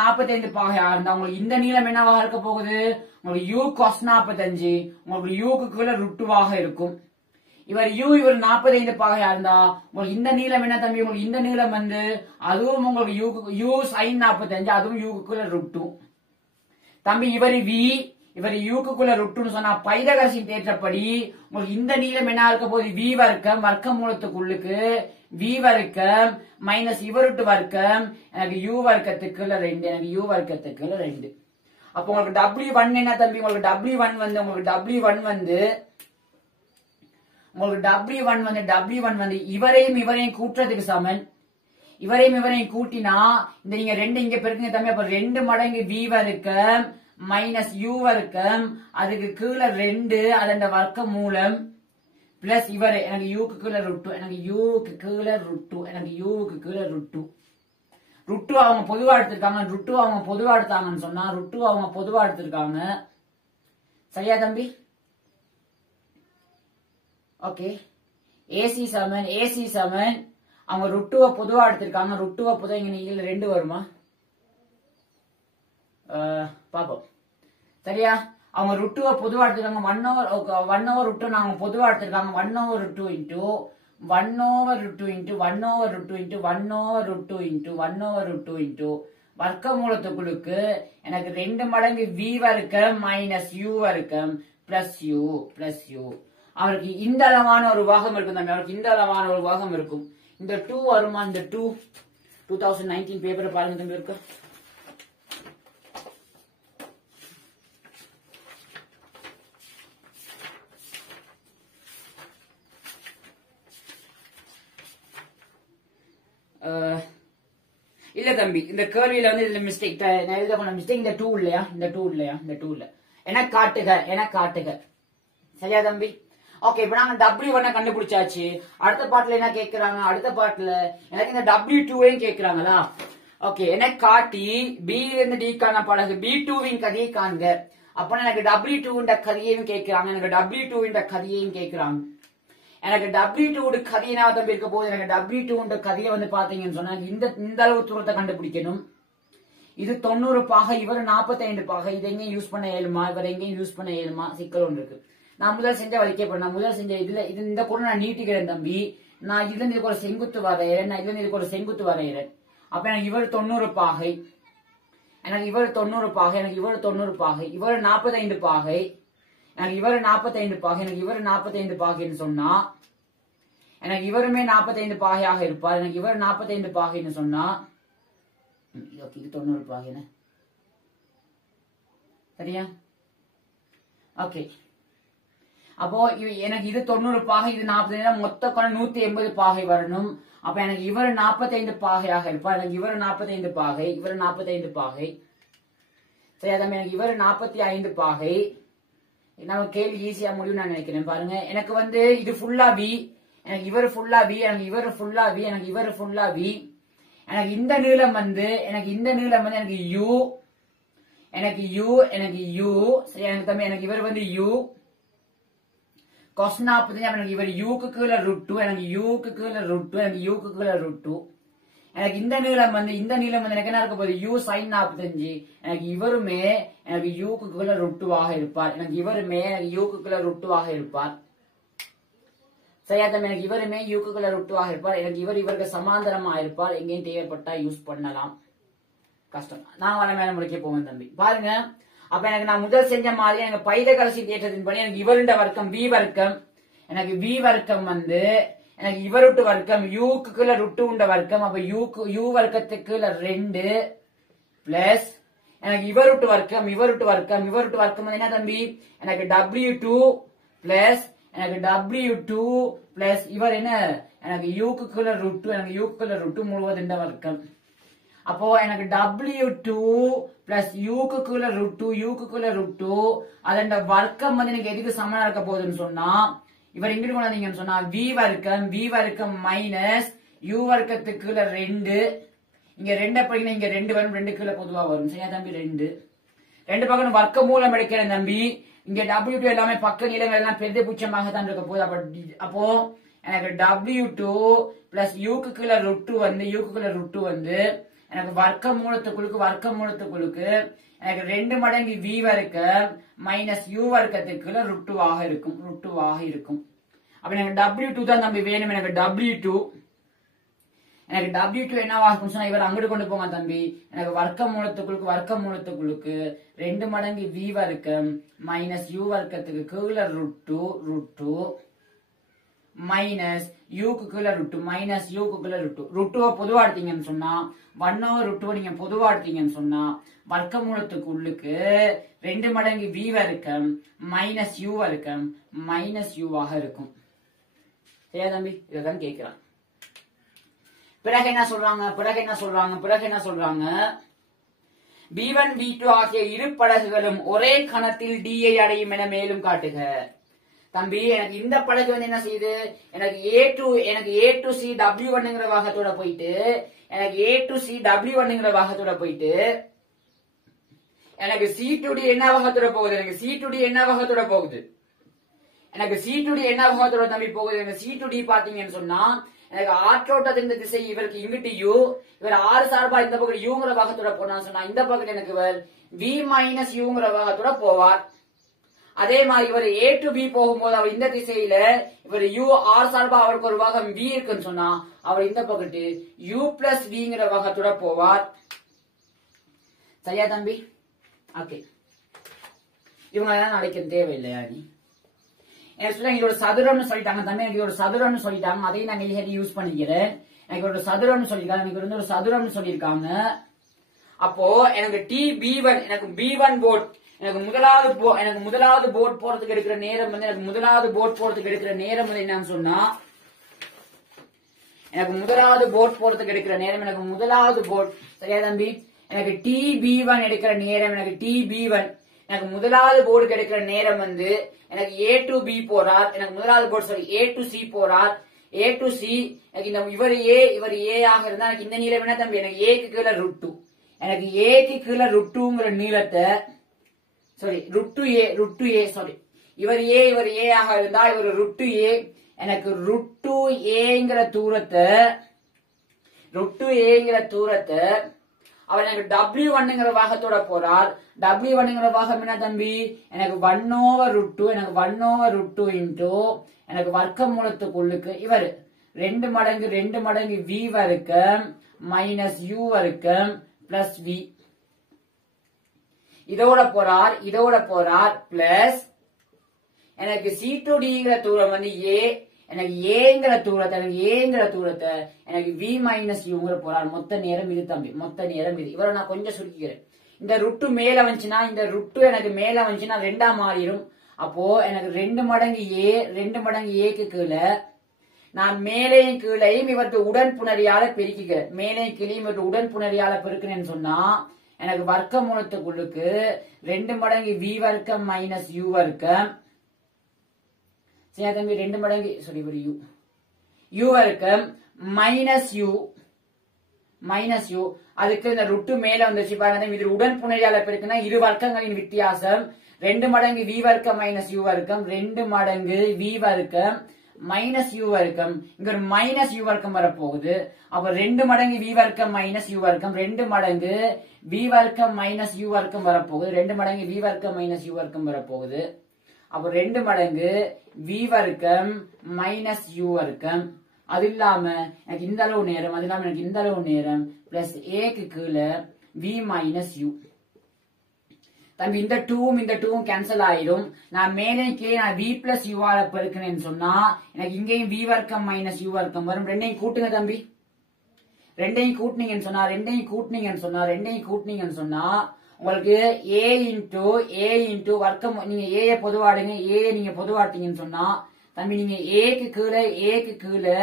45 பாகை இருந்தா உங்களுக்கு இந்த நீளம் என்னவாக இருக்க போகுது? உங்களுக்கு U cos 45, உங்களுக்கு U க்கு கீழே √2 இருக்கும். இவர் 45 பாகையா இருந்தா உங்களுக்கு இந்த நீளம் என்ன தம்பி? உங்களுக்கு இந்த நீளம் வந்து அதுவும் உங்களுக்கு U sin 45, அதுவும் U க்குள்ள √2 தம்பி. இவர் U க்குள்ள √2 சொன்னா பைதகரசின் தேற்றப்படி உங்களுக்கு இந்த நீளம் என்ன இருக்க போகுது? V வர்க்கம் வர்க்க மூலத்துக்குள்ளுக்கு V வர்க்கம் மைனஸ் இவருட்டு வர்க்கம் எனக்கு U வர்க்கத்துக்குள்ள 2. அப்போ உங்களுக்கு W1 என்ன தம்பி? உங்களுக்கு W1 வந்து இவரையும் கூட்டுறதுக்கு சமன். இவரையும் கூட்டினா இந்த நீங்க 2 இங்க பெருக்குங்க தம்பி. அப்ப 2 மடங்கு V வர்க்கம் மைனஸ் U வர்க்கம் அதுக்கு கீழே 2 அதன் வர்க்க மூலம் பிளஸ் இவரை எனக்கு U க்கு கீழே √2, √2 அவங்க பொதுவா எடுத்திருக்காங்கன்னு சொன்னா √2 அவங்க பொதுவா எடுத்திருக்காங்க. சரியா தம்பி? ஓகே. AC சமன் அவங்க √2 பொதுவா எடுத்திருக்காங்க. √2 பொதுவா இங்க 2 வருமா பாப்போம். சரியா அவங்க √2 பொதுவா எடுத்திருக்காங்க. 1/√2 நாங்க பொதுவா எடுத்திருக்காங்க. 1/2 into 1/2 into 1/2 into 1/2 into 1/2 into வர்க்க மூலத்துக்குழுக்கு எனக்கு 2 மடங்கு v வர்க்கம் மைனஸ் u வர்க்கம் பிளஸ் u அவருக்கு இந்த அளவான ஒரு பாகம் இருக்கும் தம்பி. அவருக்கு இந்த அளவான ஒரு பாகம் இருக்கும். இந்த 2 வருமா? இந்த 2019 பேப்பரை பாருங்க தம்பி. இருக்கு இல்ல தம்பி, இந்த கேள்வியில வந்து இதுல மிஸ்டேக், நான் எழுத பண்ண மிஸ்டேக். இந்த 2 இல்லையா? இந்த 2 இல்ல. எனக்கு காட்டுக. சரியா தம்பி? ஓகே, இப்ப நாங்க W1 கண்டுபிடிச்சாச்சு. அடுத்த பாட்டுல என்ன கேக்குறாங்க? அடுத்த பாட்டுல எனக்கு இந்த W2 கேக்குறாங்களா? ஓகே, எனக்கு காட்டி B இருந்து D காண பழகு, B2வின் கதையை காண்க. அப்ப எனக்கு W2 கதையையும் கேக்குறாங்க, எனக்கு W2 கதையையும் கேக்குறாங்க. எனக்கு W2 கதையினா தம்பி இருக்க போது, எனக்கு W2 கதையை வந்து பாத்தீங்கன்னு சொன்னா இந்த அளவு தூரத்தை கண்டுபிடிக்கணும். இது 90 பாகை, இவர் 45 பாகை. இதை எங்கேயும் யூஸ் பண்ண இயலுமா? இவர் எங்கேயும் யூஸ் பண்ண இயலுமா? சிக்கல் ஒன்று இருக்கு. நான் முதல் செஞ்ச வலிக்கே போறேன். நான் முதல் செஞ்ச இது இந்த கூட நான் நீட்டிக்கிறேன் தம்பி. நான் இதுல இருந்து இதுக்கு ஒரு செங்குத்து வரைகிறேன், நான் இதுல இருந்து இதுக்கு ஒரு செங்குத்து வரைகிறேன். அப்ப எனக்கு இவர் 90 பாகை, எனக்கு இவர் 90 பாகை, எனக்கு இவர் 90 பாகை, இவர் 45 பாகை, எனக்கு இவர் 45 பாகை, எனக்கு இவர் 45 பாகைன்னு சொன்னா எனக்கு இவருமே 45 பாகையாக இருப்பார். எனக்கு இவர் 45 பாகைன்னு சொன்னா இது 90 பாகைன்னு சரியா? ஓகே, அப்போ எனக்கு இது 90 பாகை, இது 45, மொத்த 180 பாகை வரணும். அப்ப எனக்கு இவர் 45 பாகையாக இருப்பார். எனக்கு இவர் 45 பாகை, இவர் 45 பாகை. சரி, அதான் எனக்கு இவர் 45 பாகை. நம்ம கேள்வி ஈஸியா முடியும் நான் நினைக்கிறேன். பாருங்க, எனக்கு வந்து இது ஃபுல்லா வி, எனக்கு இவர் ஃபுல்லா வி, எனக்கு இவர் ஃபுல்லா வி, எனக்கு இவர் ஃபுல்லா வி. எனக்கு இந்த நீளம் வந்து எனக்கு யூ, எனக்கு யூ. சரி, எனக்கு தம்பி எனக்கு இவர் வந்து யூ cos 45. எனக்கு இவர் யூக்கு கீழே √2, எனக்கு யூக்கு கீழே √2, எனக்கு யூக்கு கீழே √2. எனக்கு இந்த நீளம் வந்து எனக்கு என்ன இருக்க போகுது? You sin 45. எனக்கு இவருமே எனக்கு யூக்கு கீழே √2 ஆக இருப்பார். எனக்கு இவருமே எனக்கு யூக்கு கீழே √2 ஆக இருப்பார். சரியா தம்பி? எனக்கு இவருமே யூக்கு கீழே √2 ஆக இருப்பார். எனக்கு இவருக்கு சமாந்தரமா இருப்பார். எங்கேயும் தேவைப்பட்டா யூஸ் பண்ணலாம். கஷ்டம், நான் வர மேல முடிக்க போவேன் தம்பி. பாருங்க, அப்ப எனக்கு நான் முதல் செஞ்ச மாதிரி எனக்கு பைதகரசி தேற்றத்தின்படி எனக்கு இவருண்ட வர்க்கம் V வர்க்கம், எனக்கு V வர்க்கம் வந்து எனக்கு இவருட்டு வர்க்கம் யூக்கு கீழே √2 வர்க்கம். அப்ப யூ வர்க்கத்துக்கு கீழே 2 பிளஸ் எனக்கு இவருட்டு வர்க்கம் என்ன தம்பி? எனக்கு W2 பிளஸ் எனக்கு W2 பிளஸ் இவர் என்ன? எனக்கு யூக்கு கீழே √2, எனக்கு யூக்கு கீழே √2 முழுவதுண்ட வர்க்கம். அப்போ எனக்கு W2 பிளஸ் யூக்கு கீழே √2 அதோட வர்க்கம் வந்து எனக்கு எதுக்கு சமனா இருக்க போகுதுன்னு சொன்னா, இவர் இங்கிட்டு கொண்டாந்தீங்கன்னு சொன்னா V வர்க்கம் மைனஸ் U வர்க்கத்துக்கு கீழே 2. இங்க 2 படிக்கணும், இங்க 2 வரும், 2 கீழே பொதுவா வரும். சரியா தம்பி? 2 பக்கம் வர்க்க மூலம் எடுக்கிறேன் தம்பி. இங்க W2 எல்லாமே பக்க நீளங்கள் எல்லாம் பெரிய பூச்சமாக தான் இருக்க போகுது. அப்போ எனக்கு W2 பிளஸ் யூக்கு கீழே √2 வந்து எனக்கு வர்க்க மூலத்துக்குழுக்கு எனக்கு 2 மடங்கு V வர்க்கம் மைனஸ் U வர்க்கத்துக்கு கீழே √2 ஆக இருக்கும். அப்ப எனக்கு W2 தான் தம்பி வேணும். எனக்கு W2 என்னவா இருக்கும் சொன்னா, இவர் அங்கிட்டு கொண்டு போங்க தம்பி. எனக்கு வர்க்க மூலத்துக்குழுக்கு 2 மடங்கு V வர்க்கம் மைனஸ் U வர்க்கத்துக்கு கீழே √2 மைனஸ் யூக்கு கீழே √2 பொதுவா எடுத்தீங்கன்னு சொன்னா 1/√2 நீங்க பொதுவா எடுத்தீங்கன்னு சொன்னா வர்க்க மூலத்துக்கு உள்ளுக்கு 2 மடங்கு V வர்க்கம் மைனஸ் U வர்க்கம் மைனஸ் U ஆக இருக்கும். சரியா தம்பி? இதான் கேட்கிறான். பிறகு என்ன சொல்றாங்க? B1 B2 ஆகிய இரு படகுகளும் ஒரே கணத்தில் D ஐ அடையும் என மேலும் காட்டுக. தம்பி, எனக்கு இந்த படகு வந்து என்ன செய்யுது? எனக்கு A to C W1ங்கிற வாகத்தோட போயிட்டு எனக்கு A to C W1ங்கிற வாகத்தோட போயிட்டு எனக்கு C to D என்ன வாகத்தோட போகுது? எனக்கு C to D என்ன வாகத்தோட போகுது? எனக்கு C to D என்ன வாகத்தோட தம்பி போகுது? எனக்கு C to D பாத்தீங்கன்னு சொன்னா எனக்கு ஆற்றோட்டத்தின் திசை இவருக்கு இங்கிட்டு U, இவர் 6 சார்பா இந்த பக்கம் Uங்கிற வாகத்தோட போனா சொன்னா இந்த பக்கம் எனக்கு இவர் V மைனஸ் Uங்கிற வாகத்தோட போவார். அதே மாதிரி இவர் A to B போகும்போது அவர் இந்த திசையில இவர் U R சார்பா அவருக்கு ஒரு பாகம் V இருக்குன்னு சொன்னா அவர் இந்த பக்கத்து U பிளஸ் Vங்கிற வாகத்தோட போவார். சரியா தம்பி? ஓகே, இவங்க எல்லாம் அழைக்க தேவையில்லையா? நீ எங்களோட சதுரம்னு சொல்லிட்டாங்க தம்பி, எனக்கு ஒரு சதுரம்னு சொல்லிட்டாங்க, அதையும் நான் எழுதி யூஸ் பண்ணிக்கிறேன். எனக்கு ஒரு சதுரம்னு சொல்லிருக்காங்க, எனக்கு ஒரு சதுரம்னு சொல்லியிருக்காங்க. அப்போ எனக்கு TB1, எனக்கு B1 போர்ட், எனக்கு முதலாவது போர்ட் போறதுக்கு எடுக்கிற நேரம் வந்து எனக்கு முதலாவது போர்ட் போறதுக்கு எடுக்கிற நேரம் வந்து என்னன்னு சொன்னா, எனக்கு முதலாவது போர்ட் போறதுக்கு எடுக்கிற நேரம், எனக்கு முதலாவது போர்ட் சரியா தம்பி? எனக்கு TB1 எடுக்கிற நேரம், எனக்கு TB1 எனக்கு முதலாவது போர்டுக்கு எடுக்கிற நேரம் வந்து எனக்கு A to B போறார், எனக்கு முதலாவது board sorry A to C போறார். A to C எனக்கு இந்த இவர் A ஆக இருந்தா எனக்கு இந்த நீளம் என்ன தம்பி? எனக்கு A க்கு கீழே √2, எனக்கு A க்கு கீழே √2ங்கிற நீளத்தை சாரி √2A சாரி இவர் A ஆக இருந்தா இவர் √2A, எனக்கு √2Aங்கிற தூரத்தை அவர் எனக்கு W1ங்கிற வாகத்தோட போறார். W1ங்கிற வாகம் என்ன தம்பி? எனக்கு 1/√2, எனக்கு 1/√2 இன்டூ எனக்கு வர்க்க மூலத்துக்குள்ளுக்கு இவர் 2 மடங்கு V வர்க்கம் மைனஸ் U வர்க்கம் பிளஸ் V இதோட போறார் பிளஸ் எனக்கு C2Dங்கிற தூரம் வந்து A, எனக்கு ஏங்கிற தூரத்தை எனக்கு V மைனஸ் Uங்கிற போறார். மொத்த நேரம் இது தம்பி, மொத்த நேரம் இது. இவரை நான் கொஞ்சம் சுருக்கிக்கிறேன். இந்த √2 மேல வந்துச்சுன்னா, இந்த √2 எனக்கு மேல வந்துச்சுன்னா 2ஆ மாறிடும். அப்போ எனக்கு 2 மடங்கு Aக்கு கீழே நான் மேலையும் கீழையும் இவற்றை உடன்புணரியால பெருக்கிக்கிறேன். மேலையும் கீழையும் இவற்றை உடன்புணரியால பெருக்கிறேன்னு சொன்னா எனக்கு வர்க்க மூலத்துக்குள்ளுக்கு 2 மடங்கு V வர்க்கம் மைனஸ் U வர்க்கம் சரியா தம்பி? 2 மடங்கு சாரி ஒரு U வர்க்கம் மைனஸ் U அதுக்கு இந்த √2 மேல வந்துச்சு பாருங்க. இது உடன்புணரியால பெருக்குன்னா இரு வர்க்கங்களின் வித்தியாசம் 2 மடங்கு V வர்க்கம் மைனஸ் U வர்க்கம் 2 மடங்கு V வர்க்கம் மைனஸ் U வர்க்கம். இங்க ஒரு மைனஸ் U வர்க்கம் வரப்போகுது. அப்ப 2 மடங்கு V வர்க்கம் மைனஸ் U வர்க்கம் 2 மடங்கு V வர்க்கம் மைனஸ் U வர்க்கம் வரப்போகுது. 2 மடங்கு V வர்க்கம் மைனஸ் U வர்க்கம் வரப்போகுது. அப்ப 2 மடங்கு V வர்க்கம் மைனஸ் U வர்க்கம். அது இல்லாம எனக்கு இந்த அளவு நேரம் பிளஸ் Aக்கு கீழே V மைனஸ் U. தம்பி இந்த 2ம் கேன்சல் ஆயிடும். நான் மேலே கீழே நான் V பிளஸ் U ஆல பெருக்கிறேன்னு சொன்னா எனக்கு இங்கேயும் V வர்க்கம் மைனஸ் U வர்க்கம் வரும். ரெண்டையும் கூட்டுங்க தம்பி. ரெண்டையும் கூட்டினீங்கன்னு சொன்னா உங்களுக்கு A இன்டூ வர்க்கம். நீங்க A பொதுவாடுங்க. A நீங்க பொதுவாட்டீங்கன்னு சொன்னா தம்பி நீங்க Aக்கு கீழே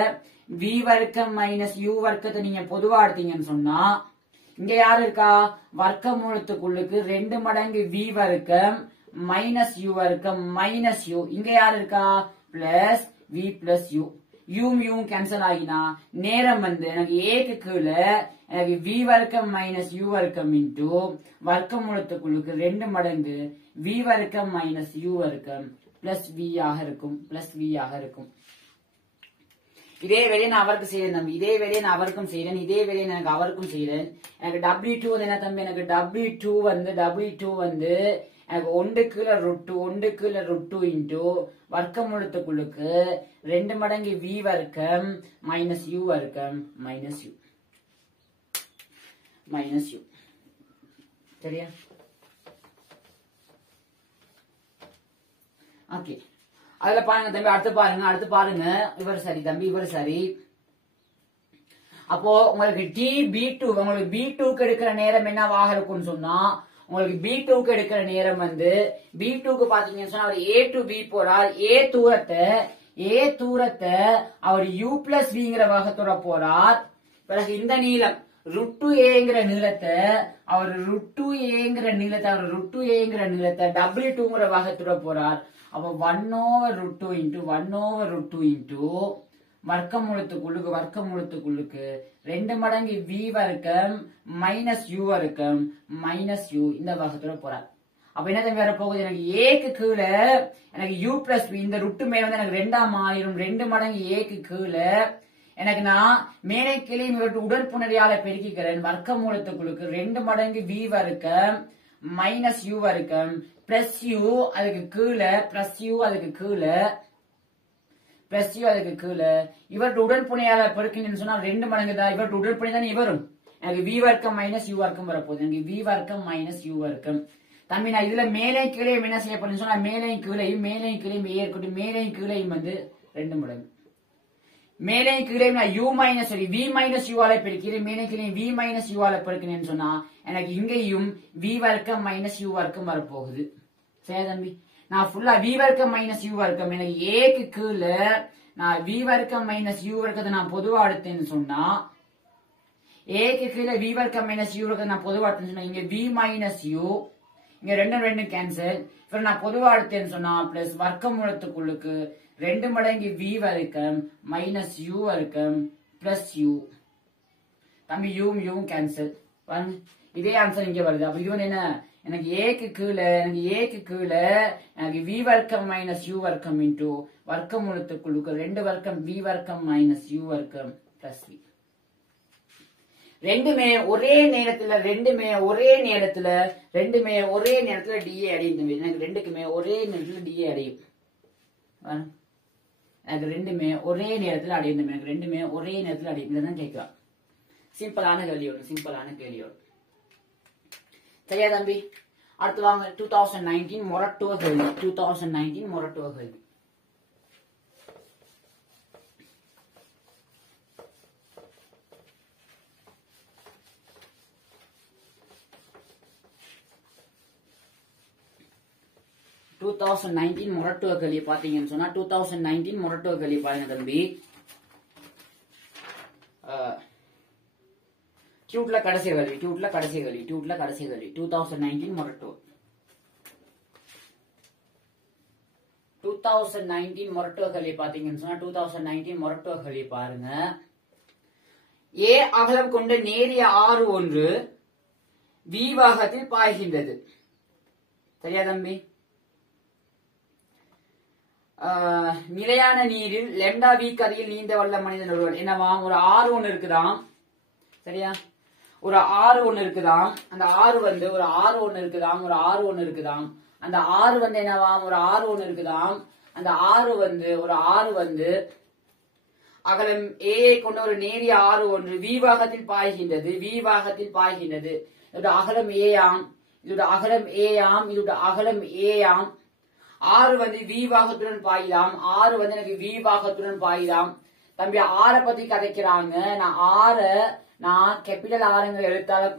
V வர்க்கம் மைனஸ் U வர்க்கத்தை நீங்க பொதுவாடுத்தீங்கன்னு சொன்னா இங்க யாரு இருக்கா? வர்க்க மூலத்துக்குள்ளுக்கு 2 மடங்கு V வர்க்கம் மைனஸ் U வர்க்கம் மைனஸ் U. இங்க யாரு இருக்கா? Plus V plus U. U cancel ஆகினா நேரம் வந்து எனக்கு Aக்கு கீழே எனக்கு V வர்க்கம் மைனஸ் U வர்க்கம் இன்டூ வர்க்க மூலத்துக்குள்ளுக்கு 2 மடங்கு V வர்க்கம் மைனஸ் U வர்க்கம் பிளஸ் V ஆக இருக்கும். இதே வேலையை நான் அவருக்கு செய்யறேன் தம்பி. இதே வேலையை நான் அவருக்கும் செய்யறேன். இதே வேலையை எனக்கு அவருக்கும் செய்யறேன். எனக்கு W2 வந்து என்ன தம்பி? எனக்கு W2 வந்து எனக்கு 1 கீழே √2 இன்டூ வர்க்க மூலத்துக்குள்ளுக்கு 2 மடங்கு V வர்க்கம் மைனஸ் U வர்க்கம் மைனஸ் U சரியா? ஓகே, அதுல பாருங்க தம்பி. அடுத்து பாருங்க. இவர் சரி தம்பி, இவர் சரி. அப்போ உங்களுக்கு உங்களுக்கு B2க்கு எடுக்கிற நேரம் என்னவாக இருக்கும்னு சொன்னா உங்களுக்கு B2க்கு எடுக்கிற நேரம் வந்து B2க்கு பாத்தீங்கன்னு சொன்னா அவர் A to B போறார். A தூரத்தை அவர் U பிளஸ் Vங்கிற வாகத்தோட போறார். பிறகு இந்த நீளம் √2Aங்கிற நீளத்தை அவர் √2Aங்கிற நீளத்தை W2ங்கிற வாகத்தோட போறார். அப்ப 1/√2 இன்டூ வர்க்க மூலத்துக்குள்ளுக்கு 2 மடங்கு V வர்க்கம் மைனஸ் U வர்க்கம் மைனஸ் U இந்த வகத்தோட போறார். அப்ப என்ன தம்பி வரப்போகுது? எனக்கு Aக்கு கீழே எனக்கு U பிளஸ் V இந்த √2 மேல வந்து எனக்கு 2ஆ மாறிடும். 2 மடங்கு Aக்கு கீழே எனக்கு நான் மேலே கீழே உடற்புணரியால பெருக்கிக்கிறேன். வர்க்க மூலத்துக்குள்ளுக்கு 2 மடங்கு V வர்க்கம் மைனஸ் U வர்க்கம் பிளஸ் U அதுக்கு கீழே இவற்றை உடற்புணையால பெருக்கின்னு சொன்னா 2 மடங்கு தான். இவற்றை உடற்புணை தான் வரும். எனக்கு v வர்க்கம் மைனஸ் u வர்க்கம் வரப்போகுது. எனக்கு v வர்க்கம் மைனஸ் u வர்க்கம். தம்பி நான் இதுல மேலே கீழே என்ன செய்ய போறேன்னு சொன்னா மேலையும் கீழையும் a இருக்கட்டும், மேலையும் கீழையும் வந்து 2 மடங்கு. மேலையும் கீழையும் நான் u minus v minus u ஆல பெருக்கிறேன், மேலே கீழே v மைனஸ் u ஆல பெருக்கிறேன்னு சொன்னா எனக்கு இங்கேயும் v வர்க்கம் மைனஸ் u வர்க்கம் வரப்போகுது. சரி தம்பி, நான் ஃபுல்லா v வர்க்கம் மைனஸ் u வர்க்கம் எனக்கு ஏக்கு கீழே நான் v வர்க்கம் மைனஸ் u வர்க்கத்தை நான் பொதுவா எடுத்தேன்னு சொன்னா ஏக்கு கீழே v வர்க்கம் மைனஸ் u வர்க்கத்தை நான் பொதுவா எடுத்தேன்னு சொன்னா இங்க v மைனஸ் u இங்க 2 கேன்சல். இப்ப நான் பொதுவா எடுத்தேன்னு சொன்னா பிளஸ் வர்க்க மூலத்துக்குள்ளுக்கு 2 மடங்கு v வர்க்கம் மைனஸ் u வர்க்கம் பிளஸ் u. தம்பி u கேன்சல். இதே ஆன்சர் இங்க வருது. அப்ப இது என்ன எனக்கு ஏக்கு கீழே எனக்கு v வர்க்கம் மைனஸ் u வர்க்கம் இன்டூ வர்க்க மூலத்துக்குள்ளுக்கு 2 வர்க்கம் v வர்க்கம் மைனஸ் u வர்க்கம் பிளஸ் v. ரெண்டுமே ஒரே நேரத்துல DA அடையும். எனக்கு ரெண்டுக்குமே ஒரே நேரத்துல DA அடையும். எனக்கு ரெண்டுமே ஒரே நேரத்துல அடையும். இதுதான் கேட்கலாம். சிம்பிளான கேள்வியோடு. சரியா தம்பி? அடுத்து வாங்க 2019 மொரட்டுவ கேள்வி. 2019 மொரட்டுவ கேள்வி. மொரட்டுவ கேள்வி பாத்தீங்கன்னு சொன்னா 2019 மொரட்டுவ கேள்வி பாருங்க தம்பி. டியூட்ல கடைசி கேள்வி 2019 மொரட்டுவ. 2019 மொரட்டுவ கேள்வி பாத்தீங்கன்னு சொன்னா 2019 மொரட்டுவ கேள்வி பாருங்க. ஏ அகலம் கொண்ட நேரிய ஆறு ஒன்று v வேகத்தில் பாய்கின்றது. சரியா தம்பி? நிலையான நீரில் லெம்டா v கதியில் நீந்த வல்ல மனிதன் ஒருவன். என்னவா, ஒரு ஆறு ஒண்ணு இருக்குதாம். சரியா, ஒரு ஆறு ஒண்ணு இருக்குதாம். அந்த ஆறு வந்து ஒரு ஆறு ஒண்ணு இருக்குதாம். அந்த ஆறு வந்து என்னவாம், ஒரு ஆறு ஒண்ணு இருக்குதாம். அந்த ஆறு வந்து ஒரு ஆறு வந்து அகலம் ஏ கொண்ட ஒரு நேரிய ஆறு ஒன்று v வேகத்தில் பாய்கின்றது. இதோட அகலம் ஏயாம். ஆறு வந்து v வேகத்துடன் பாயலாம். எனக்கு v வேகத்துடன் பாயலாம். தம்பி ஆற பத்தி கதைக்கிறாங்க. நான் கேபிட்டல் ஆறுங்கிற எழுத்தால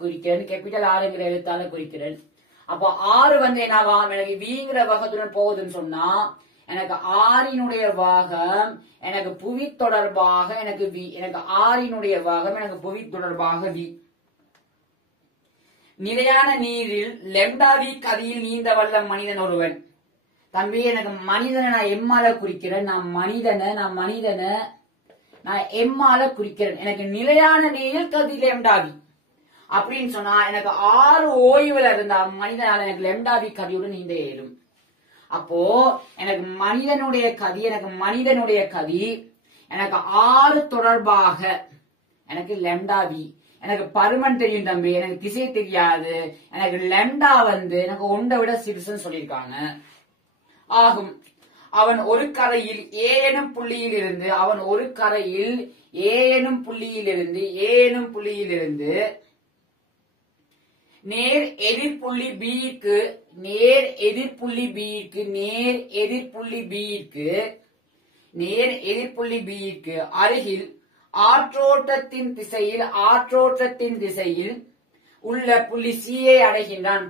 குறிக்கிறேன். அப்போ ஆறு வந்து என்னவாம், எனக்கு vங்கிற வேகத்துடன் போகுதுன்னு சொன்னா எனக்கு ஆறினுடைய வேகம் எனக்கு புவி தொடர்பாக எனக்கு v. எனக்கு ஆறினுடைய வேகம் எனக்கு புவி தொடர்பாக v. நிலையான நீரில் லெம்டா v கதியில் நீந்த வல்ல மனிதன் ஒருவன். தம்பி எனக்கு மனிதனை நான் எம்மால குறிக்கிறேன். நான் எம்மால குறிக்கிறேன். எனக்கு நிலையான நீரில் கதி லெம்டா v அப்படின்னு சொன்னா எனக்கு ஆறு ஓய்வுல இருந்தா மனிதனால எனக்கு லெம்டா v கதியுடன் நீந்த இயலும். அப்போ எனக்கு மனிதனுடைய கதி எனக்கு ஆறு தொடர்பாக எனக்கு லெம்டா v. எனக்கு பருமன் தெரியும் தம்பி, எனக்கு திசை தெரியாது. எனக்கு லெம்டா வந்து எனக்கு ஒன்றை விட சிறுசுன்னு சொல்லியிருக்காங்க ஆகும். அவன் ஒரு கரையில் ஏ எனும் புள்ளியில் இருந்து நேர் எதிர்ப்புள்ளி பிக்கு அருகில் ஆற்றோட்டத்தின் திசையில் உள்ள புள்ளி சியை அடைகின்றான்.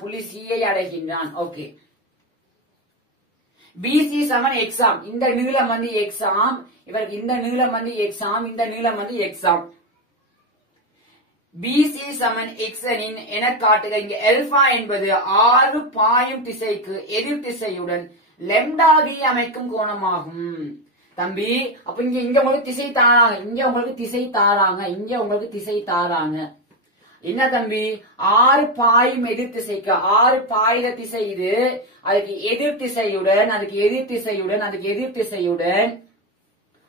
ஓகே, BC சமன் எக்ஸாம். இந்த நீளம் வந்து எக்ஸாம், இவருக்கு இந்த நீளம் வந்து எக்ஸாம். BC சமன் எக்ஸனின் என காட்டுக. இங்க எல்பா என்பது ஆறு பாயும் திசைக்கு எதிர் திசையுடன் லெம்டா v அமைக்கும் கோணமாகும். தம்பி அப்ப இங்க உங்களுக்கு திசை தாராங்க. என்ன தம்பி, ஆறு பாயும் எதிர் திசைக்கு, ஆறு பாயிர திசை இது, அதுக்கு எதிர் திசையுடன்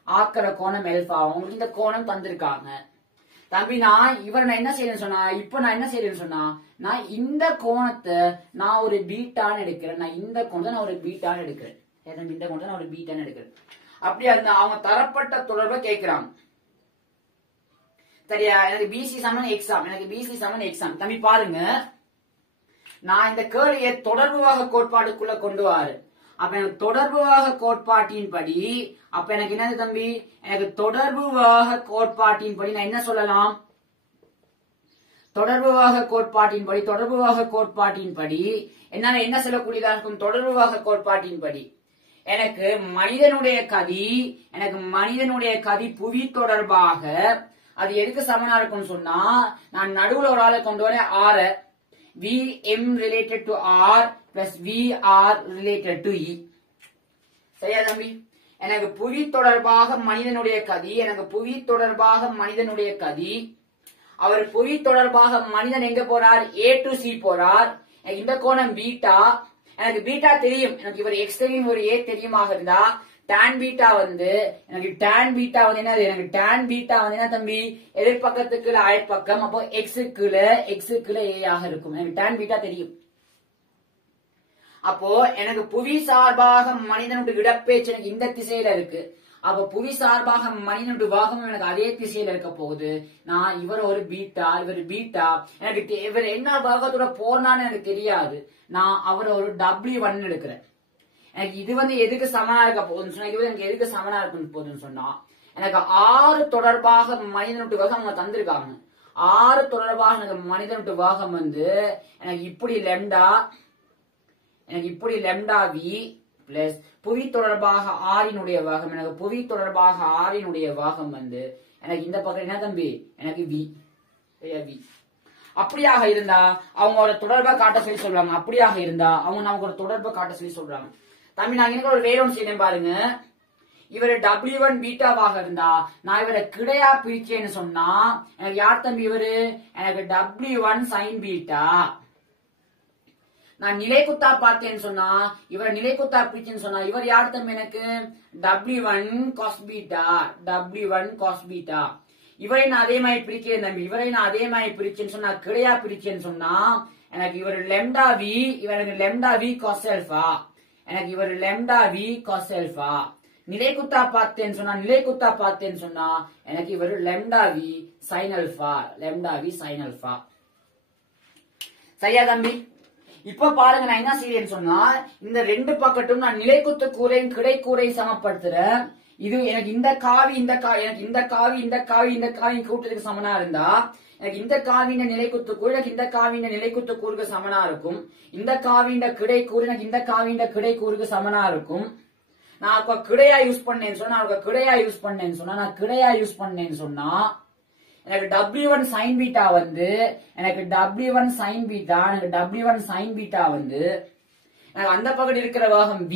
ஆக்கிற கோணம் எல்பா. உங்களுக்கு இந்த கோணம் தந்திருக்காங்க. தம்பி நான் என்ன செய்யறேன்னு சொன்னா நான் இந்த கோணத்தை நான் ஒரு பீட்டான்னு எடுக்கிறேன். அப்படி அந்த அவங்க தரப்பட்ட தொடர்பை கேட்கிறாங்க. சரியா? எனக்கு பிசி சமன் எக்ஸாம், எனக்கு பிசி சமன் எக்ஸாம். தம்பி பாருங்க, நான் இந்த கேள்வியை தொடர்புவாக கோட்பாடுக்குள்ள கொண்டு வாரு. அப்ப எனக்கு தொடர்புவாக கோட்பாட்டின்படி, அப்ப எனக்கு என்னது தம்பி, எனக்கு தொடர்புவாக கோட்பாட்டின்படி நான் என்ன சொல்லலாம்? தொடர்புவாக கோட்பாட்டின்படி என்னால என்ன சொல்லக்கூடியதா இருக்கும்? தொடர்புவாக கோட்பாட்டின்படி எனக்கு மனிதனுடைய கதி புவி தொடர்பாக அது எதுக்கு சமனா இருக்கும்னு சொன்னா, நான் நடுவுல ஒரு ஆளை கொண்டு வரேன் R, Vm related to R plus Vr related to E. சரியா தம்பி? எனக்கு புவி தொடர்பாக மனிதனுடைய கதி, அவர் புவி தொடர்பாக மனிதன் எங்க போறார்? A to C போறார். இந்த கோணம் பீட்டா, எனக்கு பீட்டா தெரியும், எனக்கு இவர் எக்ஸ் தெரியும், ஒரு A தெரியுமாக இருந்தா டான் பீட்டா வந்து என்னது? எனக்கு டான் பீட்டா வந்து என்ன தம்பி? எதிர்பக்கத்துக்குள்ள அயற்பக்கம், அப்போ எக்ஸுக்குள்ள A ஆக இருக்கும். எனக்கு டான் பீட்டா தெரியும். அப்போ எனக்கு புவி சார்பாக மனிதனுடைய இடப்பேச்சு எனக்கு இந்த திசையில இருக்கு. அப்ப புவி சார்பாக மனிதனுடைய வாகமும் எனக்கு அதே திசையில இருக்க போகுது. நான் இவர் ஒரு பீட்டா, எனக்கு இவர் என்ன பாகத்தோட போனான்னு எனக்கு தெரியாது. நான் அவரை ஒரு W1 எடுக்கிறேன். எனக்கு இது வந்து எதுக்கு சமனா இருக்க போகுதுன்னு சொன்னா, இது எனக்கு எதுக்கு சமனா இருக்கும் போதுன்னு சொன்னா, எனக்கு 6 தொடர்பாக மனிதனுடைய வாகம் அவங்க தந்திருக்காங்க. 6 தொடர்பாக எனக்கு மனிதனுடைய வாகம் வந்து எனக்கு இப்படி லெம்டா வி பிளஸ் புவி தொடர்பாக ஆறினுடைய வாகம், எனக்கு புவி தொடர்பாக ஆறினுடைய வாகம் வந்து எனக்கு இந்த பக்கம் என்ன தம்பி? எனக்கு வி. அப்படியாக இருந்தா அவங்க ஒரு தொடர்பை காட்ட சொல்லி சொல்றாங்க. அப்படியாக இருந்தா அவங்க நமக்கு ஒரு தொடர்பை காட்ட சொல்லி சொல்றாங்க. தம்பி நான் எனக்கு ஒரு வேற ஒன்று செய்யணும் பாருங்க. இவரு W1 பீட்டாவாக இருந்தா நான் இவரை கிடையா பிரிச்சேன்னு சொன்னா எனக்கு யார் தம்பி இவரு? எனக்கு W1 சைன் பீட்டா. நான் நிலைக்குத்தா பார்த்தேன்னு சொன்னா இவரை நிலைக்குத்தா பிரிச்சேன்னு சொன்னா இவர் யார் தம்பி? எனக்கு W1 cos பீட்டா. இவரை நான் அதே மாதிரி பிரிக்கிறேன் தம்பி. இவரை நான் அதே மாதிரி பிரிச்சேன்னு சொன்னா கிடையா பிரிச்சேன்னு சொன்னா எனக்கு இவர் லெம்டா வி, இவருக்கு லெம்டா வி காஸ் ஆல்பா, எனக்கு இவர் லெம்டா வி காஸ் ஆல்பா. நிலைக்குத்தா பார்த்தேன்னு சொன்னா எனக்கு இவர் லெம்டா வி சைன் ஆல்பா. சரியா தம்பி? இப்ப பாருங்க, நான் என்ன செய்யறேன்னு சொன்னா இந்த ரெண்டு பக்கட்டும் நான் நிலைக்குத்து கூரையும் கிடைக்கூரையும் சமப்படுத்துறேன். இது எனக்கு இந்த காவி கூட்டத்துக்கு சமனா இருந்தா எனக்கு இந்த காவியின் நிலைக்குத்து கூறு எனக்கு இந்த காவியின் நிலைக்குத்து கூறுக்கு சமனா இருக்கும். இந்த காவியின் கிடைக்கூறு எனக்கு இந்த காவியின் கிடைக்கூறுக்கு சமனா இருக்கும். நான் இப்ப கிடையா யூஸ் பண்ணேன்னு சொன்னா எனக்கு W1 sin பீட்டா வந்து எனக்கு W1 sin பீட்டா வந்து எனக்கு அந்த பக்கம் இருக்கிற வாகம் V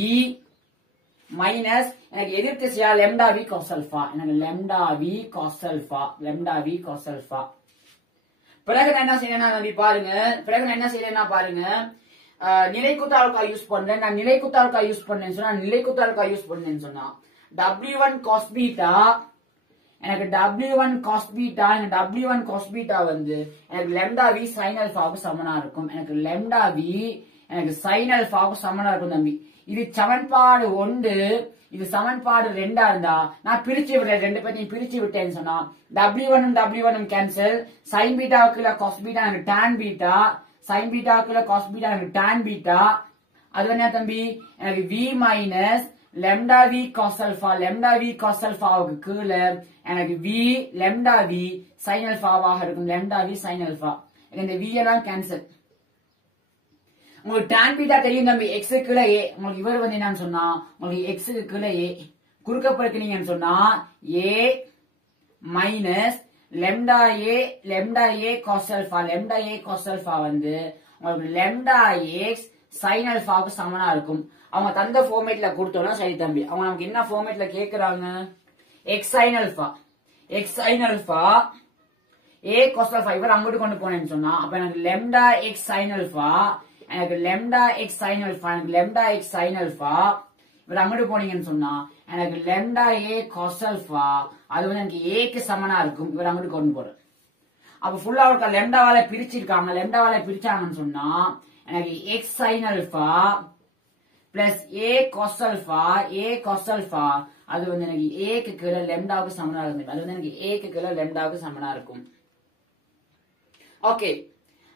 மைனஸ் எனக்கு எதிர் திசையா லெம்டா V cos ஆல்பா, எனக்கு லெம்டா V cos ஆல்பா. பிறகு நான் என்ன செய்யறேன்னா பாருங்க, நிலைக்குத்தாளுக்கா யூஸ் பண்றேன். நான் நிலைக்குத்தாளுக்கா யூஸ் பண்ணேன்னு சொன்னா W1 cos பீட்டா, எனக்கு W1 cos பீட்டா வந்து எனக்கு லெம்டா V sin ஆல்பாவுக்கு சமனா இருக்கும். எனக்கு லெம்டா V எனக்கு sin ஆல்பாவுக்கு சமனா இருக்கும் தம்பி. இது சமன்பாடு 1, இது சமன்பாடு 2 இருந்தா நான் பிரிச்சு விடுறேன். ரெண்டு பேரையும் பிரிச்சு விட்டேன்னு சொன்னா W1 cancel. sin பீட்டாவுக்குள்ள cos beta எனக்கு tan beta, sin பீட்டாவுக்குள்ள cos beta எனக்கு tan பீட்டா. அது என்ன தம்பி? எனக்கு V minus lambda v cos alpha கீழ எனக்கு v lambda v sin alpha ஆக இருக்கும். lambda v sin alpha இந்த v எல்லாம் கேன்சல். உங்களுக்கு tan beta தெரியும் தம்பி, x க்கு கீழ a. உங்களுக்கு இவர் வந்து என்னன்னு சொன்னா உங்களுக்கு x க்கு கீழ a குறுக்க பெருக்கினீங்கன்னு சொன்னா a minus lambda a cos alpha வந்து உங்களுக்கு lambda x sin alphaவுக்கு சமனா இருக்கும். அவங்க தந்த ஃபார்மேட்ல கொடுத்தோம்னா சரி தம்பி. அவங்க நமக்கு என்ன ஃபார்மேட்ல கேக்குறாங்க? x sin alpha a cos alpha இவர் அங்கிட்டு கொண்டு போனேன்னு சொன்னா அப்ப எனக்கு lambda x sin alpha இவர் அங்கிட்டு போனீங்கன்னு சொன்னா எனக்கு lambda a cos alpha அது வந்து எனக்கு a க்கு சமனா இருக்கும். இவர் அங்கிட்டு கொண்டு போற அப்ப ஃபுல்லா இருக்க lambdaவால பிரிச்சாங்கன்னு சொன்னா எனக்கு x sin alpha plus a cos alpha அது வந்து எனக்கு ஏக்கு கீழே லெம்டாவுக்கு சமனா இருக்கும். அது வந்து எனக்கு ஏக்கு கீழே லெம்டாவுக்கு சமனா இருக்கும். ஓகே,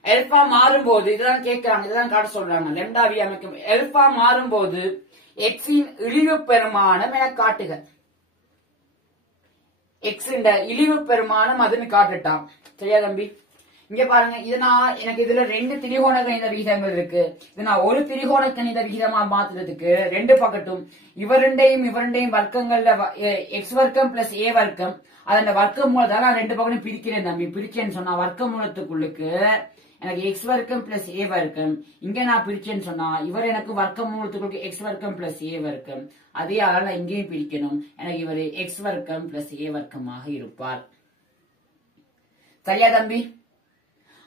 எல்பா மாறும்போது இதுதான் கேட்கிறாங்க, இதுதான் காட்ட சொல்றாங்க. லெம்டா வி அமைக்கும் எல்பா மாறும்போது எக்ஸின் இழிவு பெருமானம் என காட்டுக. எக்ஸின் இழிவு பெருமானம் அதுன்னு காட்டுட்டான். சரியா தம்பி? இங்க பாருங்க, இது நான் எனக்கு இதுல 2 திரிகோண கணித விகிதங்கள் இருக்கு. இது நான் ஒரு திரிகோண கணித விகிதமா மாத்துறதுக்கு 2 பக்கட்டும் இவருண்டையும் வர்க்கங்கள்ல எக்ஸ் வர்க்கம் பிளஸ் ஏ வர்க்கம் அதோட வர்க்க மூலத்தை நான் 2 பக்கமும் பிரிக்கிறேன் தம்பி. பிரிச்சேன்னு சொன்னா வர்க்க மூலத்துக்குள்ளுக்கு எனக்கு எக்ஸ் வர்க்கம் பிளஸ் ஏ வர்க்கம், இங்க நான் பிரிச்சேன்னு சொன்னா இவர் எனக்கு வர்க்க மூலத்துக்குள்ளுக்கு எக்ஸ் வர்க்கம் பிளஸ் ஏ வர்க்கம், அதே ஆள நான் இங்கேயும் பிரிக்கணும். எனக்கு இவர் எக்ஸ் வர்க்கம் பிளஸ் ஏ வர்க்கமாக இருப்பார். சரியா தம்பி?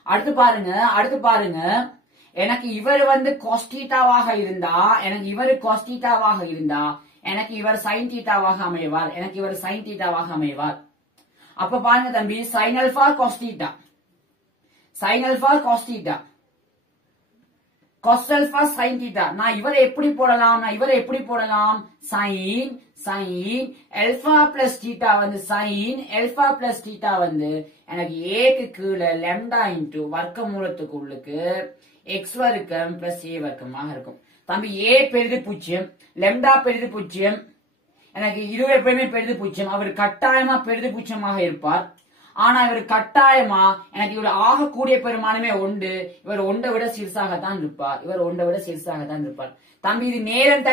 அடுத்து பாருங்க எனக்கு இவர் வந்து காஸ்டீட்டாவாக இருந்தா எனக்கு இவர் சைன் தீட்டாவாக அமைவார். அப்ப பாருங்க தம்பி, sine alpha cos theta cos alpha sin theta. நான் இவரை எப்படி போடலாம்? sin alpha plus theta வந்து sin alpha plus theta வந்து எனக்கு a க்கு கீழே lambda into வர்க்க மூலத்துக்கு உள்ளுக்கு x வர்க்கம் plus a வர்க்கமாக இருக்கும். தம்பி a பெரிது 0, lambda பெரிது 0, எனக்கு இது எப்பவுமே பெரிது 0. அவர் கட்டாயமா பெரிது 0 இருப்பார். ஆனா இவர் கட்டாயமா எனக்கு இவர் ஆகக்கூடிய பெருமானமே உண்டு. இவர் ஒன்றை விட சிறுசாகத்தான் இருப்பார். தம்பி இது நேரம்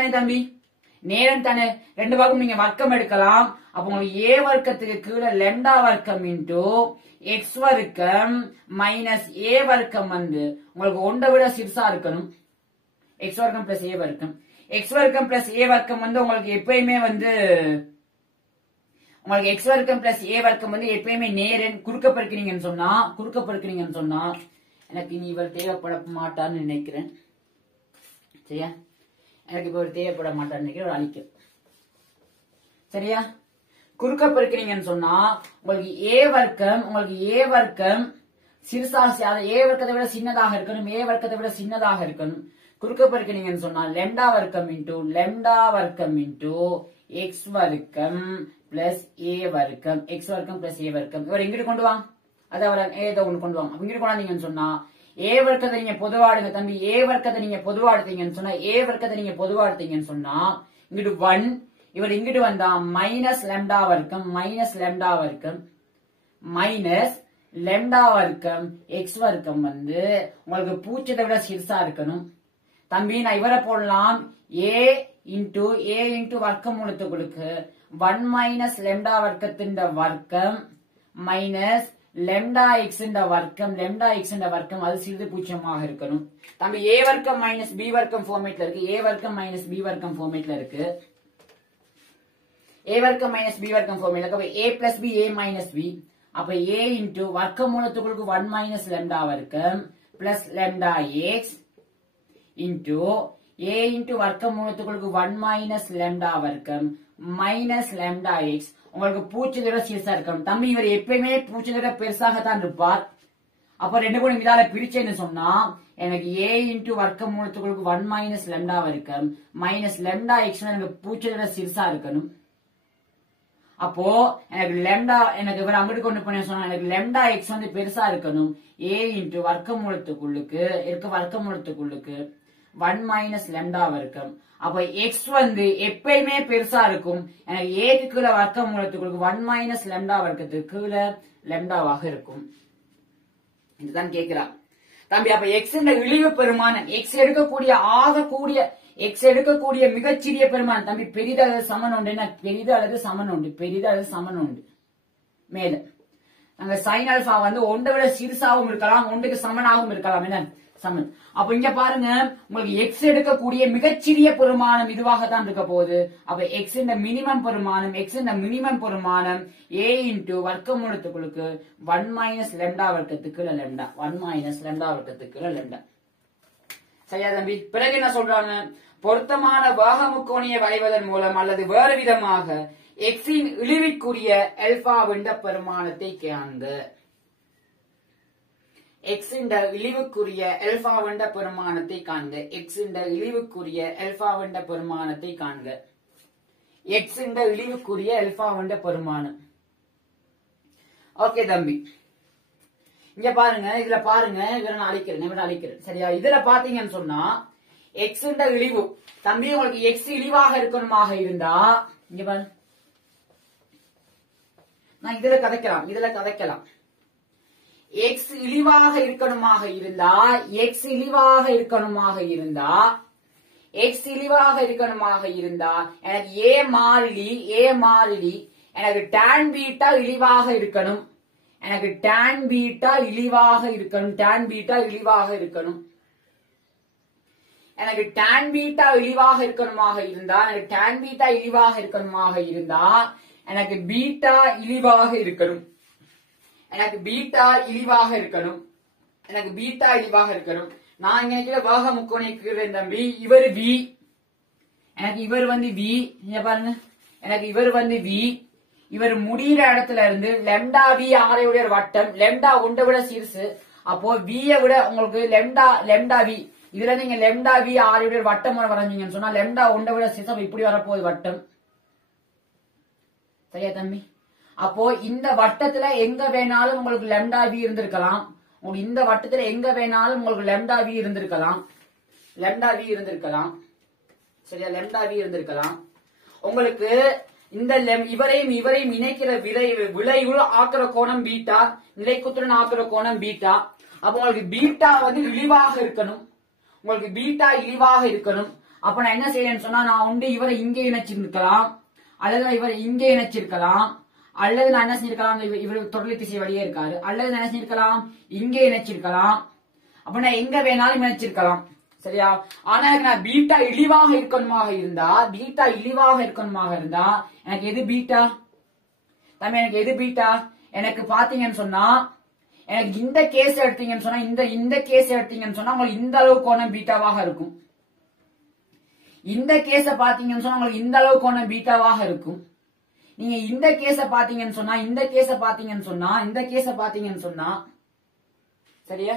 தானே 2 பாகம் நீங்க வர்க்கம் எடுக்கலாம். அப்ப உங்களுக்கு ஏ வர்க்கத்துக்கு கீழே லெம்டா வர்க்கம் இன்டூ எக்ஸ் வர்க்கம் மைனஸ் ஏ வர்க்கம் வந்து உங்களுக்கு ஒன்றை விட சிறுசா இருக்கணும். எக்ஸ் வர்க்கம் பிளஸ் ஏ வர்க்கம் வந்து உங்களுக்கு எப்பயுமே வந்து உங்களுக்கு எக்ஸ் வர்க்கம் பிளஸ் ஏ வர்க்கம் வந்து எப்பயுமே நேரன் குறுக்க பெருக்கிறீங்கன்னு சொன்னா எனக்கு இனி இவர் தேவைப்பட மாட்டான்னு நினைக்கிறேன். சரியா? எனக்கு இப்ப இவர் தேவைப்பட மாட்டான்னு நினைக்கிறேன், ஒரு அழிக்க. சரியா? குறுக்க பெருக்கிறீங்கன்னு சொன்னா உங்களுக்கு ஏ வர்க்கம் சிறுசா, ஏ வர்க்கத்தை விட சின்னதாக இருக்கணும். குறுக்க பெருக்கிறீங்கன்னு சொன்னா லெம்டா வர்க்கம் இன்டூ எக்ஸ் வர்க்கம் பிளஸ் ஏ வர்க்கம், இவர் இங்கிட்டு கொண்டு வாங்க, அதான் ஏதோ ஒண்ணு கொண்டு வாங்க. இங்கிட்டு கொண்டாந்தீங்கன்னு சொன்னா ஏ வர்க்கத்தை நீங்க பொதுவாடுங்க தம்பி. ஏ வர்க்கத்தை நீங்க பொதுவாடுத்தீங்கன்னு சொன்னா இங்கிட்டு 1, இவர் இங்கிட்டு வந்தா மைனஸ் லெம்டா வர்க்கம் மைனஸ் லெம்டா வர்க்கம் எக்ஸ் வர்க்கம் வந்து உங்களுக்கு 0 விட சிறுசா இருக்கணும். தம்பி நான் இவரை போடலாம், ஏ இன்டு வர்க்க மூலத்துக்கு 1 மைனஸ் லெம்டா வர்க்கத்தின் வர்க்கம் மைனஸ் லெம்டா எக்ஸ் வர்க்கம் அது சிறிது 0 இருக்கணும். தம்பி ஏ வர்க்கம் மைனஸ் பி வர்க்கம் ஃபார்மேட்ல இருக்கு. ஏ வர்க்கம் மைனஸ் பி வர்க்கம் ஃபார்மேட்ல இருக்கு. அப்ப ஏ plus B A minus B. அப்ப ஏ இன்டு வர்க்க மூலத்துக்கு 1 மைனஸ் லெம்டா வர்க்கம் பிளஸ் லெம்டா எக்ஸ் இன்டு ஏ இன்டு வர்க்க மூலத்துக்கு 1 மைனஸ் லெம்டா வர்க்கம் மைனஸ் லெம்டா எக்ஸ் உங்களுக்கு 0 விட சிறுசா இருக்கணும். தம்பி இவர் எப்பயுமே 0 விட பெருசாகத்தான் இருப்பார். அப்ப 2 கூட இதால பிரிச்சேன்னு சொன்னா எனக்கு ஏ இன்டு வர்க்க மூலத்துக்கு 1 மைனஸ் லெம்டா வர்க்கம் மைனஸ் லெம்டா எக்ஸ் எனக்கு 0 விட சிறுசா இருக்கணும். அப்போ எனக்கு இவர் அங்கிட்டு கொண்டு போன சொன்னா எனக்கு லெம்டா எக்ஸ் வந்து பெருசா இருக்கணும். ஏ இன்டு வர்க்க மூலத்துக்குள்ளுக்கு 1 மைனஸ் லெம்டா வர்க்கம். அப்ப எக்ஸ் வந்து எப்பயுமே பெருசா இருக்கும். எனக்கு ஏக்கு கீழே வர்க்க மூலத்துக்கு 1 மைனஸ் லெம்டா வர்க்கத்துக்கு கீழே லெம்டாவாக இருக்கும். இதுதான் கேட்கிறா தம்பி. அப்ப எக்ஸ் இழிவு பெருமானம், எக்ஸ் எடுக்கக்கூடிய மிகச்சிறிய பெருமானம் தம்பி பெரிது அல்லது சமன் உண்டு. மேல நாங்க சைன் அல்பா வந்து ஒன்றை விட சிறுசாகவும் இருக்கலாம், ஒன்றுக்கு சமனாகவும் இருக்கலாம். என்ன சமன்? அப்ப இங்க பாருங்க, உங்களுக்கு எக்ஸ் எடுக்கக்கூடிய மிகச்சிறிய பெருமானம் இதுவாகத்தான் இருக்க போகுது. அப்ப எக்ஸ் மினிமம் பெருமானம் ஏ இன்டு வர்க்க மூலத்துக்குள்ளுக்கு 1 மைனஸ் லெம்டா வர்க்கத்துக்கு லெம்டா. சரியா தம்பி? பிறகு என்ன சொல்றாங்க? பொருத்தமான வாகமுக்கோணியை வளைவதன் மூலம் அல்லது வேறு விதமாக எக்ஸின் இழிவுக்குரிய அல்பா விண்ட பெருமானத்தை காண்க. எக்ஸின் இழிவுக்குரிய அல்பா விண்ட பெருமானத்தை காண்க. எக்ஸ் இந்த இழிவுக்குரிய அல்பா வண்ட பெருமானம். ஓகே தம்பி, இங்க பாருங்க, இதுல பாருங்க, இவரை நான் அழிக்கிறேன் சரியா. இதுல பாத்தீங்கன்னு சொன்னா எக்ஸ் இந்த இழிவு தம்பி, உங்களுக்கு எக்ஸ் இழிவாக இருக்கணுமாக இருந்தா இங்க பாருங்க, நான் இதுல கதைக்கலாம். எக்ஸ் இழிவாக இருக்கணுமாக இருந்தா எனக்கு ஏ மாறிலி எனக்கு tan பீட்டா இழிவாக இருக்கணும். tan பீட்டா இழிவாக இருக்கணும். எனக்கு tan பீட்டா இழிவாக இருக்கணுமாக இருந்தா எனக்கு பீட்டா இழிவாக இருக்கணும். நான் இங்க வாக முக்கோணம் தம்பி, இவர் வி, எனக்கு இவர் வந்து வி, பாருங்க, எனக்கு இவர் வந்து வி, இவர் முடிகிற இடத்துல இருந்து லெம்டா வி ஆரையுடைய வட்டம், லெம்டா ஒன்றை விட சிறுசு, அப்போ விய விட உங்களுக்கு லெம்டா வி, இதுல நீங்க லெம்டா வி ஆரையுடைய வட்டம் வரைஞ்சீங்கன்னு சொன்னா லெம்டா ஒன்றை விட சிறுசு, இப்படி வரப்போகுது வட்டம். சரியா தம்பி? அப்போ இந்த வட்டத்துல எங்க வேணாலும் உங்களுக்கு லெம்டா வி இருந்திருக்கலாம். இந்த வட்டத்துல எங்க வேணாலும் உங்களுக்கு லெம்டா வி இருந்திருக்கலாம். சரியா, லெம்டா வி இருந்திருக்கலாம். உங்களுக்கு இந்த இவரையும் இணைக்கிற விளைவுள் ஆக்குற கோணம் பீட்டா, நிலைக்குத்துடன் ஆக்குற கோணம் பீட்டா. அப்ப உங்களுக்கு பீட்டா வந்து இழிவாக இருக்கணும். அப்ப நான் என்ன செய்யறேன்னு சொன்னா, நான் வந்து இவரை இங்கே இணைச்சிருக்கலாம், அல்லது இவரை இங்கே இணைச்சிருக்கலாம், அல்லது நான் என்ன செஞ்சிருக்கலாம், இவர் தொடர்ச்சி திசை வழியே இருக்காரு, அல்லது நான் என்ன செஞ்சிருக்கலாம், இங்கே இணைச்சிருக்கலாம். அப்ப நான் எங்க வேணாலும் இணைச்சிருக்கலாம். சரியா, ஆனா எனக்கு நான் பீட்டா இழிவாக இருக்கணுமாக இருந்தா எனக்கு எது பீட்டா தம்பி? எனக்கு எது பீட்டா? எனக்கு பாத்தீங்கன்னு சொன்னா, எனக்கு இந்த கேஸ் எடுத்தீங்கன்னு சொன்னா, இந்த கேஸ் எடுத்தீங்கன்னு சொன்னா உங்களுக்கு இந்த அளவு கோணம் பீட்டாவாக இருக்கும். இந்த கேஸ பாத்தீங்கன்னு சொன்னா உங்களுக்கு இந்த அளவு கோணம் பீட்டாவாக இருக்கும். நீங்க இந்த கேஸ பாத்தீங்கன்னு சொன்னா சரியா,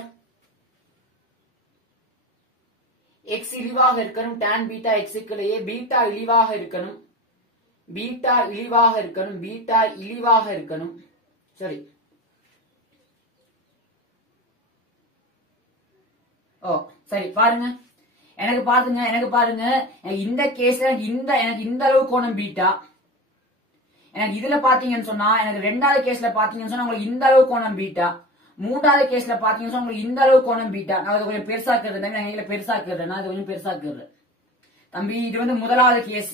எக்ஸ் இழிவாக இருக்கணும். tan பீட்டா எக்ஸுக்குள்ளேயே பீட்டா இழிவாக இருக்கணும். சரி, ஓ சரி, பாருங்க, எனக்கு பாருங்க இந்த கேஸ்ல எனக்கு இந்த அளவு கோணம் பீட்டா. எனக்கு இதுல பாத்தீங்கன்னு சொன்னா, எனக்கு ரெண்டாவது கேஸ்ல பாத்தீங்கன்னு சொன்னா உங்களுக்கு இந்த அளவு கோணம் பீட்டா. மூன்றாவது கேஸ்ல பாத்தீங்கன்னு சொன்னா உங்களுக்கு இந்த அளவு கோணம் பீட்டா. நான் அதை கொஞ்சம் பெருசாக்குறேன் தம்பி. இது வந்து முதலாவது கேஸ்,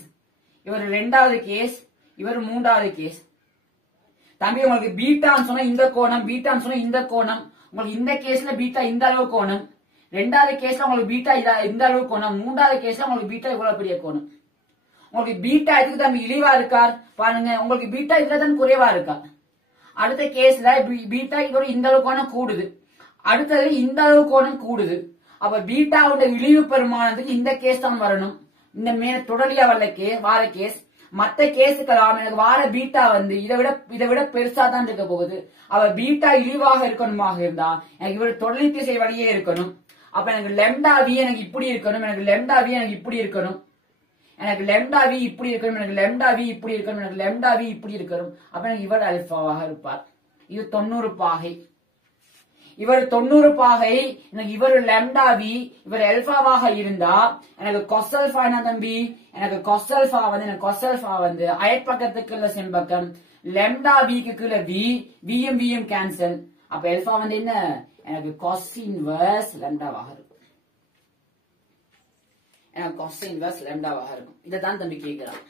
இவர் ரெண்டாவது கேஸ், இவர் மூன்றாவது கேஸ். தம்பி உங்களுக்கு பீட்டான்னு சொன்னா இந்த கோணம், உங்களுக்கு இந்த கேஸ்ல பீட்டா இந்த அளவு கோணம், ரெண்டாவது கேஸ்ல உங்களுக்கு பீட்டா இந்த அளவு கோணம், மூன்றாவது கேஸ்ல உங்களுக்கு பீட்டா இவ்வளவு பெரிய கோணம். உங்களுக்கு பீட்டா இதுக்கு தம்பி இழிவா இருக்கார் பாருங்க, உங்களுக்கு பீட்டா இதுல தான் குறைவா இருக்கா. அடுத்த கேஸ்ல பீட்டா இதோட இந்த அளவு கோணம் கூடுது, அடுத்தது இந்த அளவு கோணம் கூடுது. அப்ப பீட்டாவோட இழிவு பெருமானத்துக்கு இந்த கேஸ் தான் வரணும். இந்த மேல தொடலியா வார கேஸ், மத்த கேஸுக்கெல்லாம் எனக்கு வார பீட்டா வந்து இதை விட பெருசா தான் இருக்க போகுது. அவ பீட்டா இழிவாக இருக்கணுமாக இருந்தா எனக்கு இவரு தொடலி திசை வழியே இருக்கணும். அப்ப எனக்கு லெம்டா வி எனக்கு இப்படி இருக்கணும், எனக்கு லெம்டா வி இப்படி இருக்கணும். அப்ப எனக்கு இவர் அல்பாவாக இருப்பார். இது 90 பாகை. இவர் 90 பாகை, எனக்கு இவர் லெம்டா வி, இவர் அல்பாவாக இருந்தா எனக்கு கொசல்பா என்ன தம்பி? எனக்கு கொசல்பா வந்து அயற்பக்கத்துக்குள்ள செம்பக்கம், லெம்டா விக்கு கீழே விஎம் கேன்சல். அப்ப அல்பா வந்து என்ன? எனக்கு cos இன்வர்ஸ் லெம்டாவாக இருக்கும். இதான் தம்பி கேட்கிறான்.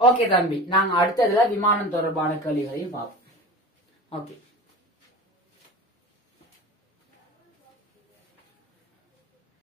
ஓகே தம்பி, நாங்க அடுத்ததுல விமானம் தொடர்பான கேள்விகளையும் பார்ப்போம். ஓகே.